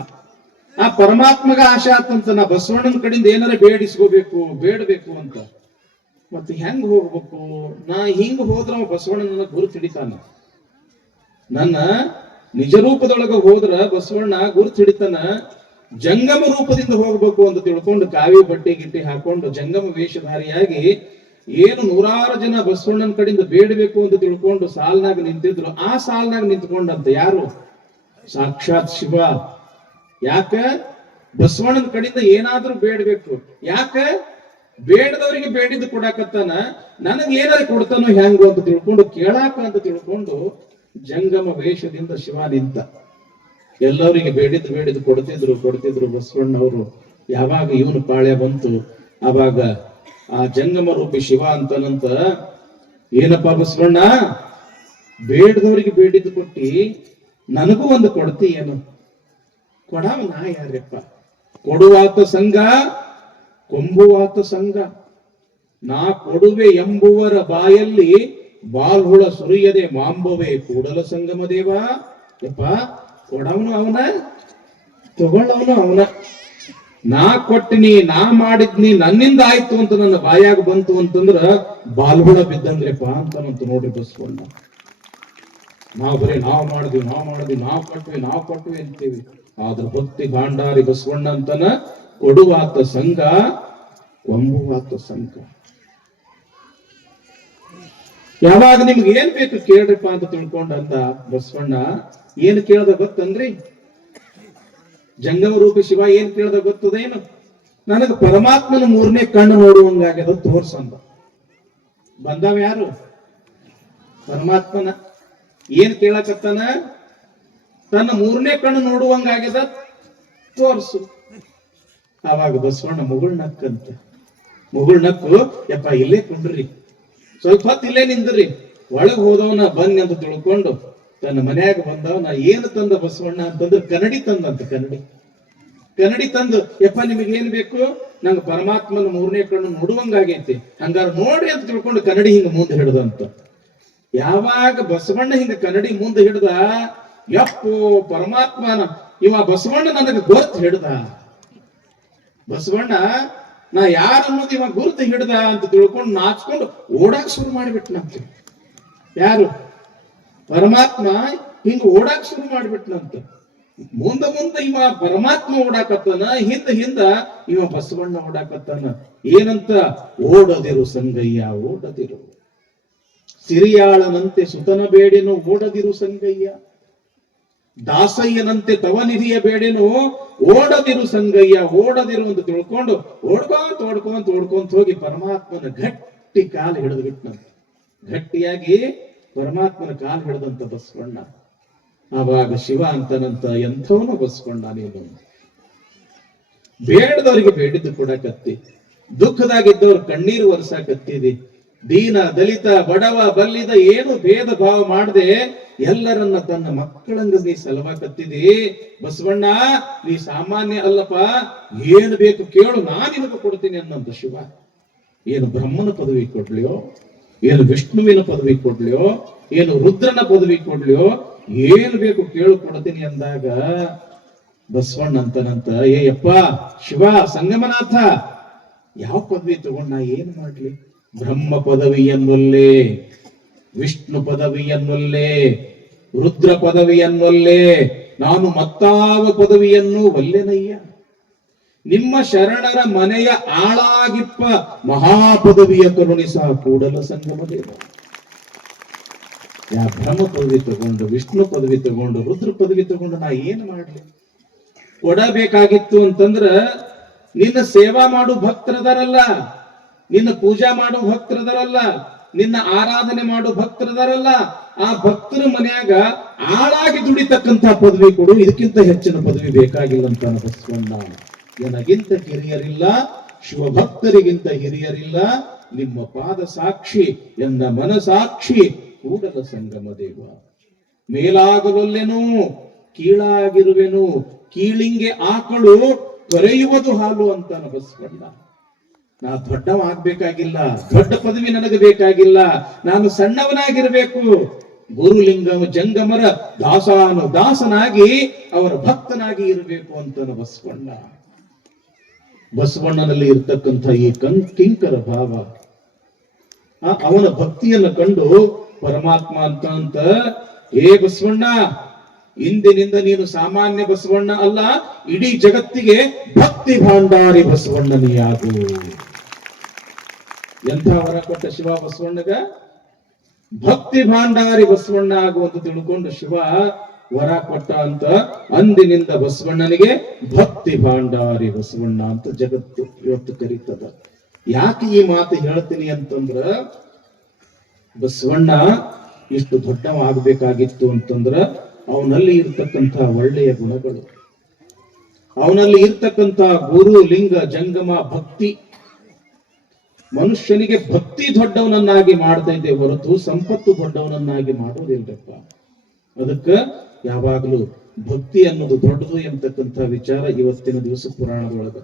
ಆ ಪರಮಾತ್ಮಗ ಆಶೆ ಆತಂತ ನಾ ಬಸವಣ್ಣನ ಕಡೆಯಿಂದ ಏನಾರ ಬೇಡಬೇಕು ಅಂತ. ಮತ್ತೆ ಹೆಂಗ್ ಹೋಗ್ಬೇಕು? ನಾ ಹಿಂಗ್ ಹೋದ್ರ ಬಸವಣ್ಣ ನನ್ನ ಗುರುತು ಹಿಡಿತಾನ. ನನ್ನ ನಿಜ ರೂಪದೊಳಗ ಹೋದ್ರ ಬಸವಣ್ಣ ಗುರುತು ಹಿಡಿತಾನ. ಜಂಗಮ ರೂಪದಿಂದ ಹೋಗ್ಬೇಕು ಅಂತ ತಿಳ್ಕೊಂಡು ಕಾವಿ ಬಟ್ಟೆ ಗಿಟ್ಟಿ ಹಾಕೊಂಡು ಜಂಗಮ ವೇಷಧಾರಿಯಾಗಿ ಏನು 100 ಜನ ಬಸವಣ್ಣನ ಕಡೆಯಿಂದ ಬೇಡಬೇಕು ಅಂತ ತಿಳ್ಕೊಂಡು ಸಾಲ್ನಾಗ ನಿಂತಿದ್ರು. ಆ ಸಾಲ್ನಾಗ ನಿಂತ್ಕೊಂಡಂತ ಯಾರು? ಸಾಕ್ಷಾತ್ ಶಿವ. ಯಾಕ? ಬಸವಣ್ಣನ ಕಡೆಯಿಂದ ಏನಾದ್ರೂ ಬೇಡಬೇಕು. ಯಾಕ? ಬೇಡದವರಿಗೆ ಬೇಡಿದ್ದು ಕೊಡಾಕತ್ತಾನ, ನನಗೆ ಏನಾರು ಕೊಡ್ತಾನೋ ಹೆಂಗು ಅಂತ ತಿಳ್ಕೊಂಡು ಕೇಳಾಕ ಅಂತ ತಿಳ್ಕೊಂಡು ಜಂಗಮ ವೇಷದಿಂದ ಶಿವ ನಿಂತ. ಎಲ್ಲರಿಗೆ ಬೇಡಿದ್ದು ಕೊಡ್ತಿದ್ರು ಬಸವಣ್ಣವರು. ಯಾವಾಗ ಇವನು ಪಾಳ್ಯ ಬಂತು ಆವಾಗ ಆ ಜಂಗಮ ರೂಪಿ ಶಿವ ಅಂತನಂತ, ಏನಪ್ಪಾ ಬಸವಣ್ಣ, ಬೇಡದವರಿಗೆ ಬೇಡಿದ್ದು ಕೊಟ್ಟಿ ನನಗೂ ಒಂದು ಕೊಡ್ತಿ ಏನು? ಕೊಡಾವ ನಾ ಯಾರಪ್ಪ? ಕೊಡುವಾತ ಸಂಘ ಕೊಂಬುವಾತ ಸಂಘ. ನಾ ಕೊಡುವೆ ಎಂಬುವರ ಬಾಯಲ್ಲಿ ಬಾಲ್ಹುಳ ಸುರಿಯದೆ ಮಾಂಬವೇ ಕೂಡಲ ಸಂಗಮ ದೇವ. ಯಪ್ಪ, ಕೊಡವನು ಅವನ, ತಗೊಳ್ಳವನು ಅವನ. ನಾ ಕೊಟ್ಟಿನಿ, ನಾ ಮಾಡಿದ್ನಿ, ನನ್ನಿಂದ ಆಯ್ತು ಅಂತ ನನ್ನ ಬಾಯಾಗ ಬಂತು ಅಂತಂದ್ರ ಬಾಲ್ಹುಳ ಬಿದ್ದಂಗ್ರೆಪ್ಪ ಅಂತನಂತ ನೋಡ್ರಿ ಬಸವಣ್ಣ. ನಾವು ಬರೀ ನಾವು ಮಾಡಿದ್ವಿ ನಾವು ಕೊಟ್ವಿ ಅಂತೀವಿ. ಆದ್ರ ಭಕ್ತಿ ಗಾಂಡಾರಿ ಬಸವಣ್ಣ ಅಂತನ ಕೊಡುವಾತ ಸಂಘ ಕೊಂಬುವಾತ ಸಂಘ. ಯಾವಾಗ ನಿಮ್ಗೆ ಏನ್ ಬೇಕು ಕೇಳ್ರಿಪ್ಪ ಅಂತ ತಿಳ್ಕೊಂಡಂತ ಬಸವಣ್ಣ ಏನ್ ಕೇಳ್ದ ಗೊತ್ತನ್ರಿ? ಜಂಗಮ ರೂಪಿ ಶಿವ ಏನ್ ಕೇಳ್ದ ಗೊತ್ತದೇನು? ನನಗ ಪರಮಾತ್ಮನ 3ನೇ ಕಣ್ಣು ನೋಡುವಂಗಾಗ್ಯದ ತೋರ್ಸಂದ. ಬಂದವ ಯಾರು? ಪರಮಾತ್ಮನ. ಏನ್ ಕೇಳಕತ್ತಾನ? ತನ್ನ 3ನೇ ಕಣ್ಣು ನೋಡುವಂಗಾಗ್ಯದ ತೋರ್ಸು. ಆವಾಗ ಬಸವಣ್ಣ ಮುಗುಳ್ನಕ್ಕು ಯಪ್ಪ ಇಲ್ಲೇ ಕುಂಡ್ರಿ, ಸ್ವಲ್ಪ ಹೊತ್ತು ಇಲ್ಲೇ ನಿಂದ್ರಿ, ಒಳಗ್ ಹೋದವನ ಬನ್ನಿ ಅಂತ ತಿಳ್ಕೊಂಡು ತನ್ನ ಮನ್ಯಾಗ ಬಂದವನ ಏನು ತಂದ ಬಸವಣ್ಣ ಅಂತಂದ್ರೆ ಕನ್ನಡಿ ತಂದಂತ. ಕನ್ನಡಿ ತಂದು, ಯಪ್ಪ ನಿಮಗೆ ಏನ್ ಬೇಕು? ನಂಗೆ ಪರಮಾತ್ಮನ 3ನೇ ಕಣ್ಣು ನೋಡುವಂಗಾಗೈತಿ, ಹಂಗಾರ ನೋಡ್ರಿ ಅಂತ ತಿಳ್ಕೊಂಡು ಕನ್ನಡಿ ಹಿಂಗ ಮುಂದೆ ಹಿಡ್ದಂತ. ಯಾವಾಗ ಬಸವಣ್ಣ ಹಿಂಗ ಕನ್ನಡಿ ಮುಂದೆ ಹಿಡ್ದ, ಯಪ್ಪೋ ಪರಮಾತ್ಮನ ಇವ ಬಸವಣ್ಣ ನನಗೆ ಗೊತ್ತು ಹಿಡ್ದ. ಬಸವಣ್ಣ ನಾ ಯಾರ ಅನ್ನೋದು ಇವ ಗುರುತು ಹಿಡ್ದ ಅಂತ ತಿಳ್ಕೊಂಡು ನಾಚ್ಕೊಂಡು ಓಡಾಕ್ ಶುರು ಮಾಡಿಬಿಟ್ನಂತ. ಯಾರು? ಪರಮಾತ್ಮ ಹಿಂಗ ಓಡಾಕ್ ಶುರು ಮಾಡಿಬಿಟ್ನಂತ. ಮುಂದೆ ಇವ ಪರಮಾತ್ಮ ಓಡಾಕತ್ತಾನ, ಹಿಂದ ಇವ ಬಸವಣ್ಣ ಓಡಾಕತ್ತಾನ. ಏನಂತ? ಓಡದಿರು ಸಂಗಯ್ಯ ಓಡದಿರು, ಸಿರಿಯಾಳನಂತೆ ಸುತನ ಬೇಡೇನು ಓಡದಿರು ಸಂಗಯ್ಯ, ದಾಸಯ್ಯನಂತೆ ತವನಿಧಿಯ ಬೇಡೇನು ಓಡದಿರು ಸಂಗಯ್ಯ, ಓಡದಿರು ಅಂತ ತಿಳ್ಕೊಂಡು ಓಡ್ಕೊಂತ ಹೋಗಿ ಪರಮಾತ್ಮನ ಗಟ್ಟಿ ಕಾಲು ಹಿಡಿದು ಬಿಟ್ನಂತ. ಗಟ್ಟಿಯಾಗಿ ಪರಮಾತ್ಮನ ಕಾಲು ಹಿಡಿದಂತ ಬಸವಣ್ಣ. ಆವಾಗ ಶಿವ ಅಂತನಂತ, ಎಂಥವನು ಬಸವಣ್ಣ ನೀನು, ಬೇಡದವರಿಗೆ ಬೇಡಿದ್ದು ಕೊಡಕತ್ತಿ, ದುಃಖದಾಗಿದ್ದವ್ರು ಕಣ್ಣೀರು ಒರೆಸಾಕತ್ತಿದಿ, ದೀನ ದಲಿತ ಬಡವ ಬಲ್ಲಿದ ಏನು ಭೇದ ಭಾವ ಮಾಡದೆ ಎಲ್ಲರನ್ನ ತನ್ನ ಮಕ್ಕಳಂಗ ನೀ ಸಲವಾಕತ್ತಿದಿ. ಬಸವಣ್ಣ ನೀ ಸಾಮಾನ್ಯ ಅಲ್ಲಪ್ಪ, ಏನು ಬೇಕು ಕೇಳು, ನಾನಿನಗ ಕೊಡ್ತೀನಿ ಅನ್ನಂತ ಶಿವ. ಏನು ಬ್ರಹ್ಮನ ಪದವಿ ಕೊಡ್ಲಿಯೋ, ಏನು ವಿಷ್ಣುವಿನ ಪದವಿ ಕೊಡ್ಲಿಯೋ, ಏನು ರುದ್ರನ ಪದವಿ ಕೊಡ್ಲಿಯೋ, ಏನು ಬೇಕು ಕೇಳು ಕೊಡ್ತೀನಿ ಅಂದಾಗ ಬಸವಣ್ಣ ಅಂತನಂತ, ಯಪ್ಪ ಶಿವ ಸಂಗಮನಾಥ, ಯಾವ ಪದವಿ ತಗೊಂಡ್ ನಾ ಏನ್ ಮಾಡ್ಲಿ? ಬ್ರಹ್ಮ ಪದವಿಯನ್ನೊಲ್ಲೇ, ವಿಷ್ಣು ಪದವಿಯನ್ನೊಲ್ಲೇ, ರುದ್ರ ಪದವಿಯನ್ನೊಲ್ಲೇ, ನಾನು ಮತ್ತಾವ ಪದವಿಯನ್ನು ಒಲ್ಲೆನಯ್ಯ. ನಿಮ್ಮ ಶರಣರ ಮನೆಯ ಆಳಾಗಿಪ್ಪ ಮಹಾಪದವಿಯ ಕರುಣಿಸ ಕೂಡಲ ಸಂಗಮ ದೇವ. ಯಾ ಬ್ರಹ್ಮ ಪದವಿ ತಗೊಂಡು, ವಿಷ್ಣು ಪದವಿ ತಗೊಂಡು, ರುದ್ರ ಪದವಿ ತಗೊಂಡು ನಾ ಏನ್ ಮಾಡ್ಲಿ? ಕೊಡಬೇಕಾಗಿತ್ತು ಅಂತಂದ್ರ ನಿನ್ನ ಸೇವಾ ಮಾಡು ಭಕ್ತರದಾರಲ್ಲ, ನಿನ್ನ ಪೂಜಾ ಮಾಡು ಭಕ್ತರದಾರಲ್ಲ, ನಿನ್ನ ಆರಾಧನೆ ಮಾಡು ಭಕ್ತರದಾರಲ್ಲ, ಆ ಭಕ್ತರ ಮನ್ಯಾಗ ಆಳಾಗಿ ದುಡಿತಕ್ಕಂತ ಪದವಿ ಕೊಡು, ಇದಕ್ಕಿಂತ ಹೆಚ್ಚಿನ ಪದವಿ ಬೇಕಾಗಿಲ್ಲ ಅಂತ ಬಸವಣ್ಣ. ನನಗಿಂತ ಹಿರಿಯರಿಲ್ಲ, ಶಿವಭಕ್ತರಿಗಿಂತ ಹಿರಿಯರಿಲ್ಲ, ನಿಮ್ಮ ಪಾದ ಸಾಕ್ಷಿ ಎನ್ನ ಮನಸಾಕ್ಷಿ ಕೂಡಲ ಸಂಗಮ ದೇವ. ಮೇಲಾಗಲೊಲ್ಲೆನು ಕೀಳಾಗಿರುವೆನು, ಕೀಳಿಂಗೆ ಆಕಳು ತೊರೆಯುವುದು ಹಾಲು ಅಂತಾನ ಬಸವಣ್ಣ. ನಾ ದೊಡ್ಡವಾಗ್ಬೇಕಾಗಿಲ್ಲ, ದೊಡ್ಡ ಪದವಿ ನನಗೆ ಬೇಕಾಗಿಲ್ಲ, ನಾನು ಸಣ್ಣವನಾಗಿರ್ಬೇಕು. ಗುರುಲಿಂಗಮ ಜಂಗಮರ ದಾಸನಾಗಿ ಅವರ ಭಕ್ತನಾಗಿ ಇರಬೇಕು ಅಂತಾನ ಬಸವಣ್ಣ. ಬಸವಣ್ಣನಲ್ಲಿ ಇರ್ತಕ್ಕಂಥ ಈ ಕಿಂಕರ ಭಾವ, ಅವನ ಭಕ್ತಿಯನ್ನು ಕಂಡು ಪರಮಾತ್ಮ ಅಂತ ಏ ಬಸವಣ್ಣ, ಇಂದಿನಿಂದ ನೀನು ಸಾಮಾನ್ಯ ಬಸವಣ್ಣ ಅಲ್ಲ, ಇಡೀ ಜಗತ್ತಿಗೆ ಭಕ್ತಿ ಭಾಂಡಾರಿ ಬಸವಣ್ಣನಿಯಾಗು. ಎಂಥ ವರ ಕೊಟ್ಟ ಶಿವ ಬಸವಣ್ಣಗ? ಭಕ್ತಿ ಭಾಂಡಾರಿ ಬಸವಣ್ಣ ಆಗು ಅಂತ ತಿಳ್ಕೊಂಡು ಶಿವ ವರ ಕೊಟ್ಟ ಅಂತ. ಅಂದಿನಿಂದ ಬಸವಣ್ಣನಿಗೆ ಭಕ್ತಿ ಭಾಂಡಾರಿ ಬಸವಣ್ಣ ಅಂತ ಜಗತ್ತು ಇವತ್ತು ಕರೀತದ. ಯಾಕೆ ಈ ಮಾತು ಹೇಳ್ತೀನಿ ಅಂತಂದ್ರ, ಬಸವಣ್ಣ ಇಷ್ಟು ದೊಡ್ಡವಾಗಬೇಕಾಗಿತ್ತು ಅಂತಂದ್ರ ಅವನಲ್ಲಿ ಇರ್ತಕ್ಕಂಥ ಒಳ್ಳೆಯ ಗುಣಗಳು, ಅವನಲ್ಲಿ ಇರ್ತಕ್ಕಂಥ ಗುರು ಲಿಂಗ ಜಂಗಮ ಭಕ್ತಿ ಮನುಷ್ಯನಿಗೆ ಭಕ್ತಿ ದೊಡ್ಡವನನ್ನಾಗಿ ಮಾಡ್ತಾ ಇದೆ ಹೊರತು ಸಂಪತ್ತು ದೊಡ್ಡವನನ್ನಾಗಿ ಮಾಡೋದಿಲ್ಲಪ್ಪ. ಅದಕ್ಕ ಯಾವಾಗಲೂ ಭಕ್ತಿ ಅನ್ನೋದು ದೊಡ್ಡದು ಎಂಬತಕ್ಕಂಥ ವಿಚಾರ ಇವತ್ತಿನ ದಿವಸ ಪುರಾಣದೊಳಗ